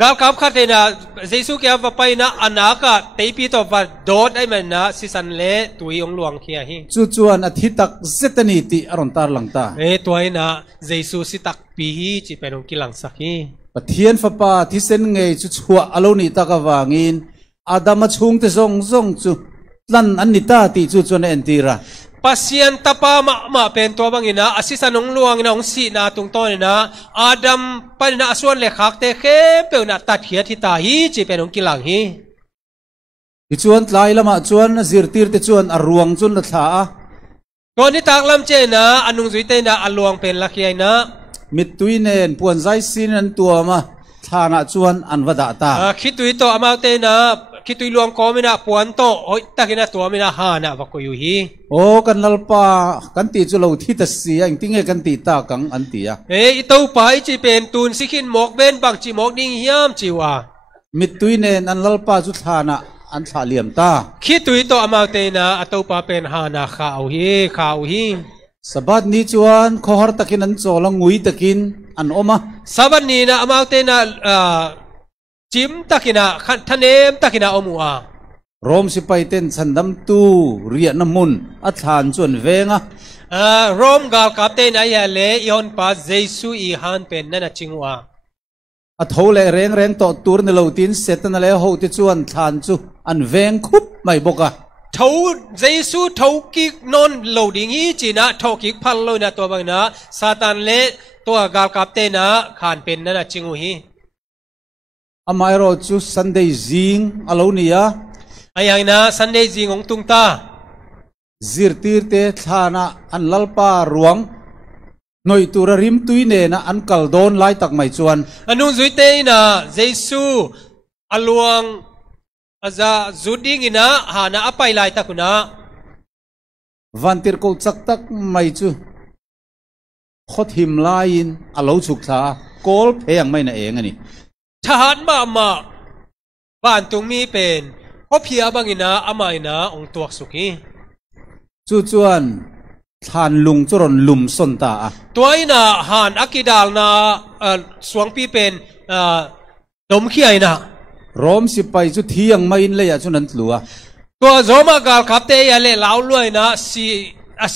กาลกับขัดนะเจสุเกียว่าไปนะอนาคตเตปีตัวว่าโดดไอ้มันนะสิสันเล่ตุยองลวงเขียหิจวนอาทิตย์ตักเซตนิติอรอนตาลังตาตัวนะเจสุสิตักปีจีเป็นองกิลังสักฮีปะเทียนฟ้าป่าที่เส้นไงจุชัวอโลนิตากวางินอาดามาชุงที่ส่งจุลันอันนิตาติจวนเอ็นตีระปัสยันตาปามาเป็นตัวบางอินะอาศิสันองลวงนะองสีนาตุงต้นนะอาดัมปันนะส่วนเล็กหักเตเคเป็นนัตัดเขียที่ตาฮีจีเป็นองกิลังฮีที่ชวนไล่ละมาชวนซิร์ตีร์ที่ชวนอรวงจุนละท่าก่อนนี้ตากลำเจนะอันนุงจุยเตนะอรวงเป็นลักยัยนะมิตุยเนนปวนใจสินันตัวมาท่านะชวนอันวดาตาคิดตุยโตอามาเตนะคิดตุยลวงก็ไม่น่าปวนโตโอ้ยตากินะตัวไม่น่าหานะวักก็อยู่ฮีโอ้กันนัลปากันตีจุลที่ตัดเสียจริงๆกันตีตากังอันตีอะอีตัวไปจีเป็นตูนสิขินหมกเบนบางจีหมกนิ่งยามจีวะมิตุยเนนอันนัลปาจุดฐานะอันสาเหลี่ยมตาคิดตุยโตอามาเตนะอัตัวปาเป็นหานะข้าวฮีสบัดนี้จวนขอหาตะกินอันโจลังงุยตะกินอันอมะสบัดนี้นะอามาเตนะจิมตะกินะทะเนมตะกินะอมัวรอมสิไปเต้นสันดำตูเรียนน้ำมุนอัฐานจวนเวงะรอมกาลกับเต้นอายาเลยอนปาเจสุอีฮันเป็นนั่นจิงวะอัฐโหเลแรงต่อตัวในเหล่าตินเสร็จนั่นแหละหูที่จวนทานจูอันเวงคุบไม่บกะทูเจสุทูกิกนนเหล่าดิ่งฮีจีนะทูกิกพันโลนะตัวบางนะซาตานเลตัวกาลกับเต้นะขานเป็นนั่นจิงวฮีอามายรอจูซันเดย์ซิงอโลเนียไอ้ยังนะซันเดย์ซิงของตุงตาซิร์ตีร์เตทานะอันลัลปารวงหน่อยตัวริมตุยเนนะอันกัลโดนไล่ตักไม่จวนอนุจุยเตนะเจสุอลวงอาจจะจุดดิ้งนะหานะอภัยไล่ตักนะวันที่เขาจักตักไม่จูขดหิมไล่อินอโลชุกซาโกลเพยังไม่น่าเองอันนี้ทหารมาบ้านตรงมีเป็นเพราะเพียบางอินะอามาอินะองตัวสุขีจวนทานลุงจรนลุมสนตาตัวอินะหานอักิดาลนะสวงปีเป็นดมขี้ไอนะรอมสิไปจุดที่ยังไม่อินเลยจุนันหลัวตัวโจมากาลขับเตยเล่เหลาลวยนะ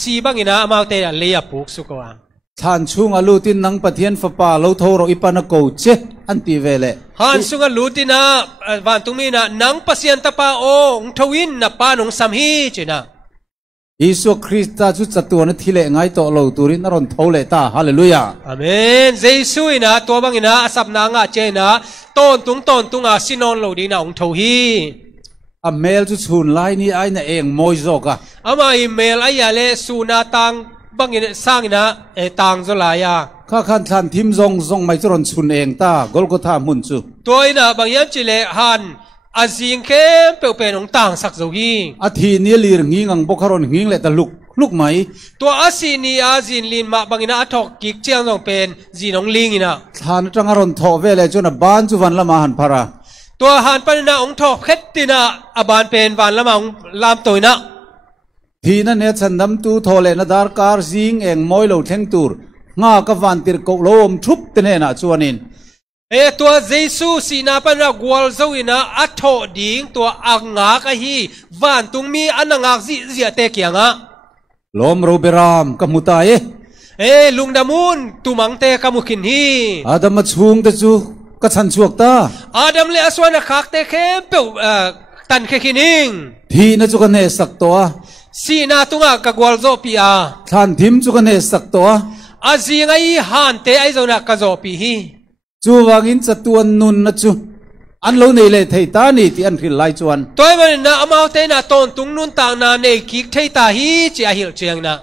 สีบางอินะอามาเตยเลียปุกสุกวางท่านช่วงอลูตินนังปะเทียนฟ้าป่าเราโทรอิปานโกเจอันตีเวเลฮันช่วงอลูตินะวันตุมีนะนังปัสยันตปาโอองทวินนะปานองสัมฮีจีนะอิสุคริสต์จุดจัตัวนั้นที่เละไงต่อเราตุรินนรนทเลตาฮาเลลูยาอาเมนเจสุยนะตัวบางอินะอาสับนางะเจนะต้นตุงอาสินอนเราดีนะองทวี a mel chu chun lai ni ai na eng moi zoka ama email ayale suna tang bangin sangina tang zolaya kha khan than thim zong mai chron chun eng ta golgotha mun chu toina bangyam chile han azing khem pe pen ong tang sak zo hi a thi ni lir ngi ngang bokharon nging le ta luk mai to asini azin lin ma bangina athok kik chiang jong pen jinong lingina than tangaron tho vele chuna ban chu van lama han phara ตัวหานปนนาองทอกเฮ็ดตินะอบานเป็นวานละมังลามตัวนะทีนั่นเนี่ยฉันนำตู้ทอเลนดาร์การซิงเองมอยโลเทงตูร์งากับวันติรกโลมทุบตินเนนะชวนินตัวเยซูสีนาปนากวลโซอินะอัทโธดิงตัวอังงากะฮีวานตุงมีอันงากซิเสียเตกียงะลมโรเบรามกับมุตายลุงดามุนตุมังเตกัมุขินฮีอาดัมมาชุงตะจูก็ฉันชวกตาอาดัมเลอสวานะคักเตเข้มเปตันเคคินิงทีน่ะจุกันเนสักตัวสีนาตุงะกะกวลโซปีอาท่านทิมจุกันเนสักตัวอาจีงไอฮันเตไอโซนะกะโซปีฮีจูวางินจะตัวนุนนะจูอันเราในเลยไทยตานี่ที่อันพิลไลจวนตัวมันนะอมาเตนะตอนตุงนุนต่างนาในกิกไทยตาฮีจีอาฮิลเจียงนะ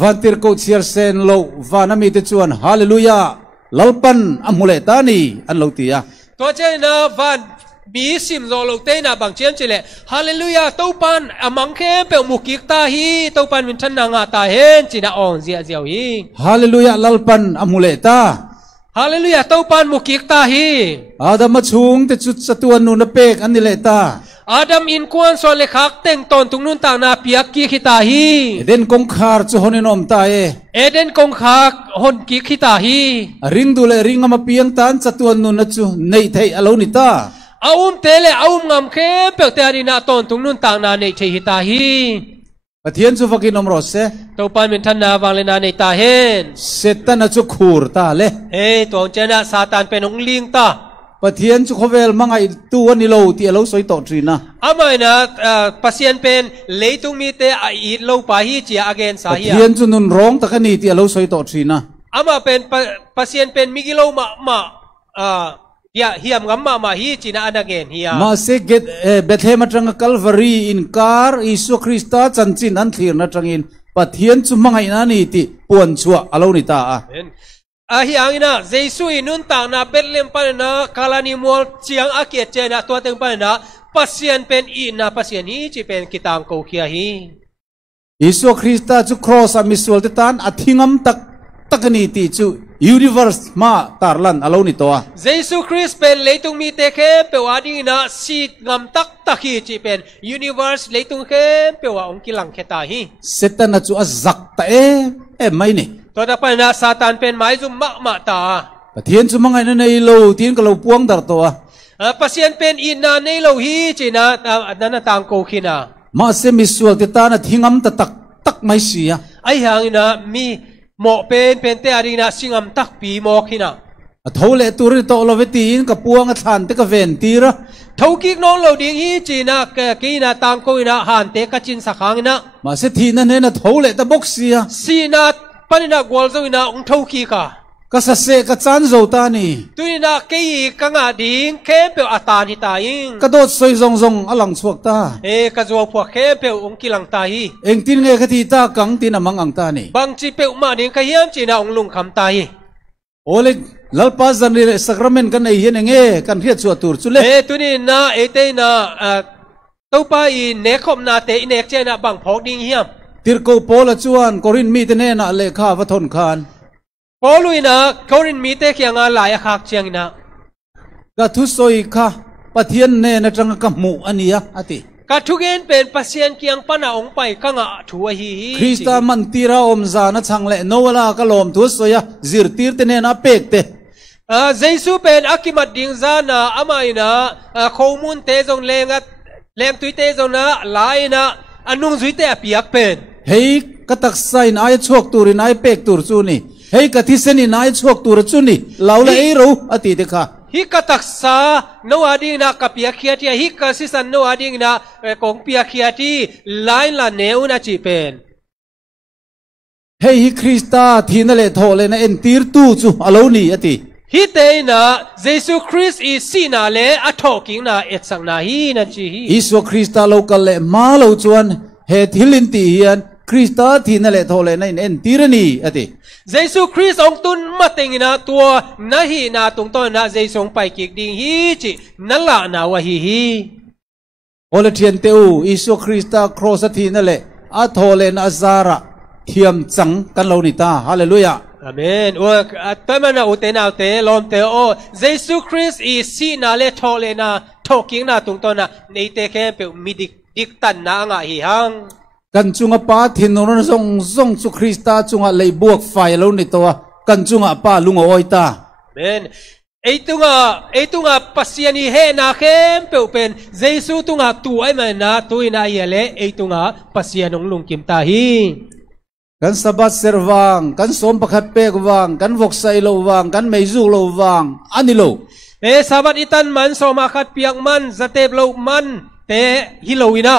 วันติรโกเชียร์เซนโลวานามีเตจวนฮาเลลูยาลลปันอัมมุเลตานีอันโลตียตัวเจนะวันมีสิมโซโลเตนะบางเจียมเจเลฮาเลลูยาตัวปันอมังเข้มเปลมุกิกตาฮีตัวปันวินชันนางาตาเฮนจีน่าอ่อนเสียเจียวฮีฮาเลลูยาลลปันอัมมุเลตาฮาเลลูยาตัวปันมุกิกตาฮีอาดัมมาชุงแต่จุดสตวนนุนเปกอันนิเลตาอาดัมอินควนส่วนเล็กฮักเต็งตอนตุงนุนต่างนาเปียกกีขิตาฮีเอเดนกงคาร์จุฮนินอมตาเอเดนกงฮักฮนกีขิตาฮีริงดูเลริงมาเปียงตันสตวนนุนนัจูในไทยอโลนิตาอาเตเลงามเข้มเปียกเตอรินาตอนตุงนุนต่างนาในไทยหิตาฮีปะเทียนสุฟักินอมรสเซตัวปันเป็นทันนาบางเลนาในตาเฮนเซตันนัจูคูร์ตาเลตัวเจนะซาตานเป็นองลิงตาปะเทียนจุขเวลมังไอตัวนิโลที่เราสวยต่อทรีนะอามานะปัสยันเป็นเลยตุงมีเตออีดโลปาฮีจีอาเกนสาฮีปะเทียนจุนุนร้องตะกันนี่ที่เราสวยต่อทรีนะอามาเป็นปัสยันเป็นมิกิโลมาเฮียมกัมมาฮีจีน่าอันเกนเฮียมาเซเกตเบธเลมจังกัลวารีอินคาร์อิสุคริสต์จันจินอันทีร์นัจังอินปะเทียนจุมังไอนานี่ที่ปวนชัวอโลนิตาฮิอังนะเจสุอินุนต่างนะเบลเลมปานนะคาลานิมัวเจียงอาเกียเจนะตัวเต็งปานนะปัสยันเป็นอีนะปัสยันฮีจีเป็นกิตังโกเคียฮีอิสุคริสต์จุครอสามิสวลติตันอธิงมตักนี่ที่จูยูนิเวอร์สมาตาร์ลันอโลนิตัวเจสุคริสเป็นเลยตุงมีเตเคเปว่าดีนะสีงามตักฮีจีเป็นยูนิเวอร์สเลยตุงเคเปว่าองค์กิลังเคตาฮีเซตันจูอัจักตาไม่เนี่ยตัวต่อไปนะซาตานเป็นไม้จุมมาตาปะเทียนจุมังไงนั่นในโลเทียนก็เราพวงดาร์ตัวปัสยันเป็นอินนาในโลฮีจีนะนั่นต่างโกขินามาเซมิสวลติตานะทิ้งมตักไม่เสียไอหางนะมีหมอเป็นเตอรีนะสิงมตักปีหมอขินาทูเลตุริโตโลเวตีนกับพวงอัฐานเตกเวนตีระทูกิกน้องโลดิ้งฮีจีนะกีนะต่างโกยนะหันเตกจินสักครั้งนะมาเซทีนั่นเนี่ยนะทูเลตบกเสียสีนะปันนักวอลโซอินะองทูกีกาก็สเสกจันโจตานี่ตุยนักเกี่ยกังอาดิงเข้มเปออัตานิตายิงกระโดดซอยซงอลังสวกตากระโจพวกเข้มเปอองกิลังตาฮีเองตินเงคตีตากังตินมังอังตานี่บางจีเปอมาดิงขยามจีน่าองลุงคำตาฮีโอเล็กลลปาจันเรสักรเมนกันไอเฮนเงกันเรียดชัวตูร์สุเลตุนี่นะเตนะตัวไปเนคอมนาเตเนกเจนะบางพอกดิงเฮียมติรโกโปละจวนกอรินมีเตเนนะเลขาวัฒนคานโปลุยนะกอรินมีเตเคียงอะไรคักเชียงนะกะทุสอยค่ะปะเทียนเนนะจังกะหมู่อันนี้อะติกะทุกเอ็นเป็นปัสยันเคียงปนาองไปกังอะทัวฮีคริสตามันตีราอมซานะชังเลโนวลากะลอมทุสอยซิรตีร์เตเนนะเปกเตเจสุเป็นอากิมัดดิงซานะอามาอินะข้อมูลเตจงเลงตุยเตจงนะลายนะอันนุ่งจุยเตอเปียกเป็นเฮ้ยกะตักไซนายชวกตูรินายเปกตูรจูนี่เฮ้ยกะทิเซนินายชวกตูรจูนี่เหล่าเลยรู้อติเดค่ะฮิกะตักซาโนอาดิงนะกับเปียกเขียที่ฮิกะซิสันโนอาดิงนะกงเปียกเขียที่ไลน์ละเนวนะจีเป็นเฮ้ยคริสตาทีนั่นแหละโทเลยนะเอ็นตีร์ตูจูอโลนี่อติ ฮิเตนะเยซูคริสต์อีสีนาเลอะทอกิงนาเอสังนาฮีนั่นจีฮีอิสุคริสต์โลกัลเลมาโลจวนเฮทิลินตีเฮียนคริสต์ที่นั่นแหละทอเลนัยเอ็นตีรนีอะติเยซูคริสต์องตุนมาเต็งนะตัวนาฮีนาตรงต้นนะเยซูไปกิกดิงฮีจินั่นละนาวะฮีโอเลเทียนเตอูอิสุคริสต์ครอสที่นั่นแหละอะทอเลนอาซาระเทียมจังกันโลนิตาฮาเลลูยาอาเมนว่าแต่มันอุเตนาเตลอมเตโอเยซูคริสต์อีสีนาเลทอเลนะทอกิงนาตรงต้นนะในเตแค่เปียวมีดิกตันนะงะฮีฮังกันจุงป้าทินนรส่งสุคริสต์จุงเลยบวกไฟโลนิตัวกันจุงป้าลุงโอยตาเมนไอตุงะปัสยานีเฮนาเข้มเปียวเป็นเยซูตุงะตัวไอมันนะตัวอินาเยเลไอตุงะปัสยานงลุงกิมตาฮีกันสบัดเสรวังกันสมประคัดเปกวังกันวกไซโลวังกันไม่จูโลวังอันนี้โลสบัดอิตันมันสมคัดเปียกมันสเตปโลมันเตฮิโลวินะ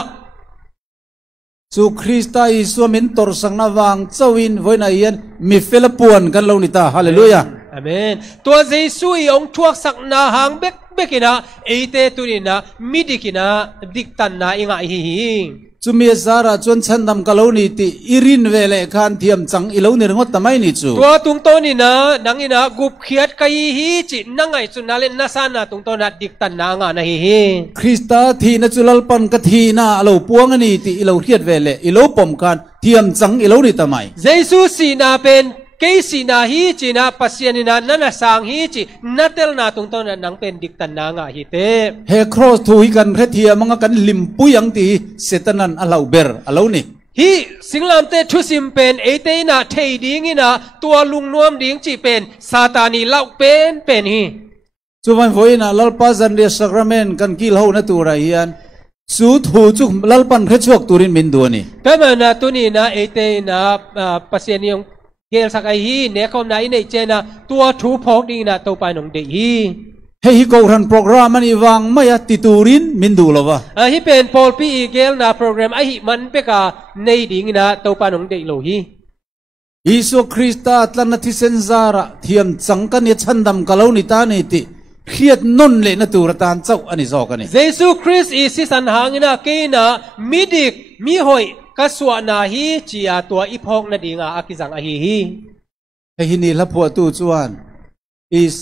สุคริสต์อิสวามินตอร์สังนาวังเจ้าวินไว้ในยันมีเฟลปวนกันโลนิตาฮาเลลูยาอาเมนตัวเยซูองทวกสักนาหางเบกินะเอเตตุนินะมิดิกินะดิกตันนะอิงะฮิฮิจุมีสาระจวนฉันดำกะโลนิติอิรินเวเลคานเทียมจังอิโลนิรงดทำไมนิจูตัวตุงโตนี่นะนังอินะกุบเขียดกายฮิจินังไงจุนาเลนัสานาตุงโตนะดิกตันนะงะนะฮิฮิคริสตาทีนะจุลลปันกะทีนะอโลปวงนิติอิโลเขียดเวเลอิโลปมกันเทียมจังอิโลนิทำไมเยซูสีนาเป็นเกสีนาฮีจีนะปัสยานินานันสังฮีจีนัตเตลนาตรงต้นนังเป็นดิกตันนางะฮิเตเฮครอสทูฮิกันเรเทียมังกันลิมปุยังตีเซตันันอลาเบอร์อลานี่ฮีสิงลามเตทุสิมเป็นเอเตนะเทดิงินะตัวลุงนวมดิงจีเป็นซาตานีเล่าเป็นฮีจุวันฝอยนะลลปาซันเดียสักราเมนกันกิลเฮานะตัวไรยันสูดหูจุกลลปันเรชวกตุรินมินดัวนี่แต่มันนะตัวนี้นะเอเตนะปัสยานิยงเกลสักไอฮีเนคอมนาอินเอเจนะตัวทูพอกดีนะตัวไปนงเดฮีเฮฮิโกรันโปรแกรมมันอีวังไม่ยติตูรินมินดูลวะฮิเป็นพอลปีอีเกลนะโปรแกรมไอฮิมันเปกาในดิ่งนะตัวไปนงเดโลฮีอิสุคริสต์ตลันทิเซนซาระเทียมจังกันยัชันดำกะเลานิตานิติเขียดนนเลนตูรตานเจ้าอันนี้จอกันนี่เยซูคริสต์อีสิสันหางนะเกนะมิดิกมิหอยกัสวนาฮีจีอาตัวอีพอกนาดิ่งอากิจังอาฮีฮีเฮนี่ละพวตูจวนอิส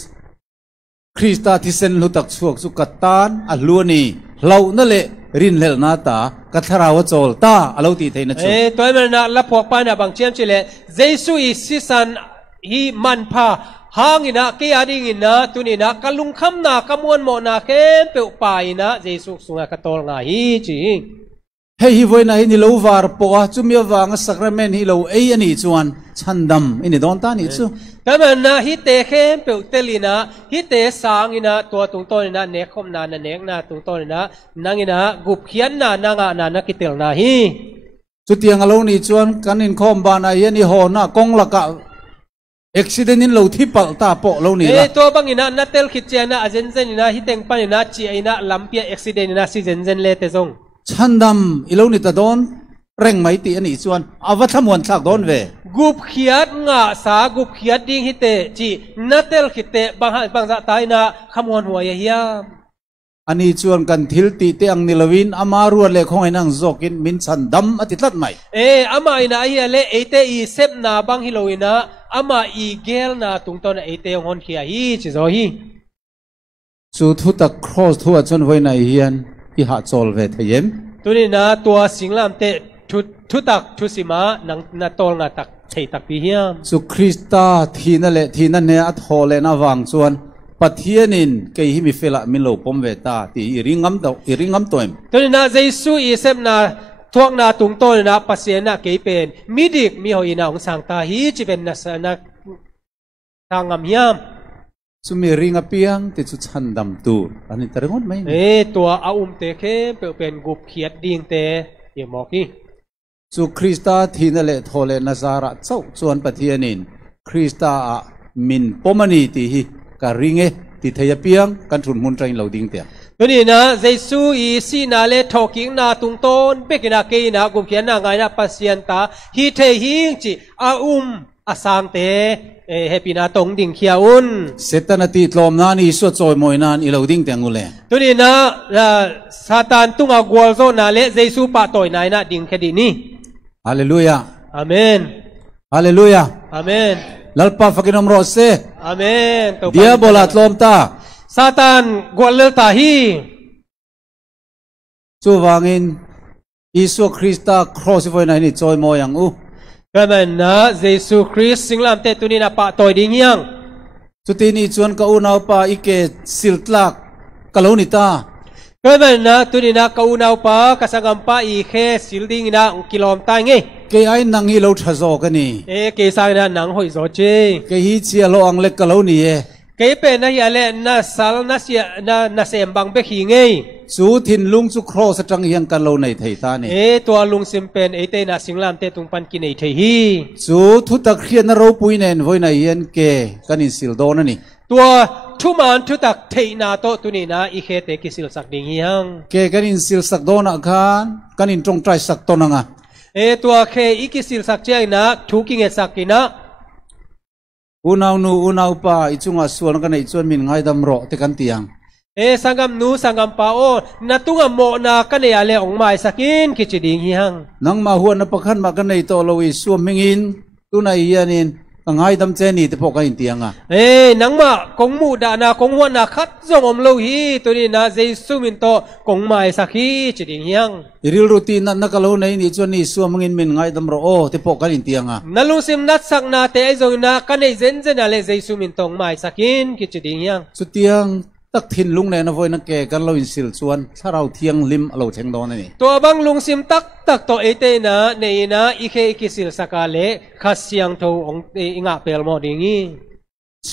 คริสต์ที่เซนลุตักชวกสุกัตตานอัลลูนีเรานั่นแหละรินเลนาตากัทราวโจลตาอัลลูตีเทนชูตัวมันนะละพวกปานะบางเชียมเชลเยซูอิสิสันฮีมันพาหางินะเกียดิงินะตุนินะกัลุงคำนะกมวนโมนะเข้มเปียวไปนะเยซูสุงกตอลงาฮีจีเฮฮิวันนี้เราวาร์ปว่าจุมีวางสักราเมนฮิโลเอียนี่จวนชันดำอินี่ดอนตานี่จูแต่มันนะฮิเตเข้มเปียวเตลินะฮิเตสางินะตัวตุงต้นนะเนคอมนาเนกนะตุงต้นนะนังินะกุบเขียนนะนางะนะนักกิเตลนะฮีจุดยังเรานี่จวนกันอินคอมบานายันอิโหนะกงละกะเอ็กซิเดนินเราที่ปัลตาโปเรานี่ละตัวบางอินะนัตเตลคิดเจนะอาเจนเซนินะฮิเตงปันนะจีไอนะลัมเปียเอ็กซิเดนินะซิเจนเซนเลเตซงฉันดำอิโลนิตาโดนเร่งไม่ตีอันนี้ส่วนอาวัตมวนสักโดนเวกุบเขียดงาสากุบเขียดดิ้งฮิเตจีนัตเตลคิเตบางจะตายนะขมวนหัวเฮียอันนี้ส่วนกันทิลตีเตียงนิลวินอามารัวเล่ของไอ้นางโจกินมินฉันดำอติลัดไหมอามาอินะเฮียเล่เอเตอีเซปนาบางฮิโลอินะอามาอีเกลนาตุงตอนเอเตยงฮอนเขียฮีจิโซฮีสุดทุตครอสทัวจนไว้ในเฮียนที่หาโจลเวทเยมตัวนี้นะตัวสิงลามเตทุตักทุสิมานังนาโตลงาตักใช้ตักพิเฮียมสุคริสต์ทีนั่นแหละทีนั่นเนี่ยอัทโฮเลนาวางส่วนปัทเทียนินเกยฮิมิเฟลามิโลปมเวตาตีอิริงงัมตัวเองตัวนี้นะเยซูอิเซมนาทวงนาตุงโตนะปัสเซนะเกยเป็นมิดิกมีหอยนาองสังตาฮีจิเป็นนัสนะทางงามเฮียมสุมีริงอเปียงติดสุชันดำตูอันนี้ตระงดไหมตัวอาเตเคเป็นกุบเขียดดิ่งเตยมอกีสุคริสต์ที่นั่นแหละทอเลนาซาระเจ้าส่วนปฏิญาณินคริสต์มินปมันีตีฮีการิงติเทียเปียงกันทุนมุนใจเราดิ่งเตียตัวนี้นะเยซูอีสีนาเลทอกิงนาตุงต้นเบกินาเกยนากุบเขียนนาไงนะปัสยันตาฮีเทหิงจีอาอาสังเต เฮปีนาตงดิ่งเขียอุนเสตันติตลอมนานี่สุดโจยมวยนานอีเหลาดิ่งแต่งูเล่ตัวนี้นะซาตานตุงอากวลโซนาเลเยซูปะต่อยนายนะดิ่งแค่ดีนี้ฮาเลลูยาอาเมนฮาเลลูยาอาเมนลัลปาฟักินอมรอเซอาเมนเดียบอลาตลอมตาซาตานกวลเลตาฮีจูวางินอิสุคริสต์ครอสไฟนายนี่โจยมวยยังอูก็มันนะเยซูคริสต์สิงลามเตตุนีนะปะต่อยดิ่งยังสุตินี่ชวนก็อุณาวปาอิเกสิลตลักกะโลนิตาก็มันนะตุนีนะก็อุณาวปากะสังกัมปาอีเคสิลดิ่งนะกิโลมตายไงเกไอนังฮิโลทะโซกันนี่เกสายนะนังหอยโซเจเกฮิเชียโลอังเล็กกะโลนี่เกเป็นนะยาเลนะสัลนะเสียนะเสมบังเบขีไงสูทินลุงสุครอสจังเฮียงกันโลในไทยตานี่ตัวลุงซิมเป็นเตนะสิงลามเตตุงปันกินไอไทฮีสูทุตักเขียนนรูปุยเนนไว้ในเฮียนเกกันอินสิลโดนั่นนี่ตัวทุมันทุตักเทนาโตตุนีนะอีเคเตกิสิลสักดิ่งยังเกกันอินสิลสักโดนักกันกันอินตรงใจสักตนังตัวเคอีกิสิลสักเจนะทุกิงเอสักกินะอุณาวนูอุณาวปาอิจุงอาส่วนกันอิจวนมินไงดำรอเตกันเตียงสังกัมนูสังกัมปาโอนัตุงอโมนากันเนยอะไรองมาสักินกิจดิ่งยังนังมาหัวนับขันมากันในโตโลวิสวมมิงินตุนายานินไงดำเจนี่te pok kain tianga นังมากงมูดานาคงหัวนาคัดจงอมโลหีตัวนี้นะเยซูมินโตกงมาสักฮีจิดิ่งยังอิริลรูตีนันนักโลในนี่จวนนี่สวมมิงินมินไงดำรอโอte pok kain tianga นัลุสิมนัดสักนาเตไอจงนากันในเจนเจนาเลเยซูมินโตงมาสักินกิจดิ่งยังสุดเตียงตักทินลุงในนavoyนักเกกันเราอินสิลชวนถ้าเราเทียงลิมเราเชงโดนนี่ตัวบังลุงซิมตักตัวเอเตนะในนะอีเคอิกิสิลสกาเลขัดเสียงโตองอิงะเปลโมดิ่ง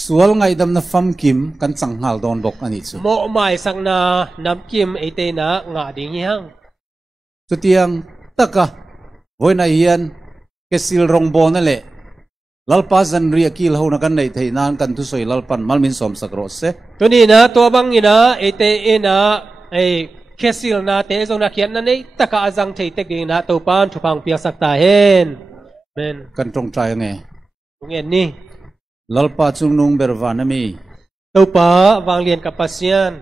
สวลไงดำนับฟัมกิมกันสังหาลโดนบกอันนี้สุโมไม่สังนานับกิมเอเตนะงะดิ่งยังสุดเตียงตักกะvoy na hian ke sil rong bo na le lalpa zan ria kil ho na kan nei thei nan kan thu soi lalpan malmin som sakro se to ni na to bang ina ete ena kesil na te zong na khian na nei taka azang thei te ge na to pan thu phang pia sakta hen men kan tong trai nge ngen ni lalpa chung nung berwa na mi to pa wang lien ka pasian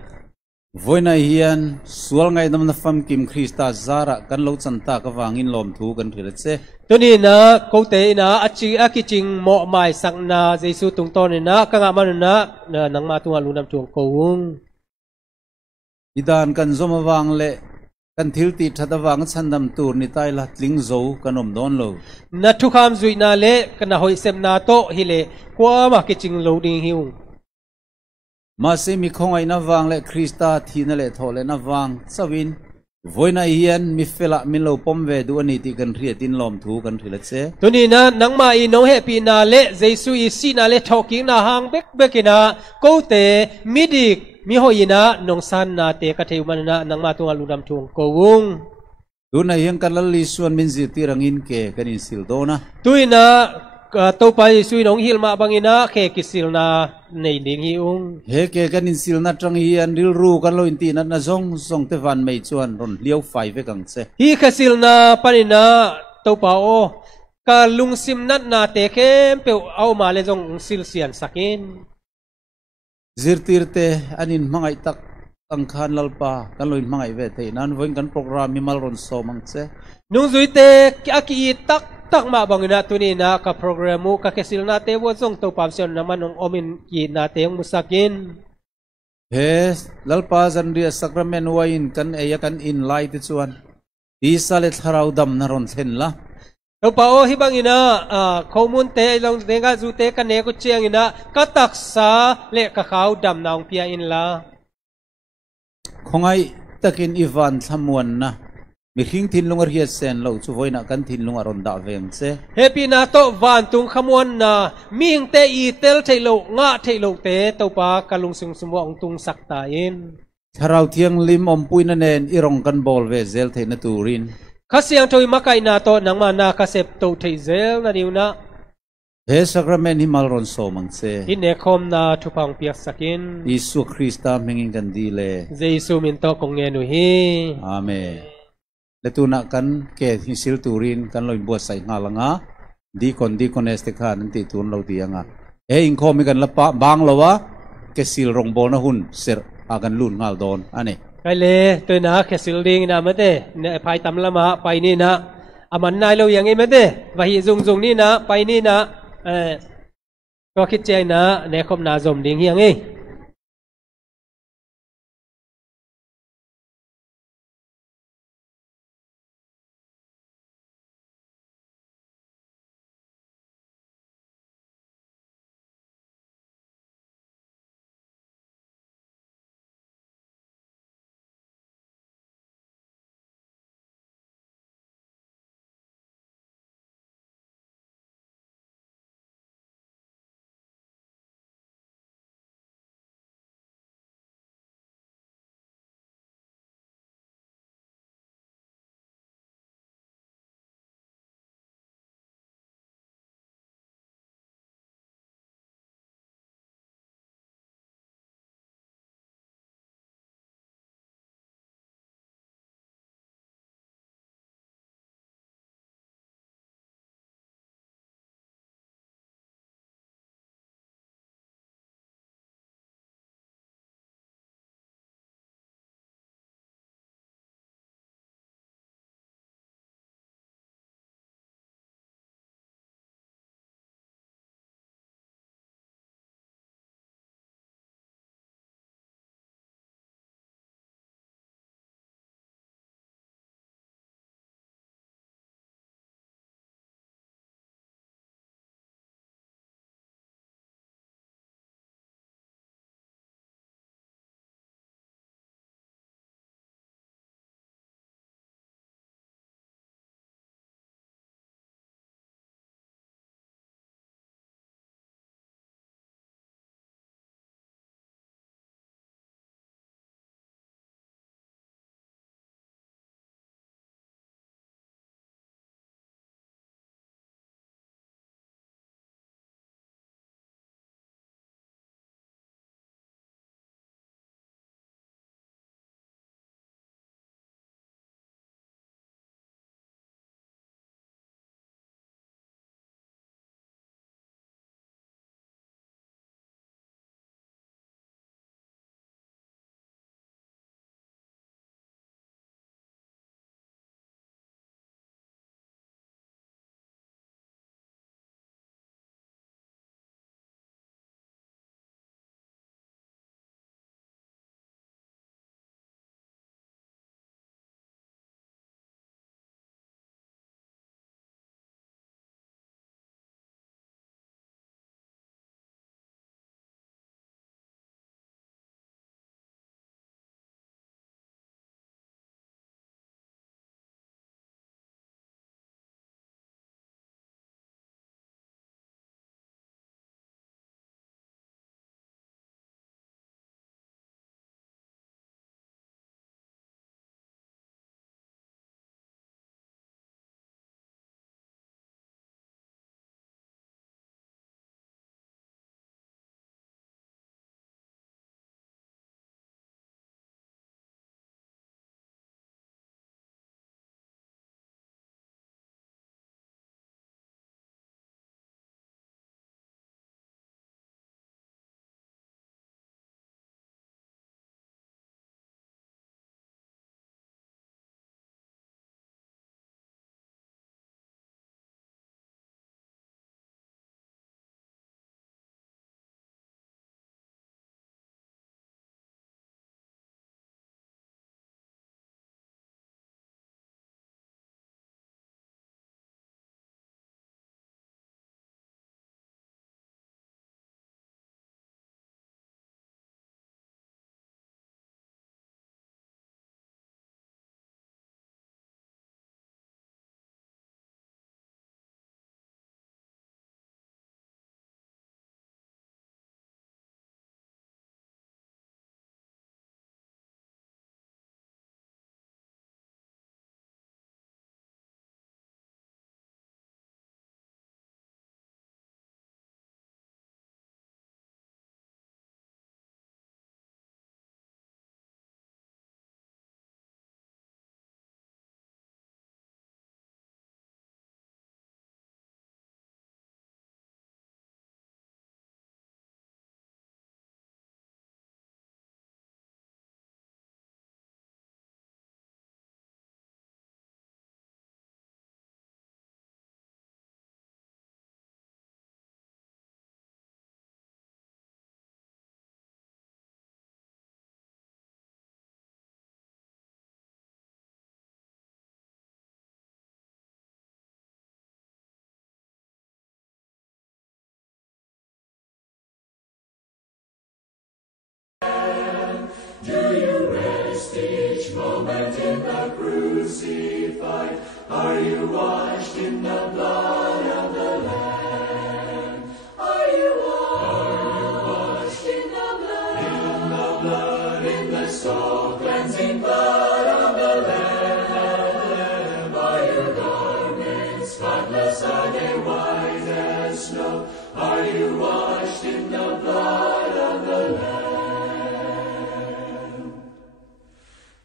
voy na hian sual ngai dam na fam kim Krista zara kan lo chanta ka wangin lom thu kan thile che to ni na ko te na achi akiching mo mai sang na Jesu tung ton ni na ka nga man na nang ma tunga lunam chuang ko ung idan kan zoma wang le kan thil ti thada wang chandam tur ni tai la tling zo kanom don lo na thu kham zui na le kana hoi sem na to hi le kwa ma kiching lo ding hiuมาเสมีคงไอ้นาวางและคริสตาทีนั่นแหละทอและนาวางสวินvoy na hian mi fela min lo pom ve du ani ti kan ria tin lom thu kan thila che to ni na nang ma i no he pi na le Jesu i si na le thoking na hang bek bekina ko te midik mi hoina nong san na te ka theu man na nang ma tunga lunam thung ko wung tu na hian kan li suan min zi ti rangin ke kan in sil do na tuina to pa sui nong hil ma bangina khe kisil na nei ding hi ung he ke kan in sil na tang hian ril ru kan lo in ti na zong zong te van mei chuan ron liau fai ve kang che hi khasil na panina to pa o ka lungsim nat na te khem pe au ma le zong sil sian sakin zirtir te anin mangai tak ang khan lalpa kan lo in mangai ve the nan voin kan program mi mal ron so mang che nung zui te aki tak ma bangina tuni na ka programu ka kesil na te wo zong to pamsion naman ng omin ki na te yung musakin he lalpa zan ria sacrament wain kan eya kan in light chuan di salet harau dam na ron thlen la to pa o hi bangina khomun te long denga zu te kan ne ko chiang ina ka taksa le ka khau dam naung pia in la khongai takin ivan thamuan na mi khing thin lungar hiat sen lo chu voina kan thin lungar ron da veng che happy na to van tung khamon na ming te I tel thailo nga thailo te to pa kalung sung sumwang tung sakta in tharau thiang lim om puina nen irong kan bol ve zel theina turin khasiang thoi makai na to nangma na ka sep to thei zel na niuna he sacrament himal ron so mang che in ne khom na thupang piak sakin Isu Krista mengin kan dile Jesu min to kong ngenu hi amen le tu na kan ke hisil turin kan loi buat sai nga langa di kon este khan ti tun lo ti anga อิงคอมีกันละปะบางละวะเกสิลรงโบนะหุ่นเสรอากันลุนงาลโดนอันนี้ไกเลตัวนะแค่สิลดิงนะมันเต้เนี่ยภายตำละมาไปนี่นะอามันนายเราอย่างงี้มันเต้วาหิซุงนี่นะไปนี่นะก็คิดใจนะเนี่ยคมนาจมดิงอย่างงี้ moment in the crucified? Are you washed in the blood of the Lamb? Are you washed in the blood? In the blood, in the soul-cleansing blood of the Lamb. Are your garments spotless? Are they white as snow? Are you washed in the blood of the Lamb?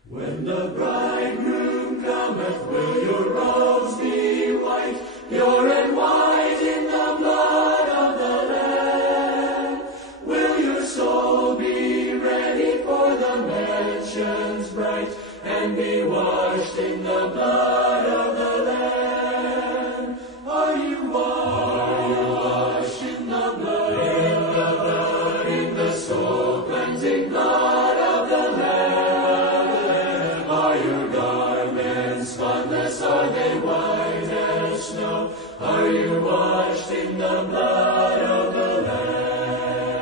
When the bridegroom cometh, will your robes be white, pure and white in the blood of the Lamb? Will your soul be ready for the mansions bright, and be washed in the blood of the Lamb? Are you washed in the blood, in the soul-cleansing blood of the Lamb? Are your garments spotless? Are they white as snow? Are you washed in the blood of the Lamb?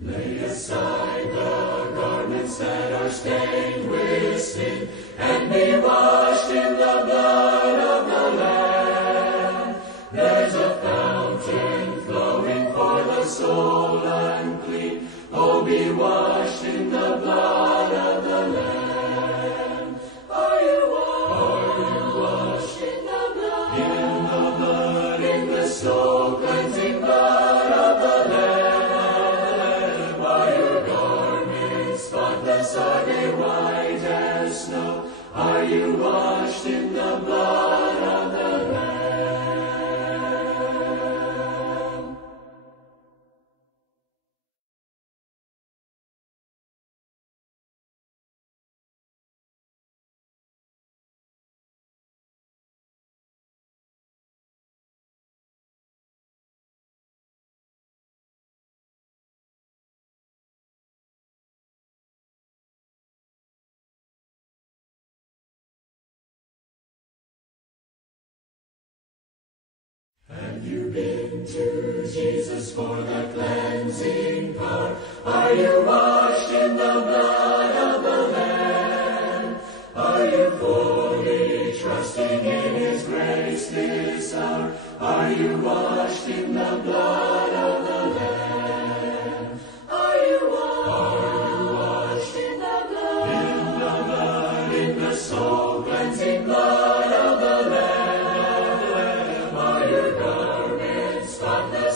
Lay aside the garments that are stained with sin, and be washed in the blood of the Lamb. There's a fountain flowing for the soul unclean. Oh, be washed in the blood of the Lamb. Are you washed in the blood? In the blood, in the soul-cleansing blood of the Lamb. Are your garments spotless? Are they white as snow? Are you washed in the blood of the Lamb? Have you been to Jesus for the cleansing power? Are you washed in the blood of the Lamb? Are you fully trusting in His grace this hour? Are you washed in the blood of the Lamb? Are you washed in the blood? In the blood, in the soul-cleansing blood of the Lamb.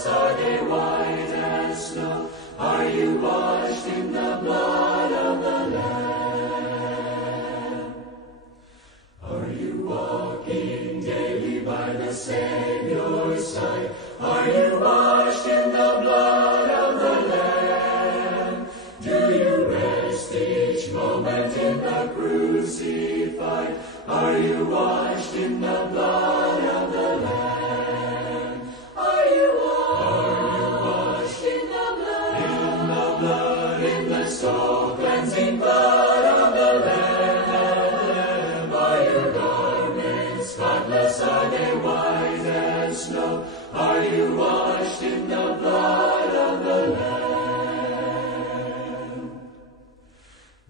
Are they white as snow? Are you washed in the blood of the Lamb? Are you walking daily by the Savior's side? Are you washed in the blood of the Lamb? Do you rest each moment in the crucified? Are you washed in the blood of the Lamb? Soul-cleansing blood of the Lamb. Are your garments spotless? Are they white as snow? Are you washed in the blood of the Lamb?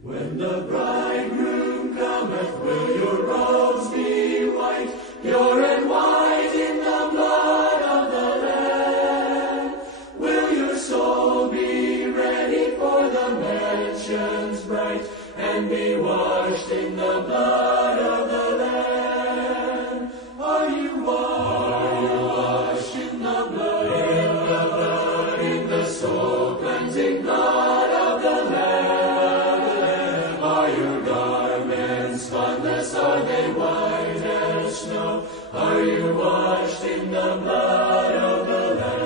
When the bridegroom cometh, will your robes be white, pure and white in the blood of the Lamb? Will your soul be ready for the mansions bright, and be washed in the blood of the Lamb? Are you washed in the blood, in the soul-cleansing blood of the Lamb? Are your garments spotless? Are they white as snow? Are you washed in the blood of the Lamb?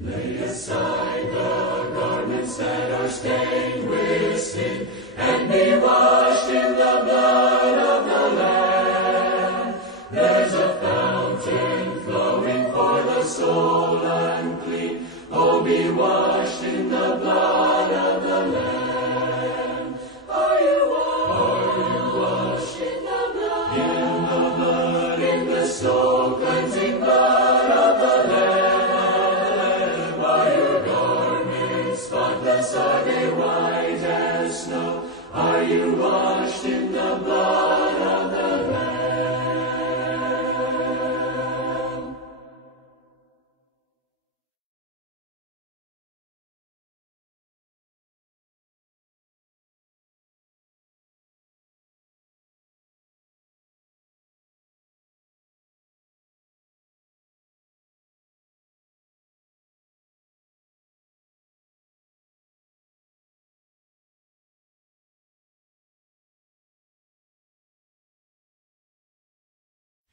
Lay aside the garments that are stained with sin, and be washed in the blood of the Lamb. There's a fountain flowing for the soul unclean. Oh, be washed in the blood of the Lamb. Are you washed in the blood? In the blood, in the soul-cleansing blood of the Lamb. Are your garments spotless? Are they Are you washed in the blood of the Lamb?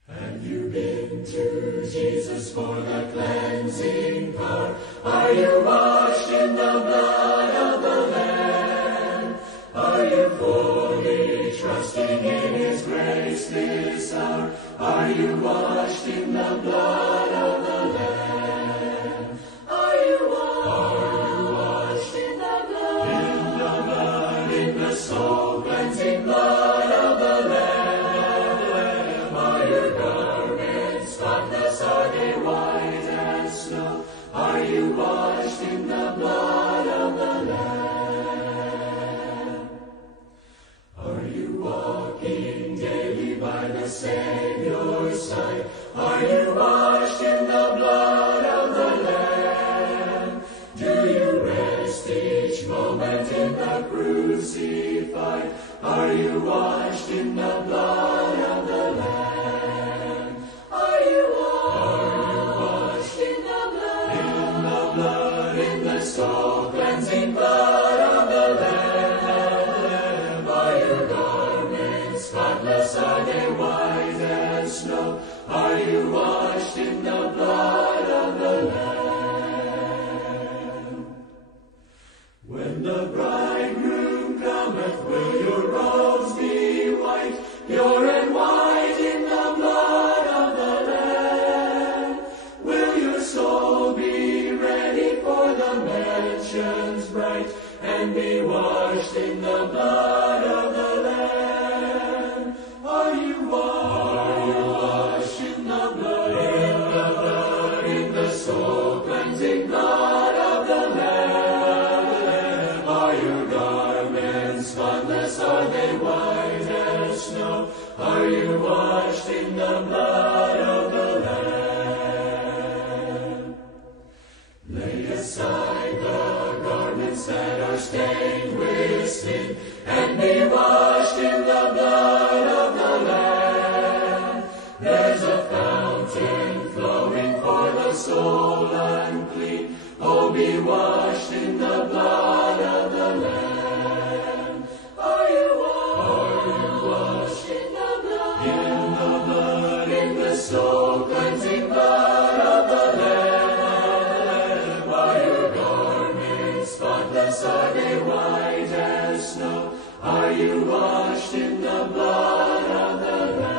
Have you been to Jesus for the cleansing power? Are you washed in the blood of the Lamb? Are you fully trusting in His grace this hour? Are you washed in the blood of the Lamb? Are you washed in the blood? In the blood, in the soul cleansing blood of the Lamb. Spotless are they white as snow. Are you washed in the blood of the Lamb? Are you walking daily by the Savior's side? Are you washed in the blood of the Lamb? Do you rest each moment in the crucified? Are you washed in the blood of the Lamb? Soul cleansing blood of the Lamb. Are your garments spotless? Are they white as snow? Are you washed in the blood of the Lamb? When the bridegroom cometh, will your robes be white, pure and white in the blood of the Lamb? Will your soul be ready for the mansions bright, and be washed in the blood of the Lamb? Are you washed in the blood? In the blood, in the soul cleansing blood of the Lamb. Are your garments spotless? Are they white as snow? Are you washed in the blood of the Lamb? Lay aside the garments that are stained with sin, and be washed in the blood of the Lamb. There's a fountain flowing for the soul unclean. Oh, be washed in the blood of the Lamb. Are you washed in the blood? In the blood, in the soul cleansing blood of the Lamb. Are your garments spotless? Are they white as snow? Are you washed in the blood of the Lamb?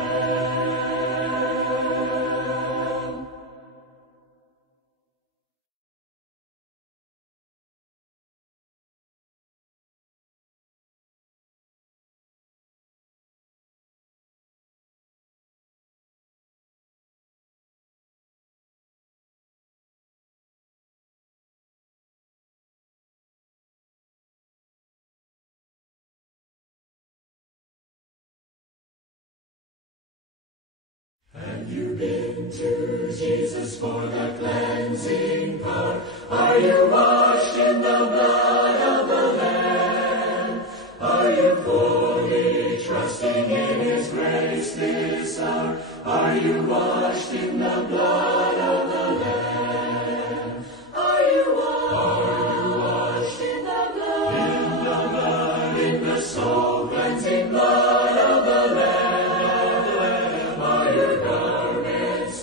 Have you been to Jesus for the cleansing power? Are you washed in the blood of the Lamb? Are you fully trusting in His grace this hour? Are you washed in the blood of the Lamb? Are you washed in the blood? In the blood, in the soul cleansing blood of the Lamb.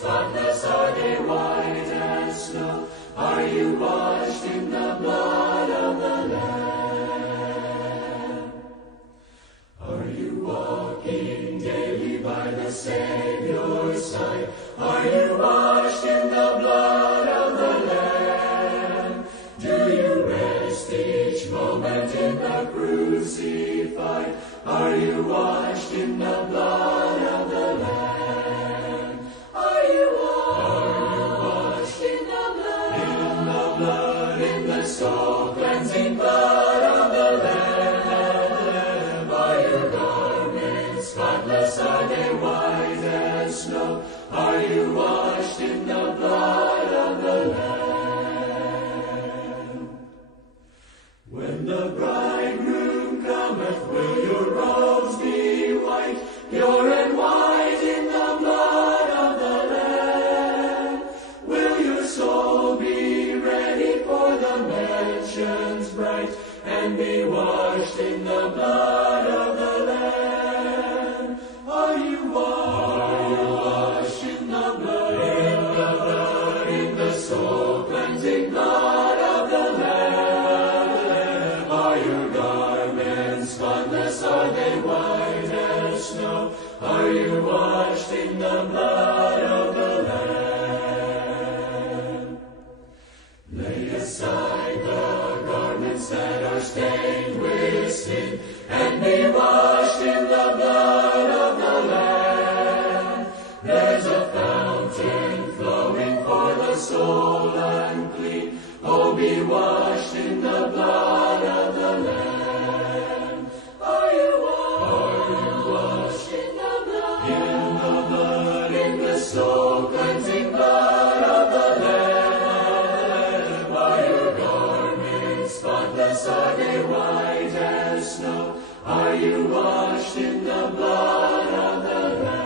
Spotless are they white as snow? Are you washed in the blood of the Lamb? Are you walking daily by the Savior's side? Are you washed in the blood of the Lamb? Do you rest each moment in the crucified? Are you washed in the blood of the Lamb? Soul cleansing blood of the Lamb. washed in the blood of the Lamb? Are you washed in the blood, in the soul cleansing blood of the Lamb? Are your garments spotless? Are they white as snow? Are you washed in the blood of the Lamb? Lay aside the garments that are stained with sin, and be washed in the blood of the Lamb. There's a fountain flowing for the soul unclean. Oh, be washed in the blood of the Lamb. Are you washed in the blood? In the blood, in the soul cleansing blood of the Lamb. Are your garments spotless? Are they white as snow? Are you washed in the blood of the Lamb?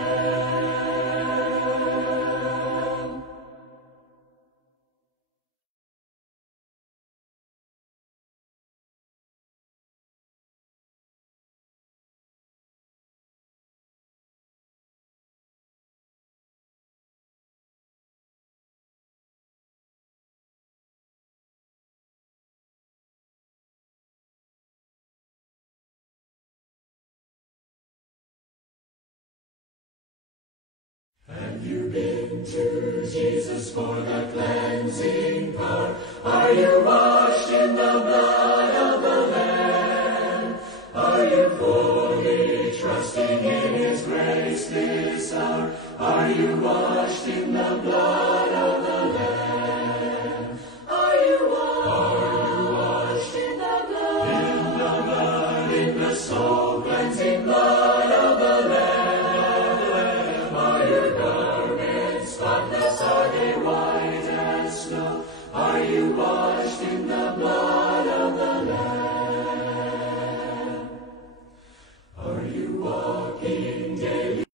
Have you been to Jesus for the cleansing power? Are you washed in the blood of the Lamb? Are you fully trusting in His grace this hour? Are you washed in the blood of the Lamb? Are you washed in the blood? In the blood, in the soul cleansing blood of the Lamb. Are your garments spotless? Are they white as snow? Are you washed in the blood of the Lamb? Are you walking daily?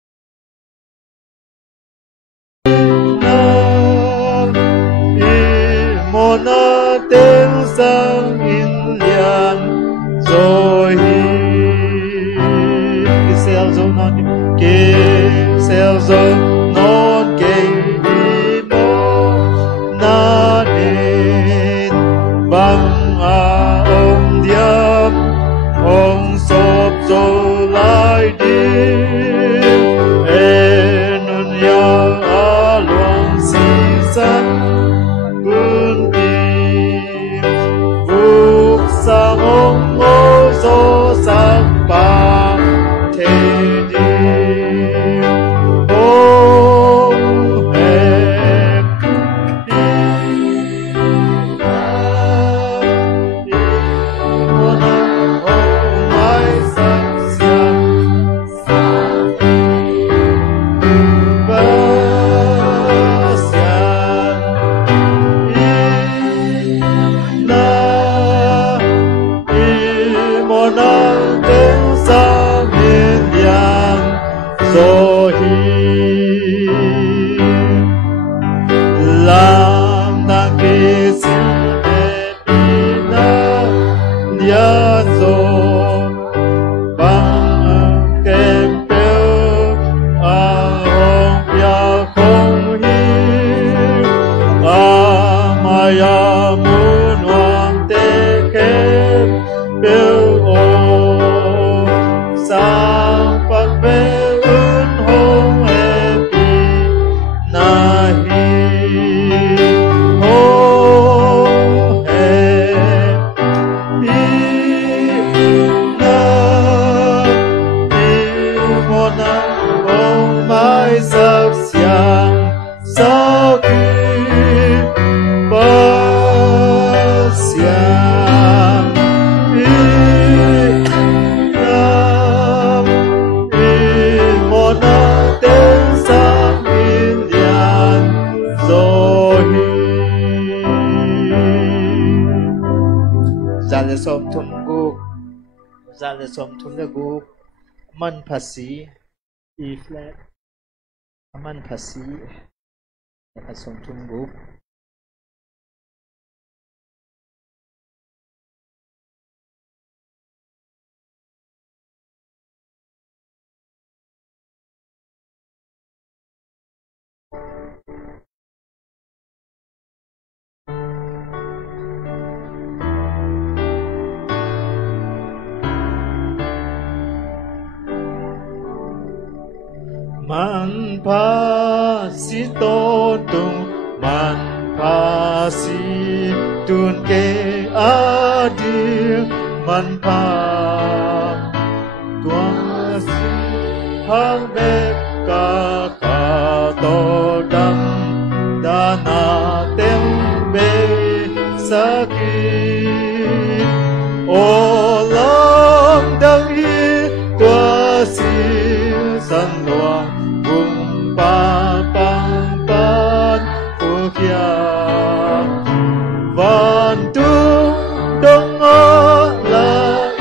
Mona tiếng sang in lian rồi kisel zo non ke mo na din bang ông diam ông sop zo lai din en yang along si san kun tim vuk sang ông ô zo sang pa thế đi ông hẹp đi mona ông mai sắc xiang ba xiang na mona tiếng sang in liang rồi làm ta kỳ xin na lia zo bang kem bêu a hong pia không hi a maya mun hoàng te kem bêu o sang pak bêu un hong epi nahi ho he pi na pi mona ông mai sắc xiang sao kỳ ba xiang pi nam pi mona tiếng sang in lian rồi Dạ lệ xóm thum gục Dạ lệ xóm thum lệ gục Man phasi E flat Man phasi Dạ xóm thum gục Man pasi todong man pasi tun ke adir man pa tuasi hang bep ka to dam dana tem be sakit olam dang hi tuasi san loa pa pang pan phu kia van tu dong la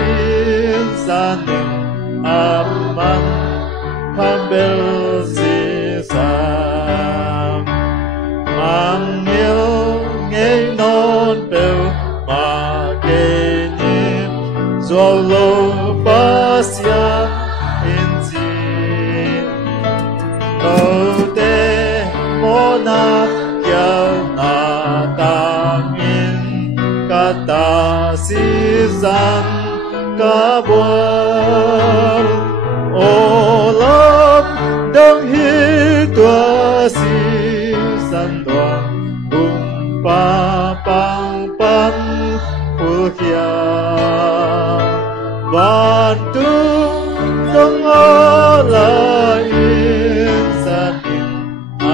in san aman pambel si sam mangil ngei non bel ma ke ni zolo pasya in si te mona kiao na tangin kata si san kabor olam dang hi tua si san doang bum pa pang pan phu kia van tu dong la in san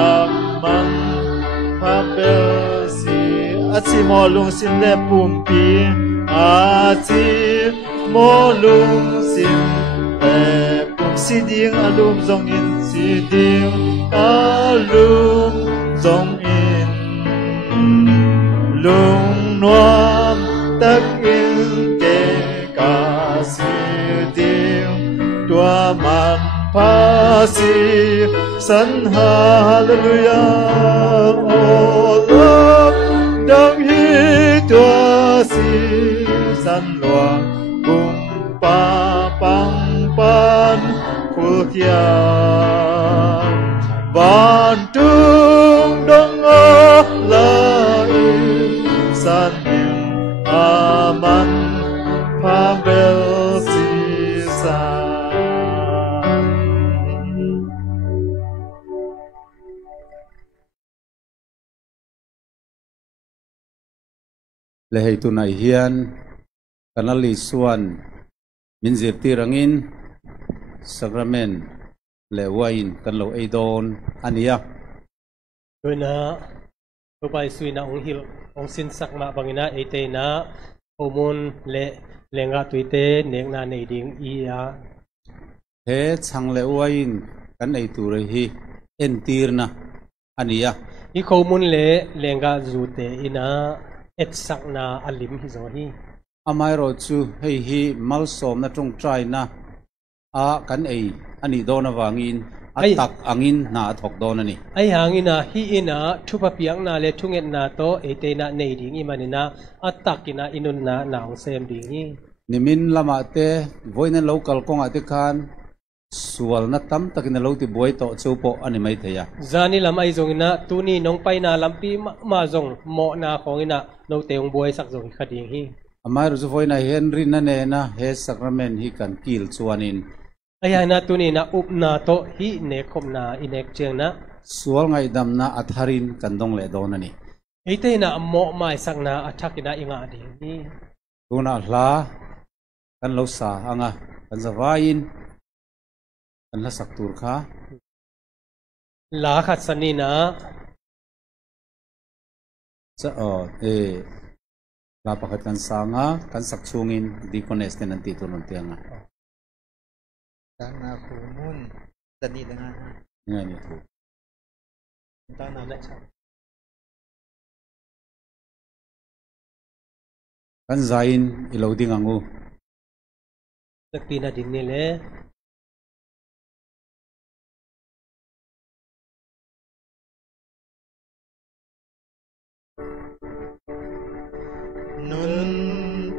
aman pabelsi aci molung sin le pumpi aci molung sin le pum siding alum zong in siding alum zong in lung nuam tak in ke ka siding tua man pasi san hallelujah olam dang hi tua si san loa bum pa pang pan phu kia ban tung dong la san nim aman pa bel si san le hei tu nai hian kanali suan min zir ti rangin sacrament le wain kan lo ei don ania Rồi na tôi bay suy na ông hil ông xin sắc ma bangina ete na omun le lenga tuite nek na nei ding ia he chang le wain kan ei tu re hi en tir na ania i komun le lenga zute ina et sak na alim hi zo hi amai ro chu hei hi mal som na trong trai na a kan ei ani dona wangin atak angin na thok don ani ai hangina hi ina thupa piang na le thunget na to ete na nei ding i manina atakina inun na naung sem ding hi nimin lama te voina local kong ate khan sual na tam takin lo ti boy to chupo ani mai theya zani lam ai zongina tuni nong pai na lampi ma zong mo na khongina no teung boy sak zong khading hi amai ru voina henry na ne na he sacrament hi kan kil chuanin aya na tuni na up na to hi ne khom na inek cheng na sual ngai dam na atharin kan dong le don ani ete na mo mai sak na athakina inga ding hi tuna hla kan lo sa anga kan zawain kan la sak tur kha la khat sanina cha la pakhat kan sanga kan sak chungin deaconess ten anti tu non tianga Tana kumun tani dengan ngai ni tu tana na cha kan zain iloding angu sakti na ding ni le nun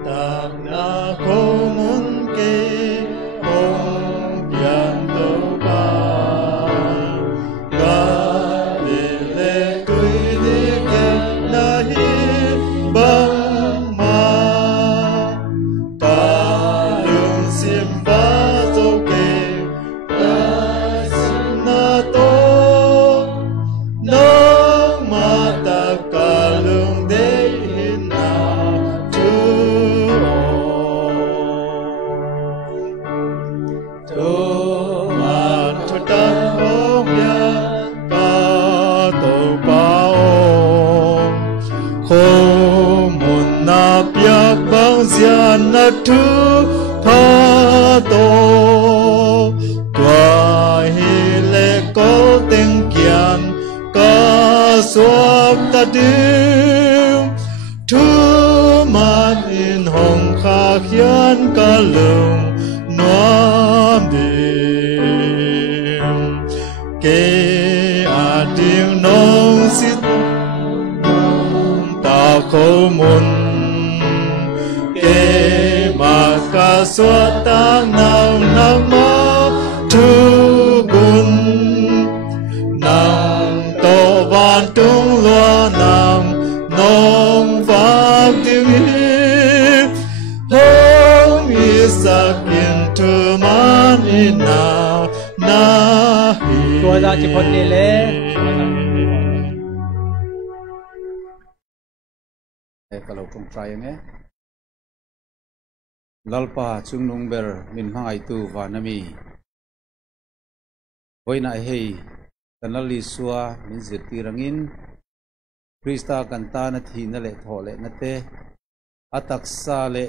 tak na kumun ke ong pian to ba ga le tu man cho tan hong ya ta tu bao khô mun na piak bang zian na tu pha to tua hi le ko tiếng kian ca suak ta dim tu man in hong kha khian ca lung noam dim ke a ding nong sit ta khô mun ke ma ca suak ta nang nang ma tu gun nang to van tung loa nam nong vang tiếng hi hong i sakin tu man in nào na hi ตัวราชพลนี่แหละ kalau trong trai nghe lalpa chung nung ber min hangai tu vanami hoina hei kanali suwa min zirti rangin krista kanta na thi na le thole na te ataksa le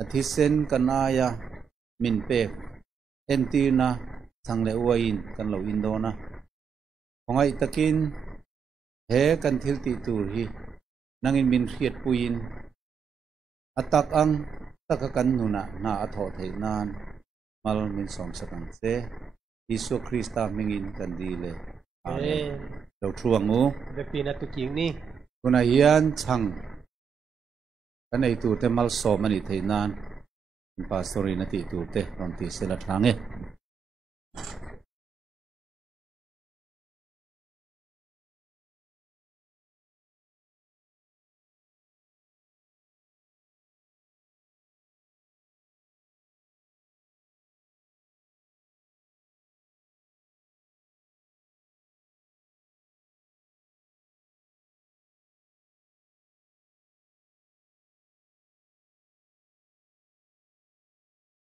athisen kanaya min pe entina changle uain kan lo indona hongai takin he kan thil ti tur hi nangin min khiat puin atak ang takakan nuna na atho thei nan mal min som sakang se Isu Krista mingin kandile amen lo thuangu ve pina tu king ni kuna hian chang kanei tu te mal so mani thei nan pastori na ti tu te ron ti sela thange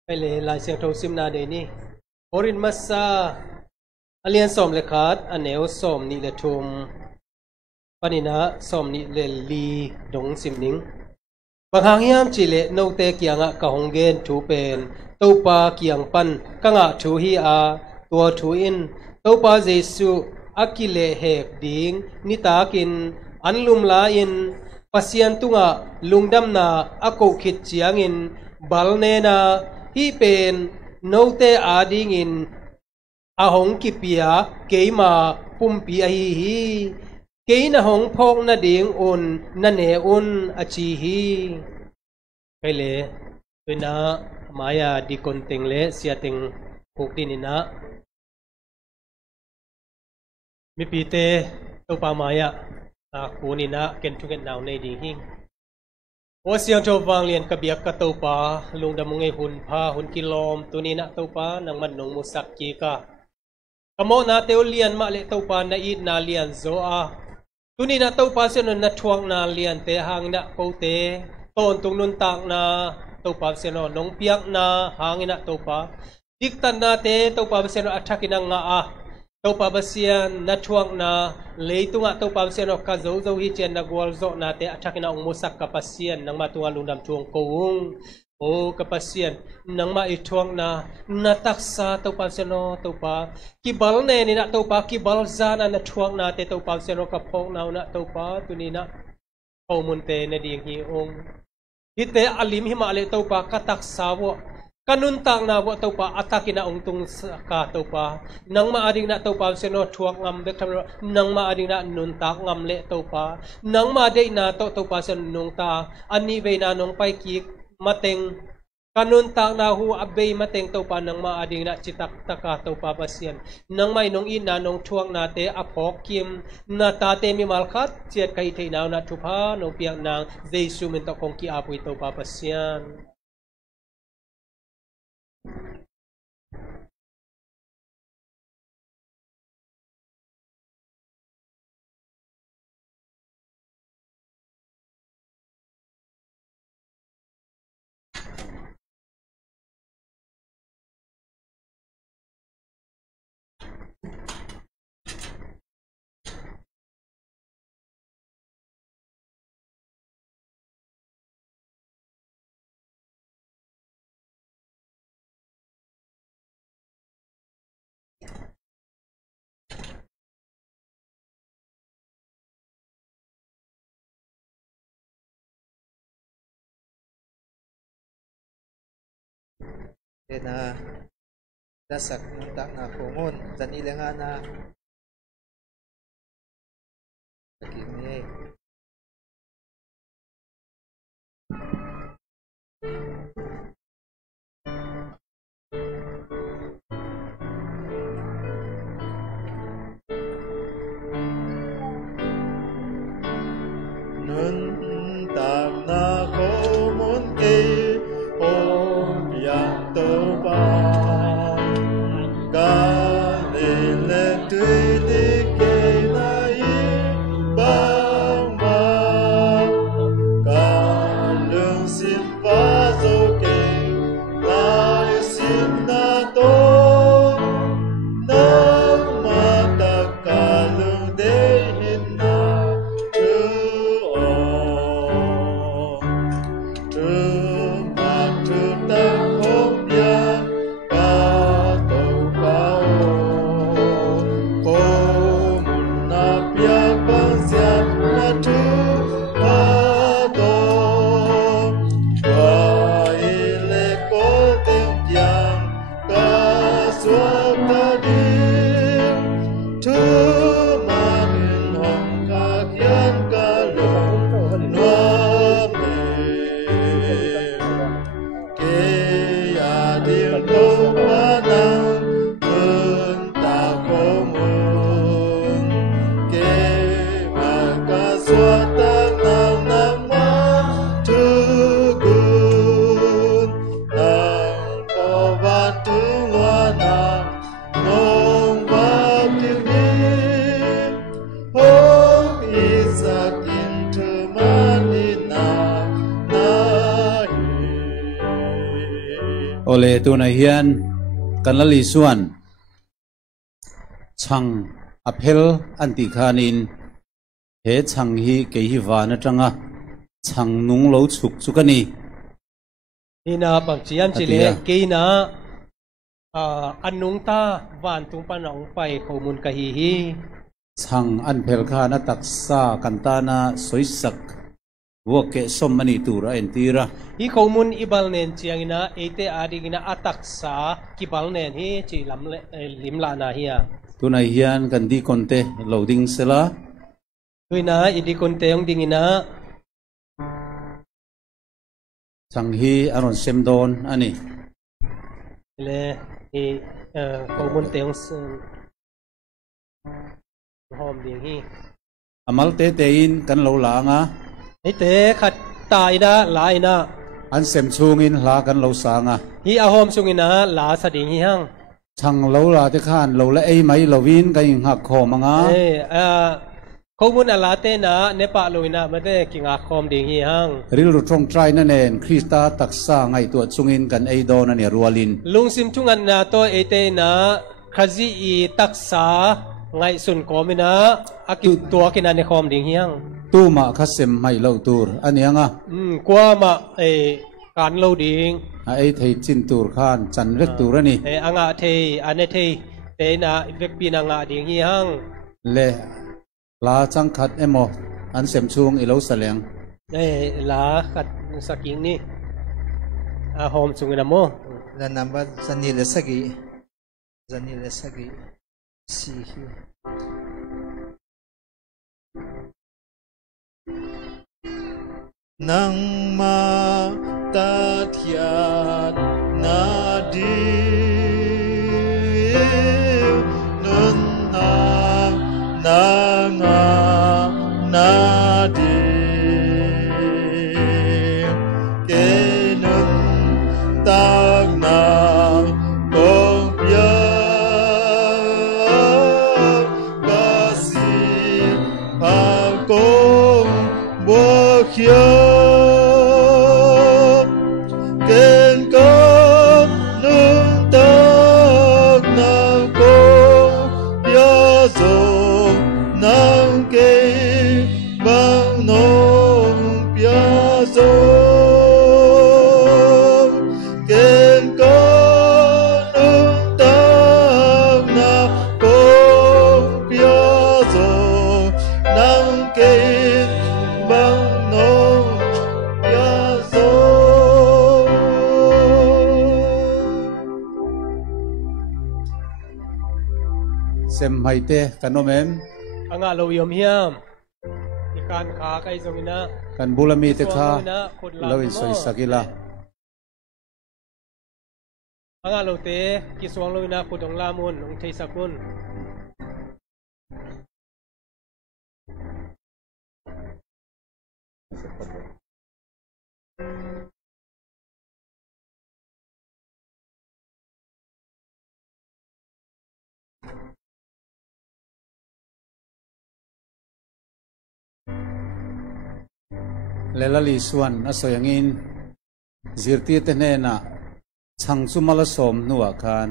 ไปเลยลายเสียงโทซิมนาเดนี่โอรินมัสซาอเลียนสอมเลขาดอันเนวสอมนี่เลทุมปานินะสอมนี่เลลีดงซิมนิงบางหางยามจิเลโนเตเกียงะกะหงเกนถูเป็นตูปาเกียงปันกังะถูฮีอาตัวถูอินตูปาเยซูอากิเลเฮบดิงนิตากินอันลุมลาอินปัสยันตุงะลุงดำนาอโกขิดเจียงอินบัลเนนาhi pen note ading in ahong kipia keima pumpi hi keina hong phok na ding un na ne un achi hi kele tuina maya di konteng le siating pukdinina mi pite to pa maya a kunina ken tuken naw nei ding hiโอเสียงโจวางเลียนกระเบียกกระตูปาลุงดำมุงไอหุ่นพาหุ่นกิโลมตัวนี้นะตูปานังมันนงมุสักกีกากโมนาเตวเลียนมาเลตูปานาอีดนาเลียนโซอาตัวนี้นะตูปาเสนนนะทวงนาเลียนเตหางนะโกเตต้นตุงนุนตากนาตูปาเสนนงเปียกนาหางนะตูปาดิกตันนาเตตูปาเสนอัฐกินังงาตูปาเสียนนัทวงนาเลยตุงะตูปาเสียนกะโซโซฮิเจนนักวอลโซนาเตอัฐกินังมุสักกะปะเสียนนังมาตุงะลุงดำทวงกงโอกะปะเสียนนังมาอิทวงนานาตักษาตูปาเสียนตูปากิบัลเนนี่นะตูปากิบัลซานะนัทวงนาเตตูปาเสียนกะพงนานะตูปาตุนี้นะโอมุนเตนะดิงฮีองฮิเตอลิมหิมาเลตูปากะตักษาวะkanun tang na wa topa atakina ongtung ka topa nang ma ading na topa seno thuak ngam bek tham nang ma ading na nun tak ngam le topa nang ma de na to topa sen nung ta ani ve na nong pai ki mateng kanun tang na hu abei mateng topa nang ma ading na chitak taka topa pasien nang mai nong in na nong thuak na te aphok kim na ta te mi mal khat chiat kai thei naw na thupa no piang nang jesu men to kong ki apui topa pasien na dasak ng tak na kungon dan ilangan na sakimye nun tak na kumun kay ôm yang tơ ba ga le tươi đi kê lai bang ba ga lương xin ba dô kê lai xin na tô nâng ma ta cả lương đê hin na chư ô chư ma chư tăng hôn biên ca tô ca ô cô mun na bia bang xiat na chư ca tô và ile cô tiếng giang ca suốt ca đi chư ma huyền hồng ca khiên ca lương noa mê kê ya điệu tô ba năng ơn ta cô môn kê ma ca suốt ta nam nam ma chư cun năng tô ba chư ngoa nam nông ba tiêu ni hôm isa kim chư ma ni na na hi ole tu na hian kan la li suan chang aphel anti khanin he chang hi ke hi wa na tanga chang nung lo chuk chukani ina bang chiam chile keina anung ta van tung panong pai khomun ka hi chang an phel kha na taksa kantana soisak wo ke sommani tura entira hi khomun ibal nen chiangina ete adigina ataksa kibal nen hi chi lam limla na hiya tuna hian kan di konte loading sela tuina idi kon teong dingina chang hi aron semdon ani le hi khomun teong hom ding hi amal te in kan lo langa ete khat tai na lai na an sem chungin hla kan lo sanga hi ahom sungina la sading hi hang chang lo la te khan lo la ei mai lovin kai hak khomanga khomun ala te na nepa loina mate kinga khom ding hi hang ril ru trong trai na nen krista taksa ngai tu chungin kan ei don ani rualin lungsim thungan na to ete na khazi I taksa ngai sun komina aki tua kina ne khom ding hiang tu ma khasem mai lo tur anianga kwa ma kan lo ding a ei thei chin tur khan chan vek tur ani anga thei ane thei te na vek pina nga ding hi hang le la chang khat emo an sem chung I lo saleng la khat saking ni a hom chungina mo la number zanile sagi si hi nang ma ta thian na di nun na na nga na di ke nun tag na kong pya ka si pa kong bo khia ken ko nun ta sem hai te kanomem anga lo yom hiam ikan kha kai zomina kan bulami te kha ina khut lam lo in mo. soi sakila anga lo te ki suang lo ina khut ong lamun ong thei sakun lelali suan asoyangin zirti te ne na chang chu mala som nuwa khan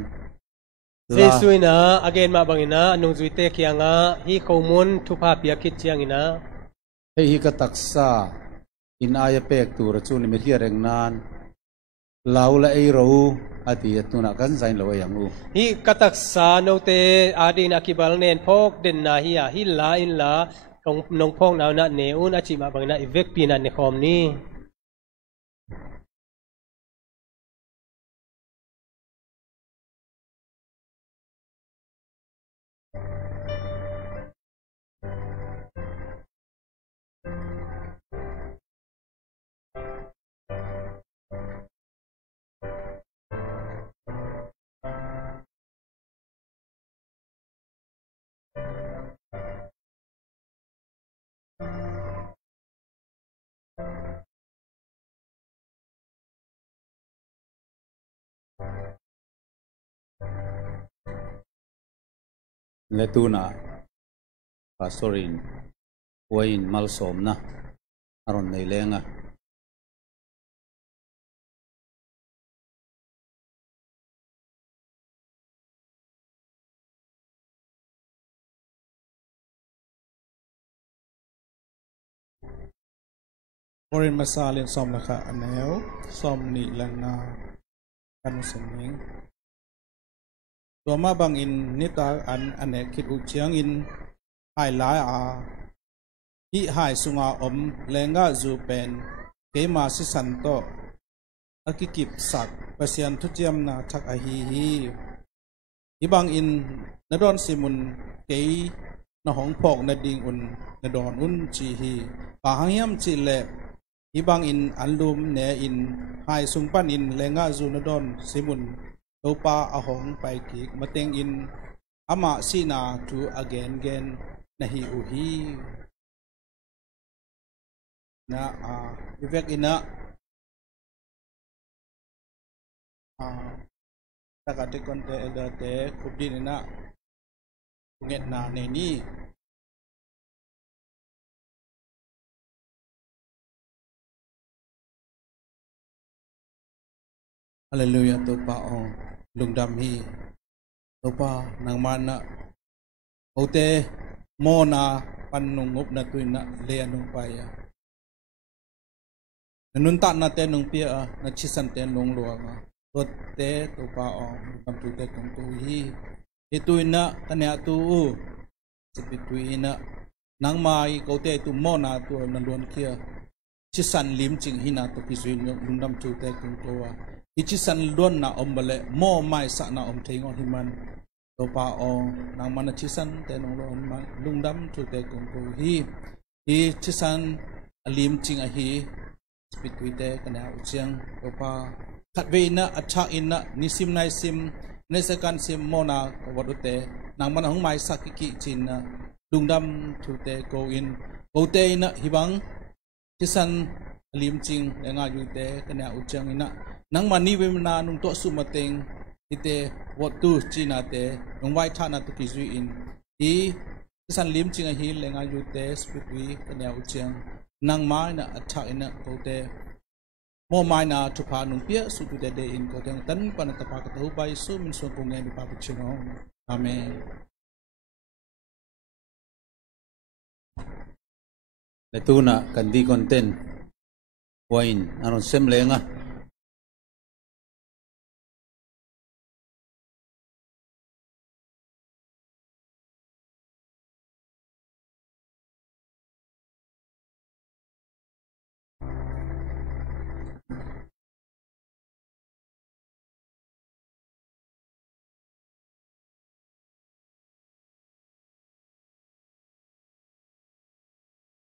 Jesuina again ma bangina anong zuite kianga hi komun thupa pia kit chiangina hei hi ka taksa in aya pek tur chu ni mi hiareng nan laula ei ro ati atuna kan zain lo yangu hi katak sa no te adin akibal nen phok den na hi a hi la in la nong phok na na ne un achi ma bangina ivek pina ne khom ni letuna pastorin wain mal som na aron nei lenga Orin masalin som laka aneo som ni lana kan seming. Tua ma bang in nita an ane kit u chiang in hai lai a hi hai sunga om lenga zu pen ke ma si san to akikip sak pasian thu chiam na thak a hi ibang in nadon simun ke na hong phok na ding un nadon un chi hi pa hangyam chi le ibang in alum ne in hai sung pan in lenga zu nadon simun topa ahong pai ki mateng in ama sina tu again nahi uhi na evek ina takate konte edate kubdin ina nget na neni hallelujah topa ong lungdam hi topa nang mana ote mona panungup na tuina le anung paya nun ta na te nung pia na chisan te nung luanga tote topa ong kam tu te kong tu hi ituina kanya tu sipituina nang mai ko te tu mona tu na luan kia chisan lim ching hina to kisuin lungdam tu te kong tu ichisan luan na ombale mo mai sa na om thingon himan topa ong nang mana chisan te nong luan lungdam tu te kong tu hi chisan lim ching a hi spituite kana uchiang topa khatve ina acha ina nisim nai sim nesakan sim mona wadute nang mana hong mai sakiki chin lungdam thute go in ote ina hibang chisan lim ching lenga yute kana uchiang ina nang mani wemna nung to sumateng ite what tu china te nung wai thana tu kizui in hi chisan lim ching a hi lenga yute spitui kana uchiang nang mai na acha ina kote mo mai na thupa nung pia su tu de in ko teng tan pan ta pa ka tu bai su min so ko ngai ni pa pu chino amen letuna kandi content wain aron sem lenga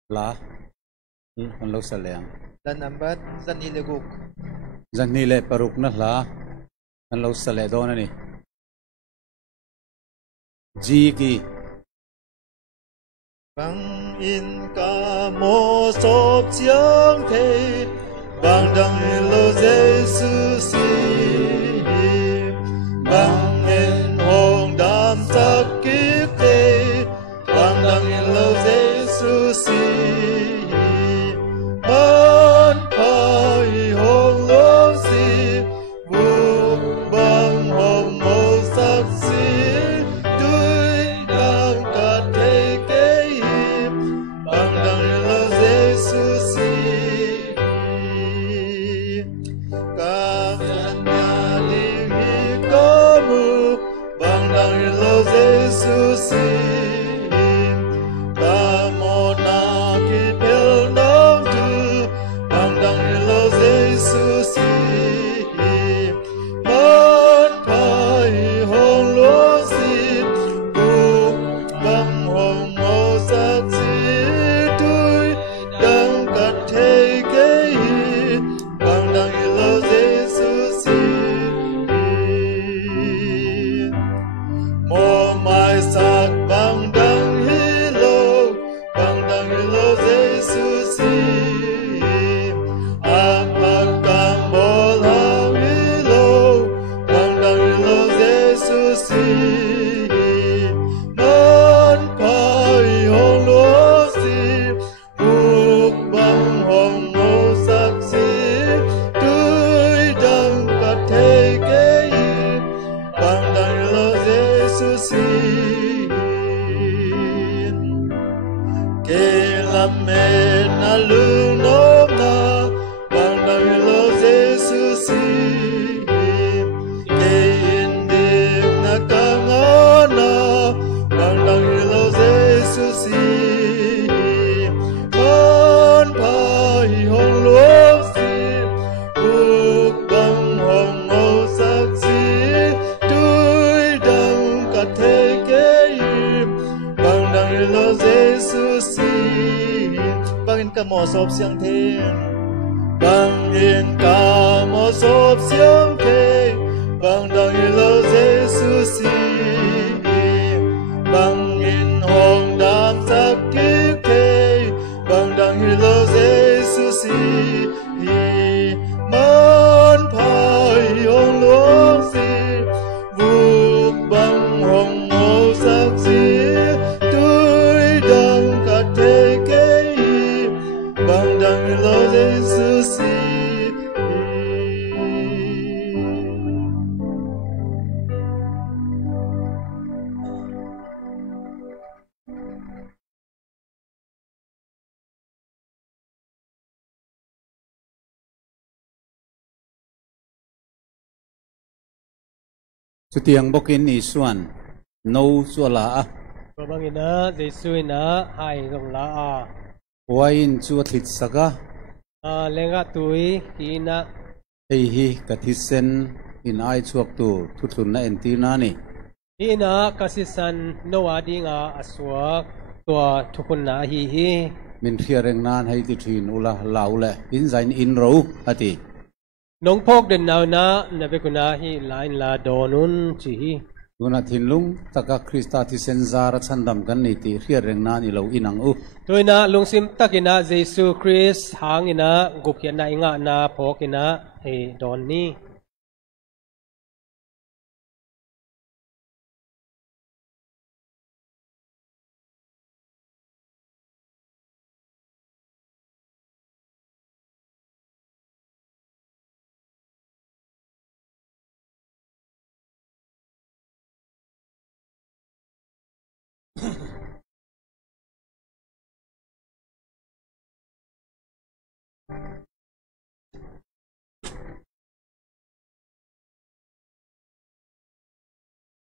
lá an lo saleng dan number zan ni le guk zan ni le paruk na lá an lo sale do na ni ji ki bằng in ca mô sốp chiang thế bằng đăng lô Giêsu si bằng in hồng đam sắc kiếp thế bằng đăng lô Giêsu si ban phải hồng lô si vuông bằng hồng màu sắc si tươi đang cát thế bằng đăng lô Giêsu si các nhà linh hi có mu bằng đăng lô Giêsu si ta một na khi bel nong tu bằng đăng lô Giêsu si ban phải hồng lúa si buộc bằng hồng màu sắc si tươi đang cắt thế cái bằng đăng lô Giêsu si mùa mai sắc bằng đăng hi lô bằng đăng lô Giêsu si ác lạc càng bồ lao hi lô bằng đăng lô Giêsu si man phải hồng lúa si buộc bằng hồng màu sắc si tươi đang cắt thế cái bằng đăng lô Giêsu si kê làm mẹ na lương nôm na bằng đăng lô Giêsu si kê in điệp na ca ngõ na bằng đăng lô Giêsu si ban phải hồng lúa si buộc bằng hồng màu sắc si tươi đang cắt thế cái bằng đăng lô Giêsu si bằng in ca mô sốp xiang thế bằng in ca mô sốp xiang thế bằng đăng lô Giêsu si bằng in hồng đam sắc kiếp thế bằng đăng lô Giêsu si man phải hồng lúa si vuốt bằng hồng màu sắc si tươi đang cắt thế cái bằng đăng lô Giêsu si chu tiang bokin ni suan no chu la Và bằng ina Giêsu ina hai dòng lá wain chu thlit saka lenga tui ina ei hi kathisen in ai chuak tu thuthun na entina ni ina kasisan noa dinga aswa tua thukun na hi min thiareng nan hai ti thin ula laule in zain in ro ati nong phok den naw na navekuna hi line la donun chi hi tuna thinlung taka Krista thi senzara chandam kan ni ti thiareng nan i lo inang u toina lungsim takina Jesu Christ hangina gupya na inga na phokina e don ni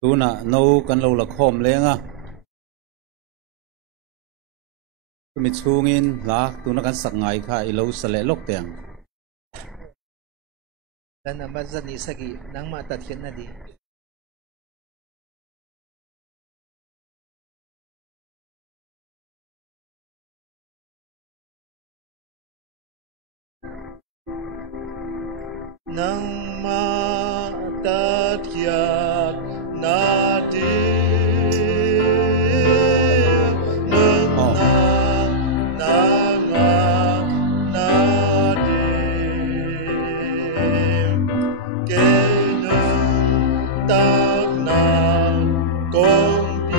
tuna no kan lo la khom lenga mi chungin la tuna kan sak ngai kha i lo sale lok teng dan number zan ni sagi nang ma ta thian na di nang matatyat nadi nang nadi kenung tak na kong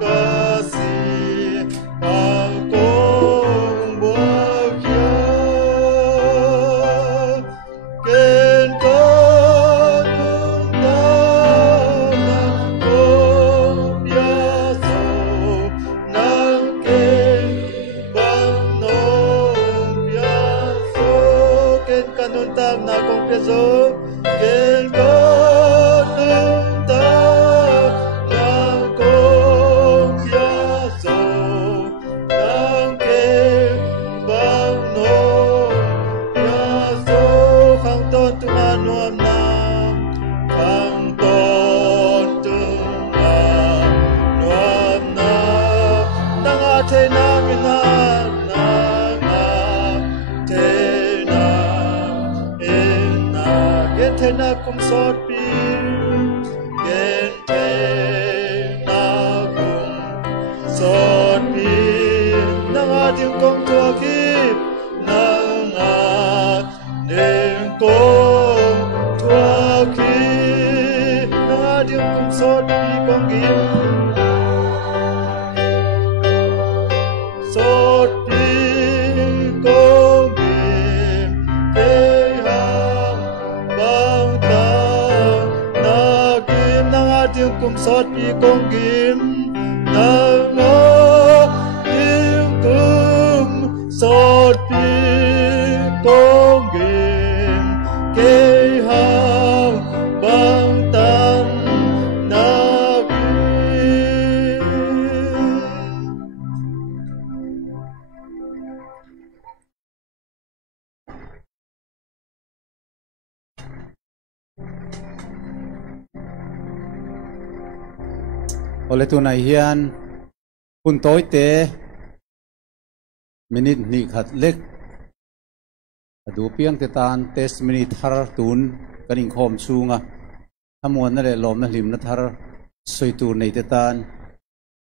kasih kong bahagia ken kanung tanah kong biasa nang ken banong biasa ken kanung tanah kong biasa ken kanung tanah kong biasa nang ken banong biasa khang ton tungan nuam nam khang ton tungan nuam nam nang ate nam inan nang ate nam ina gete na kum sot pi gete na kum sot pi nang ating kong tua kip nang ating kong tua kip nang ating kum sot pi kong gip sot pi kong gip kay hang bang tang nagim nang ating kum sot pi kong gip nang ating kum sot pi kong gip kay hang bang tang nagim. Oleh tu nai hian pun tối te minute ni khat lek adu piang te tan test minute thar tun kaning khom chunga thamuan na le lom na hlim na thar soi tu nei te tan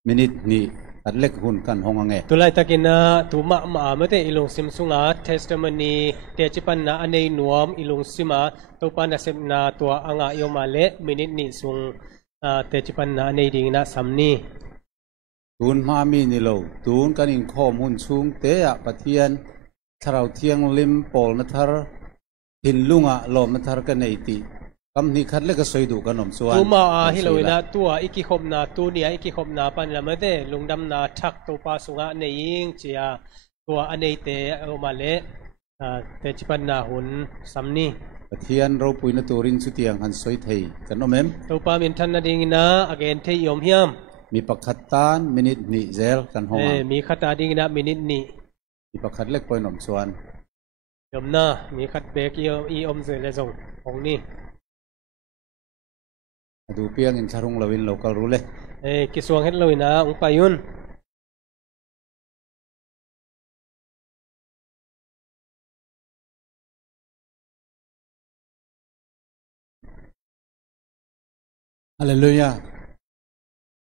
minute ni khat lek hun kan hong ange tulai takina tuma ma mate ilung sim sunga testimony te chipan na anei nuam ilung sima topa na sem na tua anga yomale minute ni sung te chipan na anei ding na samni tun ma mi ni lo tun kaning khom hun chung te a pathian tharau thiang lim pol na thar hin lunga lom na thar ka nei ti kam ni khat le ka soi du kanom chuan tuma a hiloina tua iki khom na tu nia iki khom na pan lamade lungdam na thak topa sunga neing chia tua anei te omale te chipan na hun samni pathian ro puina turin chu tiang han soi thei kan omem topa min than na ding na again thei yom hiam mi pakhat tan minute ni zel kan honga mi khata ding na minute ni mi pakhat lek poi nom chuan yom na mi khat bek i om ze le zong ong ni adu piang in tharung lawin local rule kisuang het loina ong payun Hallelujah.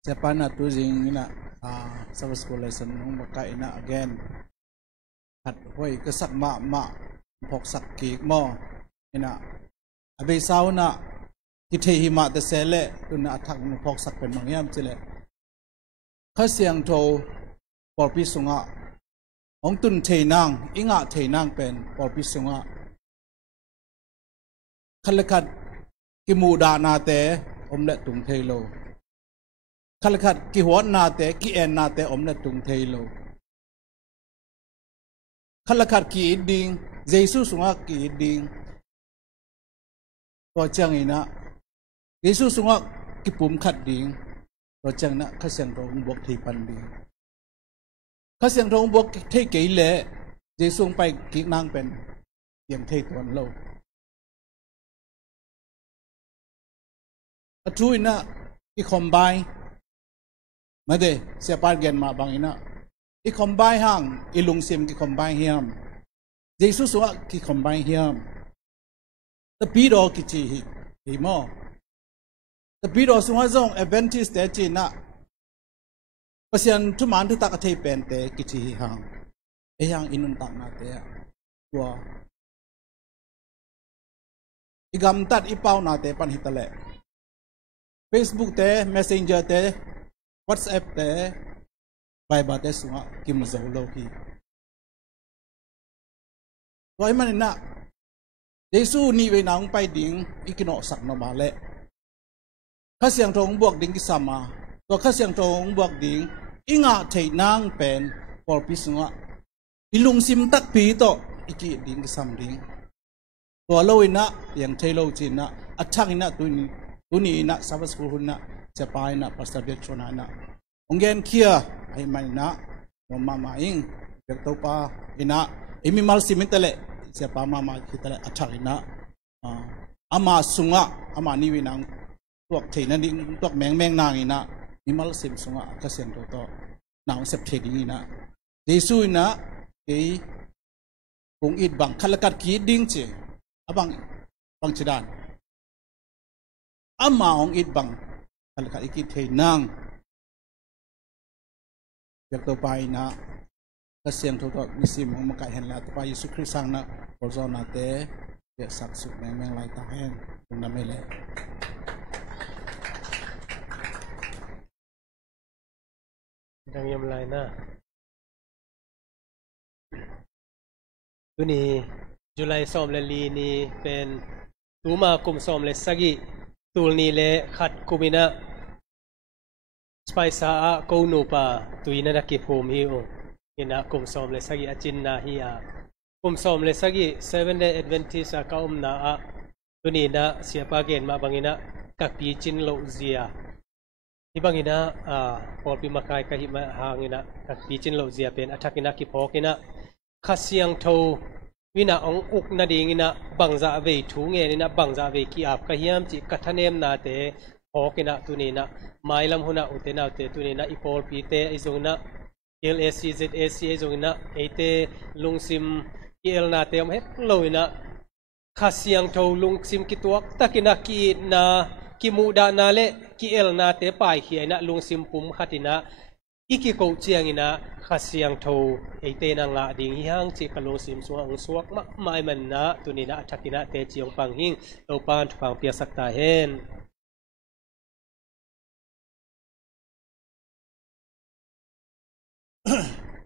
Siapa na tu jing ina service school lesson nung maka ina again. Hat hoi kesak ma phok sak ki mo ina abe sauna ki the hi ma te sele tu na thak phok sak pen mangyam chile. Khasiang tho por pi sunga ong tun theinang inga theinang pen por pi sunga khalakat ki mu da na te om le tung thei lo khalakat ki huan na te ki en na te om le tung thei lo khalakat ki ding jesu sunga ki ding to chang ina jesu sunga ki pum khat ding to chang na khasiang ro bok thei pan ding khasiang ro bok thei ke le jesu pai ki nang pen yang thei ton lo atu ina i combine made siapa gen ma bang ina i combine hang ilung sim ki combine hiam Jesus suwa ki combine hiam the pido ki chi hi mo the pido suwa zong Adventist te chi na pasian tu man tu tak thei pen te ki chi hang e hang inun tak na te wa igam tat ipau na te pan hitale Facebook te Messenger te WhatsApp te Bible te sunga kim zo lo ki toy man na Jesu ni we nang pai ding ikino sak no ma le kha siang thong buak ding ki sama to kha siang thong buak ding inga thei nang pen por pi sunga ilung sim tak pi to iki ding ki sam ding to lo ina yang thei lo chin na athak ina tu ni na sabas school hun na chapai na pastor Biakchhawna na ongen kia ai man na no mama ing bek to pa ina imi mal simitale se pa mama kitale athak ina ama sunga ama ni winang tuak theina ding tuak meng nang ina imal sim sunga ka sen to naung sep the ding ina Jesu ina ke kung it bang khalakat ki ding che abang chidan ama ong it bang khalakat iki theinang bek to pa ina ka siang to misim ma kai hen la to pa Yesu Christ sang na bolzona te ye sak su meng lai ta hen na meleดังยามไรนะตัวนี้จุลัยซ้อมเลลีนี่เป็นตัวมากลุ่มซ้อมเลสกิตัวนี้เลขัดกุมินะสไปซ่ากูนูปาตัวนี้นักกิภูมิฮิวอินะกลุ่มซ้อมเลสกิอาจินนาฮิยากลุ่มซ้อมเลสกิ 7-day Adventist ก้าวนาตัวนี้นะเสียปาเกณฑ์มาบางอินะกักปีจินโลเซียที่บางอินะพอปีมาคายกะหิมาหางอินะกักปีจินโลเซียเป็นอัฐกินะกิพอกินะข้าเสียงโทวินาองอุกนาดิงินะบังซาเวทูเงนินะบังซาเวกีอาบกะฮิยามจิกะทะเนมนาเตพอกินะตุนีนะไมลัมหุนะอุเตนาเตตุนีนะอีพอลปีเตไอซงนะ LSCZAC ไอซงนะเอเตลุงซิม EL นาเตมเฮ็ดโลยนะข้าเสียงโทลุงซิมกิตัวตะกินะกีนากิมูดานาเลกิเอลนาเตปายเฮียนะลุงซิมปุมขัดินะอีกิโกเจียงอินะข้าเสียงโทเอเตนังละดิ่งหิงจิกลุงซิมสวงสวกมะไมมันนะตุนีนะทักกินะเตจียงปังหิงโตปานฟังเปียสักตาเฮน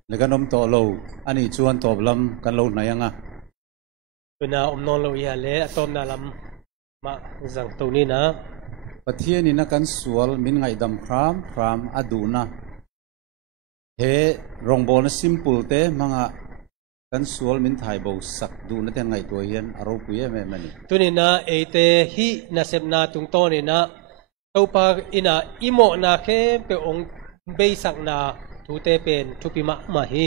ในการนมโตโลอันนี้ชวนตบลำกันโลไหนยังอ่ะเป็นนอมนอนโลยาเละตอมนาลำมาจังตัวนี้นะประเทศนี้นักการสวลมินไงดำครามอดูนะเฮรองบอลซิมเปิลเตมังอ่ะกันสวลมินไทยบ่สักดูนั่นยังไงตัวเฮียนอารมณ์ปุยแม่มันนี่ตัวนี้นะเอเตฮีนาเซบนาตุงโตนี่นะตัวปาอินะอิโมนาเคเปองเบสักนาทูเตเป็นทุปิมะมาฮี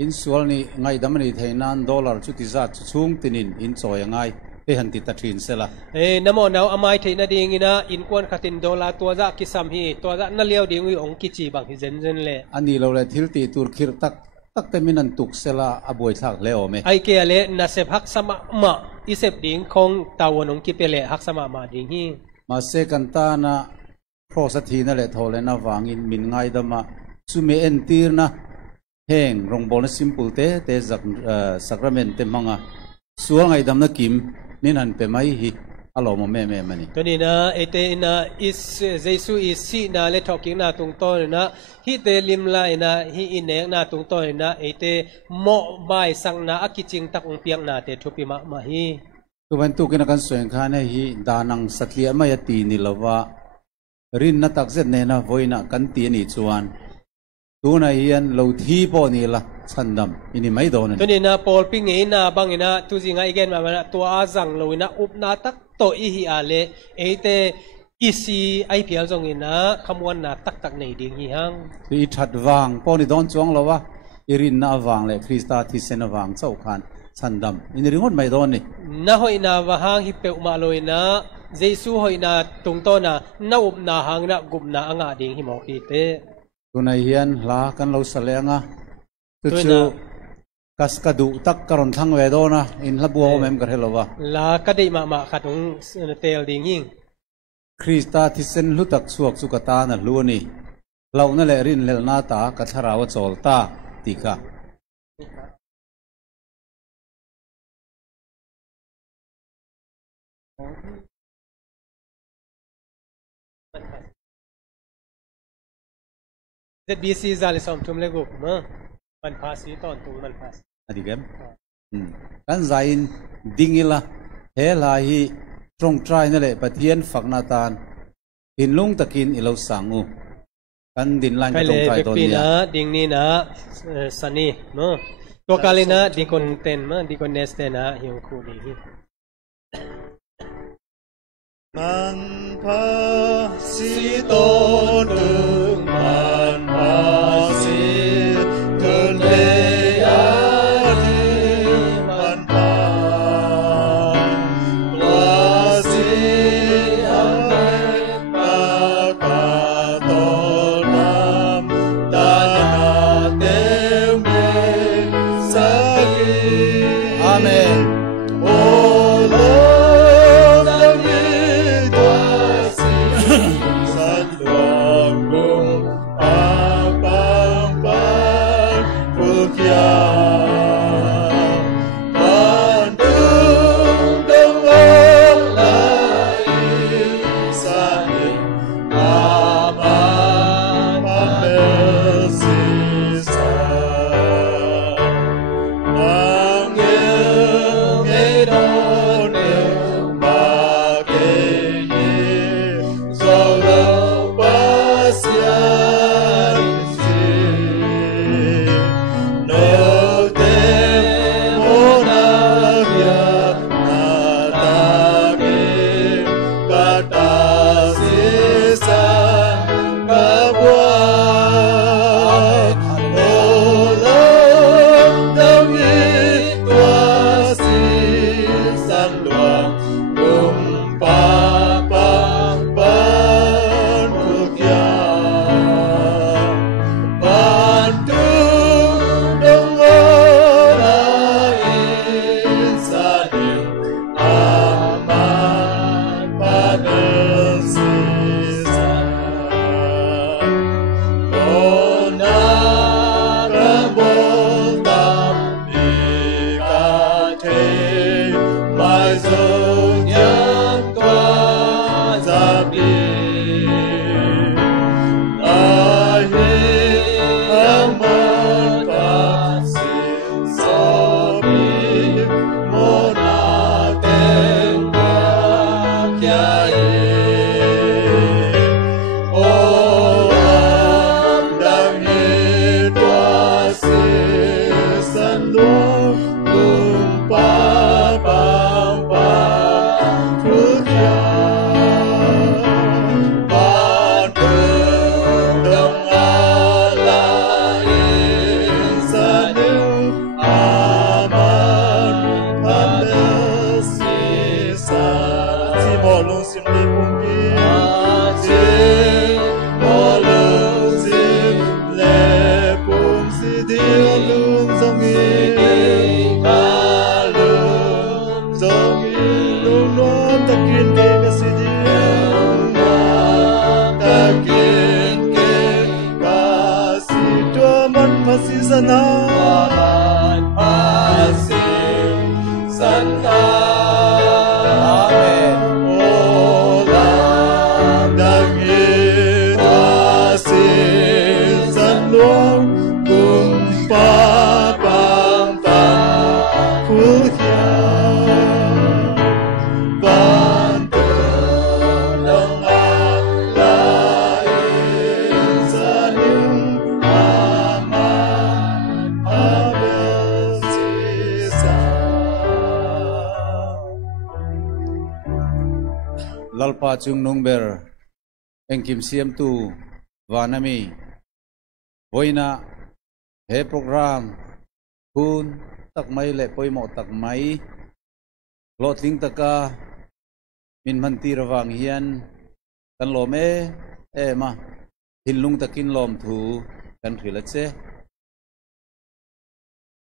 อินสวลนี่ไงดำนี่ไทยนันดอลลาร์ชุดที่จัดชุ่งตินินอินโซยังไงหันติดตัดทินเสละน้ำมันเอาอไมที่นาดีงินะอินควนขัดินดอลลาร์ตัวจะกิสัมฮีตัวจะนั่นเลี้ยวดิ่งวิองกิจีบางฮิเจนเลยอันนี้เราเลยทิลตีตุรกีตักเต็มินันตุกเสละอบวยทักเลวไหมไอเกลเลนัสเซบฮักสมะมาอิเซบดิ่งคงตาวน้องกิเปเลฮักสมะมาดิ่งฮีมาเซกันตานะโปรสตีนั่นแหละทอเลนะวางอินมินไงดมาซูเมเอนตีร์นะแห่งรองบอลซิมปุลเตสักระเมนเตมังอ่ะส่วนไงดำนักกิมนี่นั่นเป็นไม่ฮีอารมณ์แม่มันนี่ตัวนี้นะเอเตนะอิสเจสุอิสีนะเลทอกิงนะตรงต้นนะฮิเตลิมไลนะฮิอินเนกนะตรงต้นนะเอเตโมบายสังนะอากิจิงตักองเปียงนะเตทุปิมะมาฮีตัวเป็นตุกินกันส่วนข้าเนี่ยฮีดานังสัตเลียไม่ตีนิลวะรินนัตักเซนเนนะโวยนะกันตีนิจวนตัวนั้นยันเราที่ปอนี่ละฉันดำอินี่ไม่โดนตัวนี้นะพอลปิงเงินะบางเงินะตุจิงไอเกนมานะตัวอาจังเรานะอุปนาตักโตอีฮิอาเลเอเตอิซีไอพีเอลจงเงินะคำวันนะตักในดิ่งฮิฮังอีชัดวางปอนี่โดนจวงเราวะอิรินน่าวางเลยคริสตาที่เซนวางเจ้าขันฉันดำอินี่ริงไม่โดนนี่นะหอยนะวะฮังฮิเปอุมาลอยนะเจสุหอยนะตรงต้นนะน่าอุปนาฮังนะกุมนะอ่างดิ่งฮิมอกีเตตัวนั้นยันลากันเราเสลียงอ่ะ tu chu kas kadu tak karon thang ve do na in labuo mem kar helova là cái đi mà khát ông tel đi nghiêng Krista thisen lutak suak sukata na luani lau na le rin lel na ta ka tharawa chol ta tika ZBC ra lại xong chung lego mà mình pass đi toàn tung mình pass adi gem kan zain dingila he la hi trong trai na le pathian fakna tan in lung takin ilo sangu kan din lan ka cái trong lệ trai việc ton pin ya á ding ni na sunny mà tua kali na di con ten mà di con nest ten á hiong khu đi hi man pa si tôn đường man pa si tôn lê a di man pa qua si amai ta ca tô nam ta na tem me sa gi amen ô lalpa chung nung ber engkim siam tu vanami voina he program kun tak mai le poimo tak mai lo ting taka min manti rawang hian kan lom ma hinlung takin lom thu kan thila che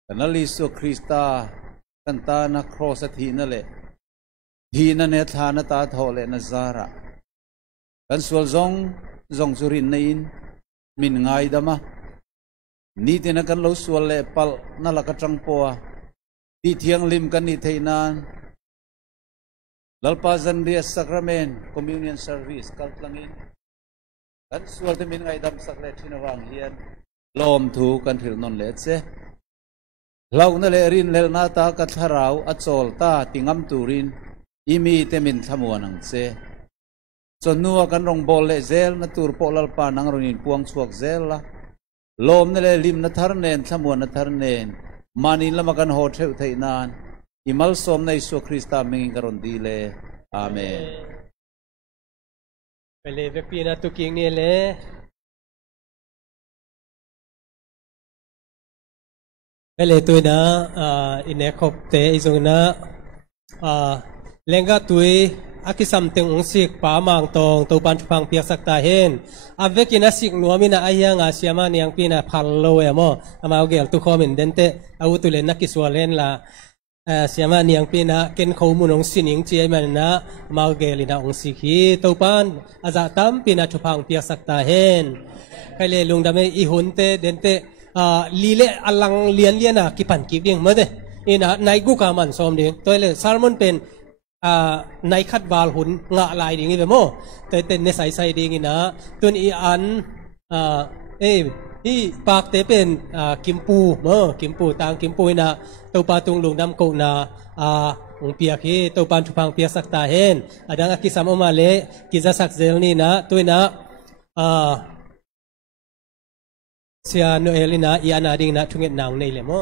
กันนั่นลิสุคริสตากันตานักครอสทีนั่นแหละทีนั่นเนี่ยทานตาทอเลนซาระกันส่วนจงสุรินนินมินไงดามะนี่ที่นักกันเราส่วนเล่ปัลนั่นละกจังปัวที่เที่ยงลิมกันนี่เทนันลัลปาจันเรียสักราเมนคอมมิวนิยนเซอร์วิสกัลตังอินกันส่วนที่มินไงดามสักเล่ที่นวางเฮียนลมถูกันถึงนนเลเซเรานั่นเลรินเลนาตากัทราวอัจโซลตาติงอัมตูรินอิมีเตมินทมัวนังเซจนนัวกันรงบอลเลเซลนัตูร์โปลัลปานังรุนินพวงสวกเซลละลมนั่นเลลิมนัทารเนนทมัวนัทารเนนมานินละมากันโฮเทลไทนานอิมัลสมในสุคริสตามิงการุนดีเลอาเมนไปเลยเวปีนาตุกิงนี่เลยไปเลยตัวนะอินเนคบเตอิจงนะเลงกาตุยอากิสัมเต็งองสิกป่ามังตองตัวปันฟังเปียกสักตาเห็นอาเวกินาสิกนัวมินาอายังอาเซียมาเนียงปีนาพัลโลเอโมอามาเอาเกลตุคอมินเดนเตอาวุตุเลนักกิสวาเลนละเสียมาเนียงปีนาเกนเขามุนองสินิงเจียมันนะมาเอาเกลินาองสิกีตัวปันอาจาตัมปีนาชุพังเปียกสักตาเห็นใครเลยลุงดำเออีหุนเตเดนเตลีเล่อลังเลียนนะกิปันกิบเดียงมาเดอินะนายกูกามันซ้อมเดียงตัวเลยซาลมอนเป็นนายขัดบาลหุนงะลายดิ่งแบบโม่แต่เต้นในใส่ดิ่งนะตัวนี้อันที่ปากเตเป็นกิมปูกิมปูต่างกิมปูนะตัวปาตุงลุงดำกูนะองเปียกที่ตัวปันชุพังเปียกสักตาเห็นอดังกิสามอมาเลกิจสักเซลนี่นะตัวนะเสียโนเอลินะอีอานาดิ่งนะทุ่งเงินนางในเลยโม่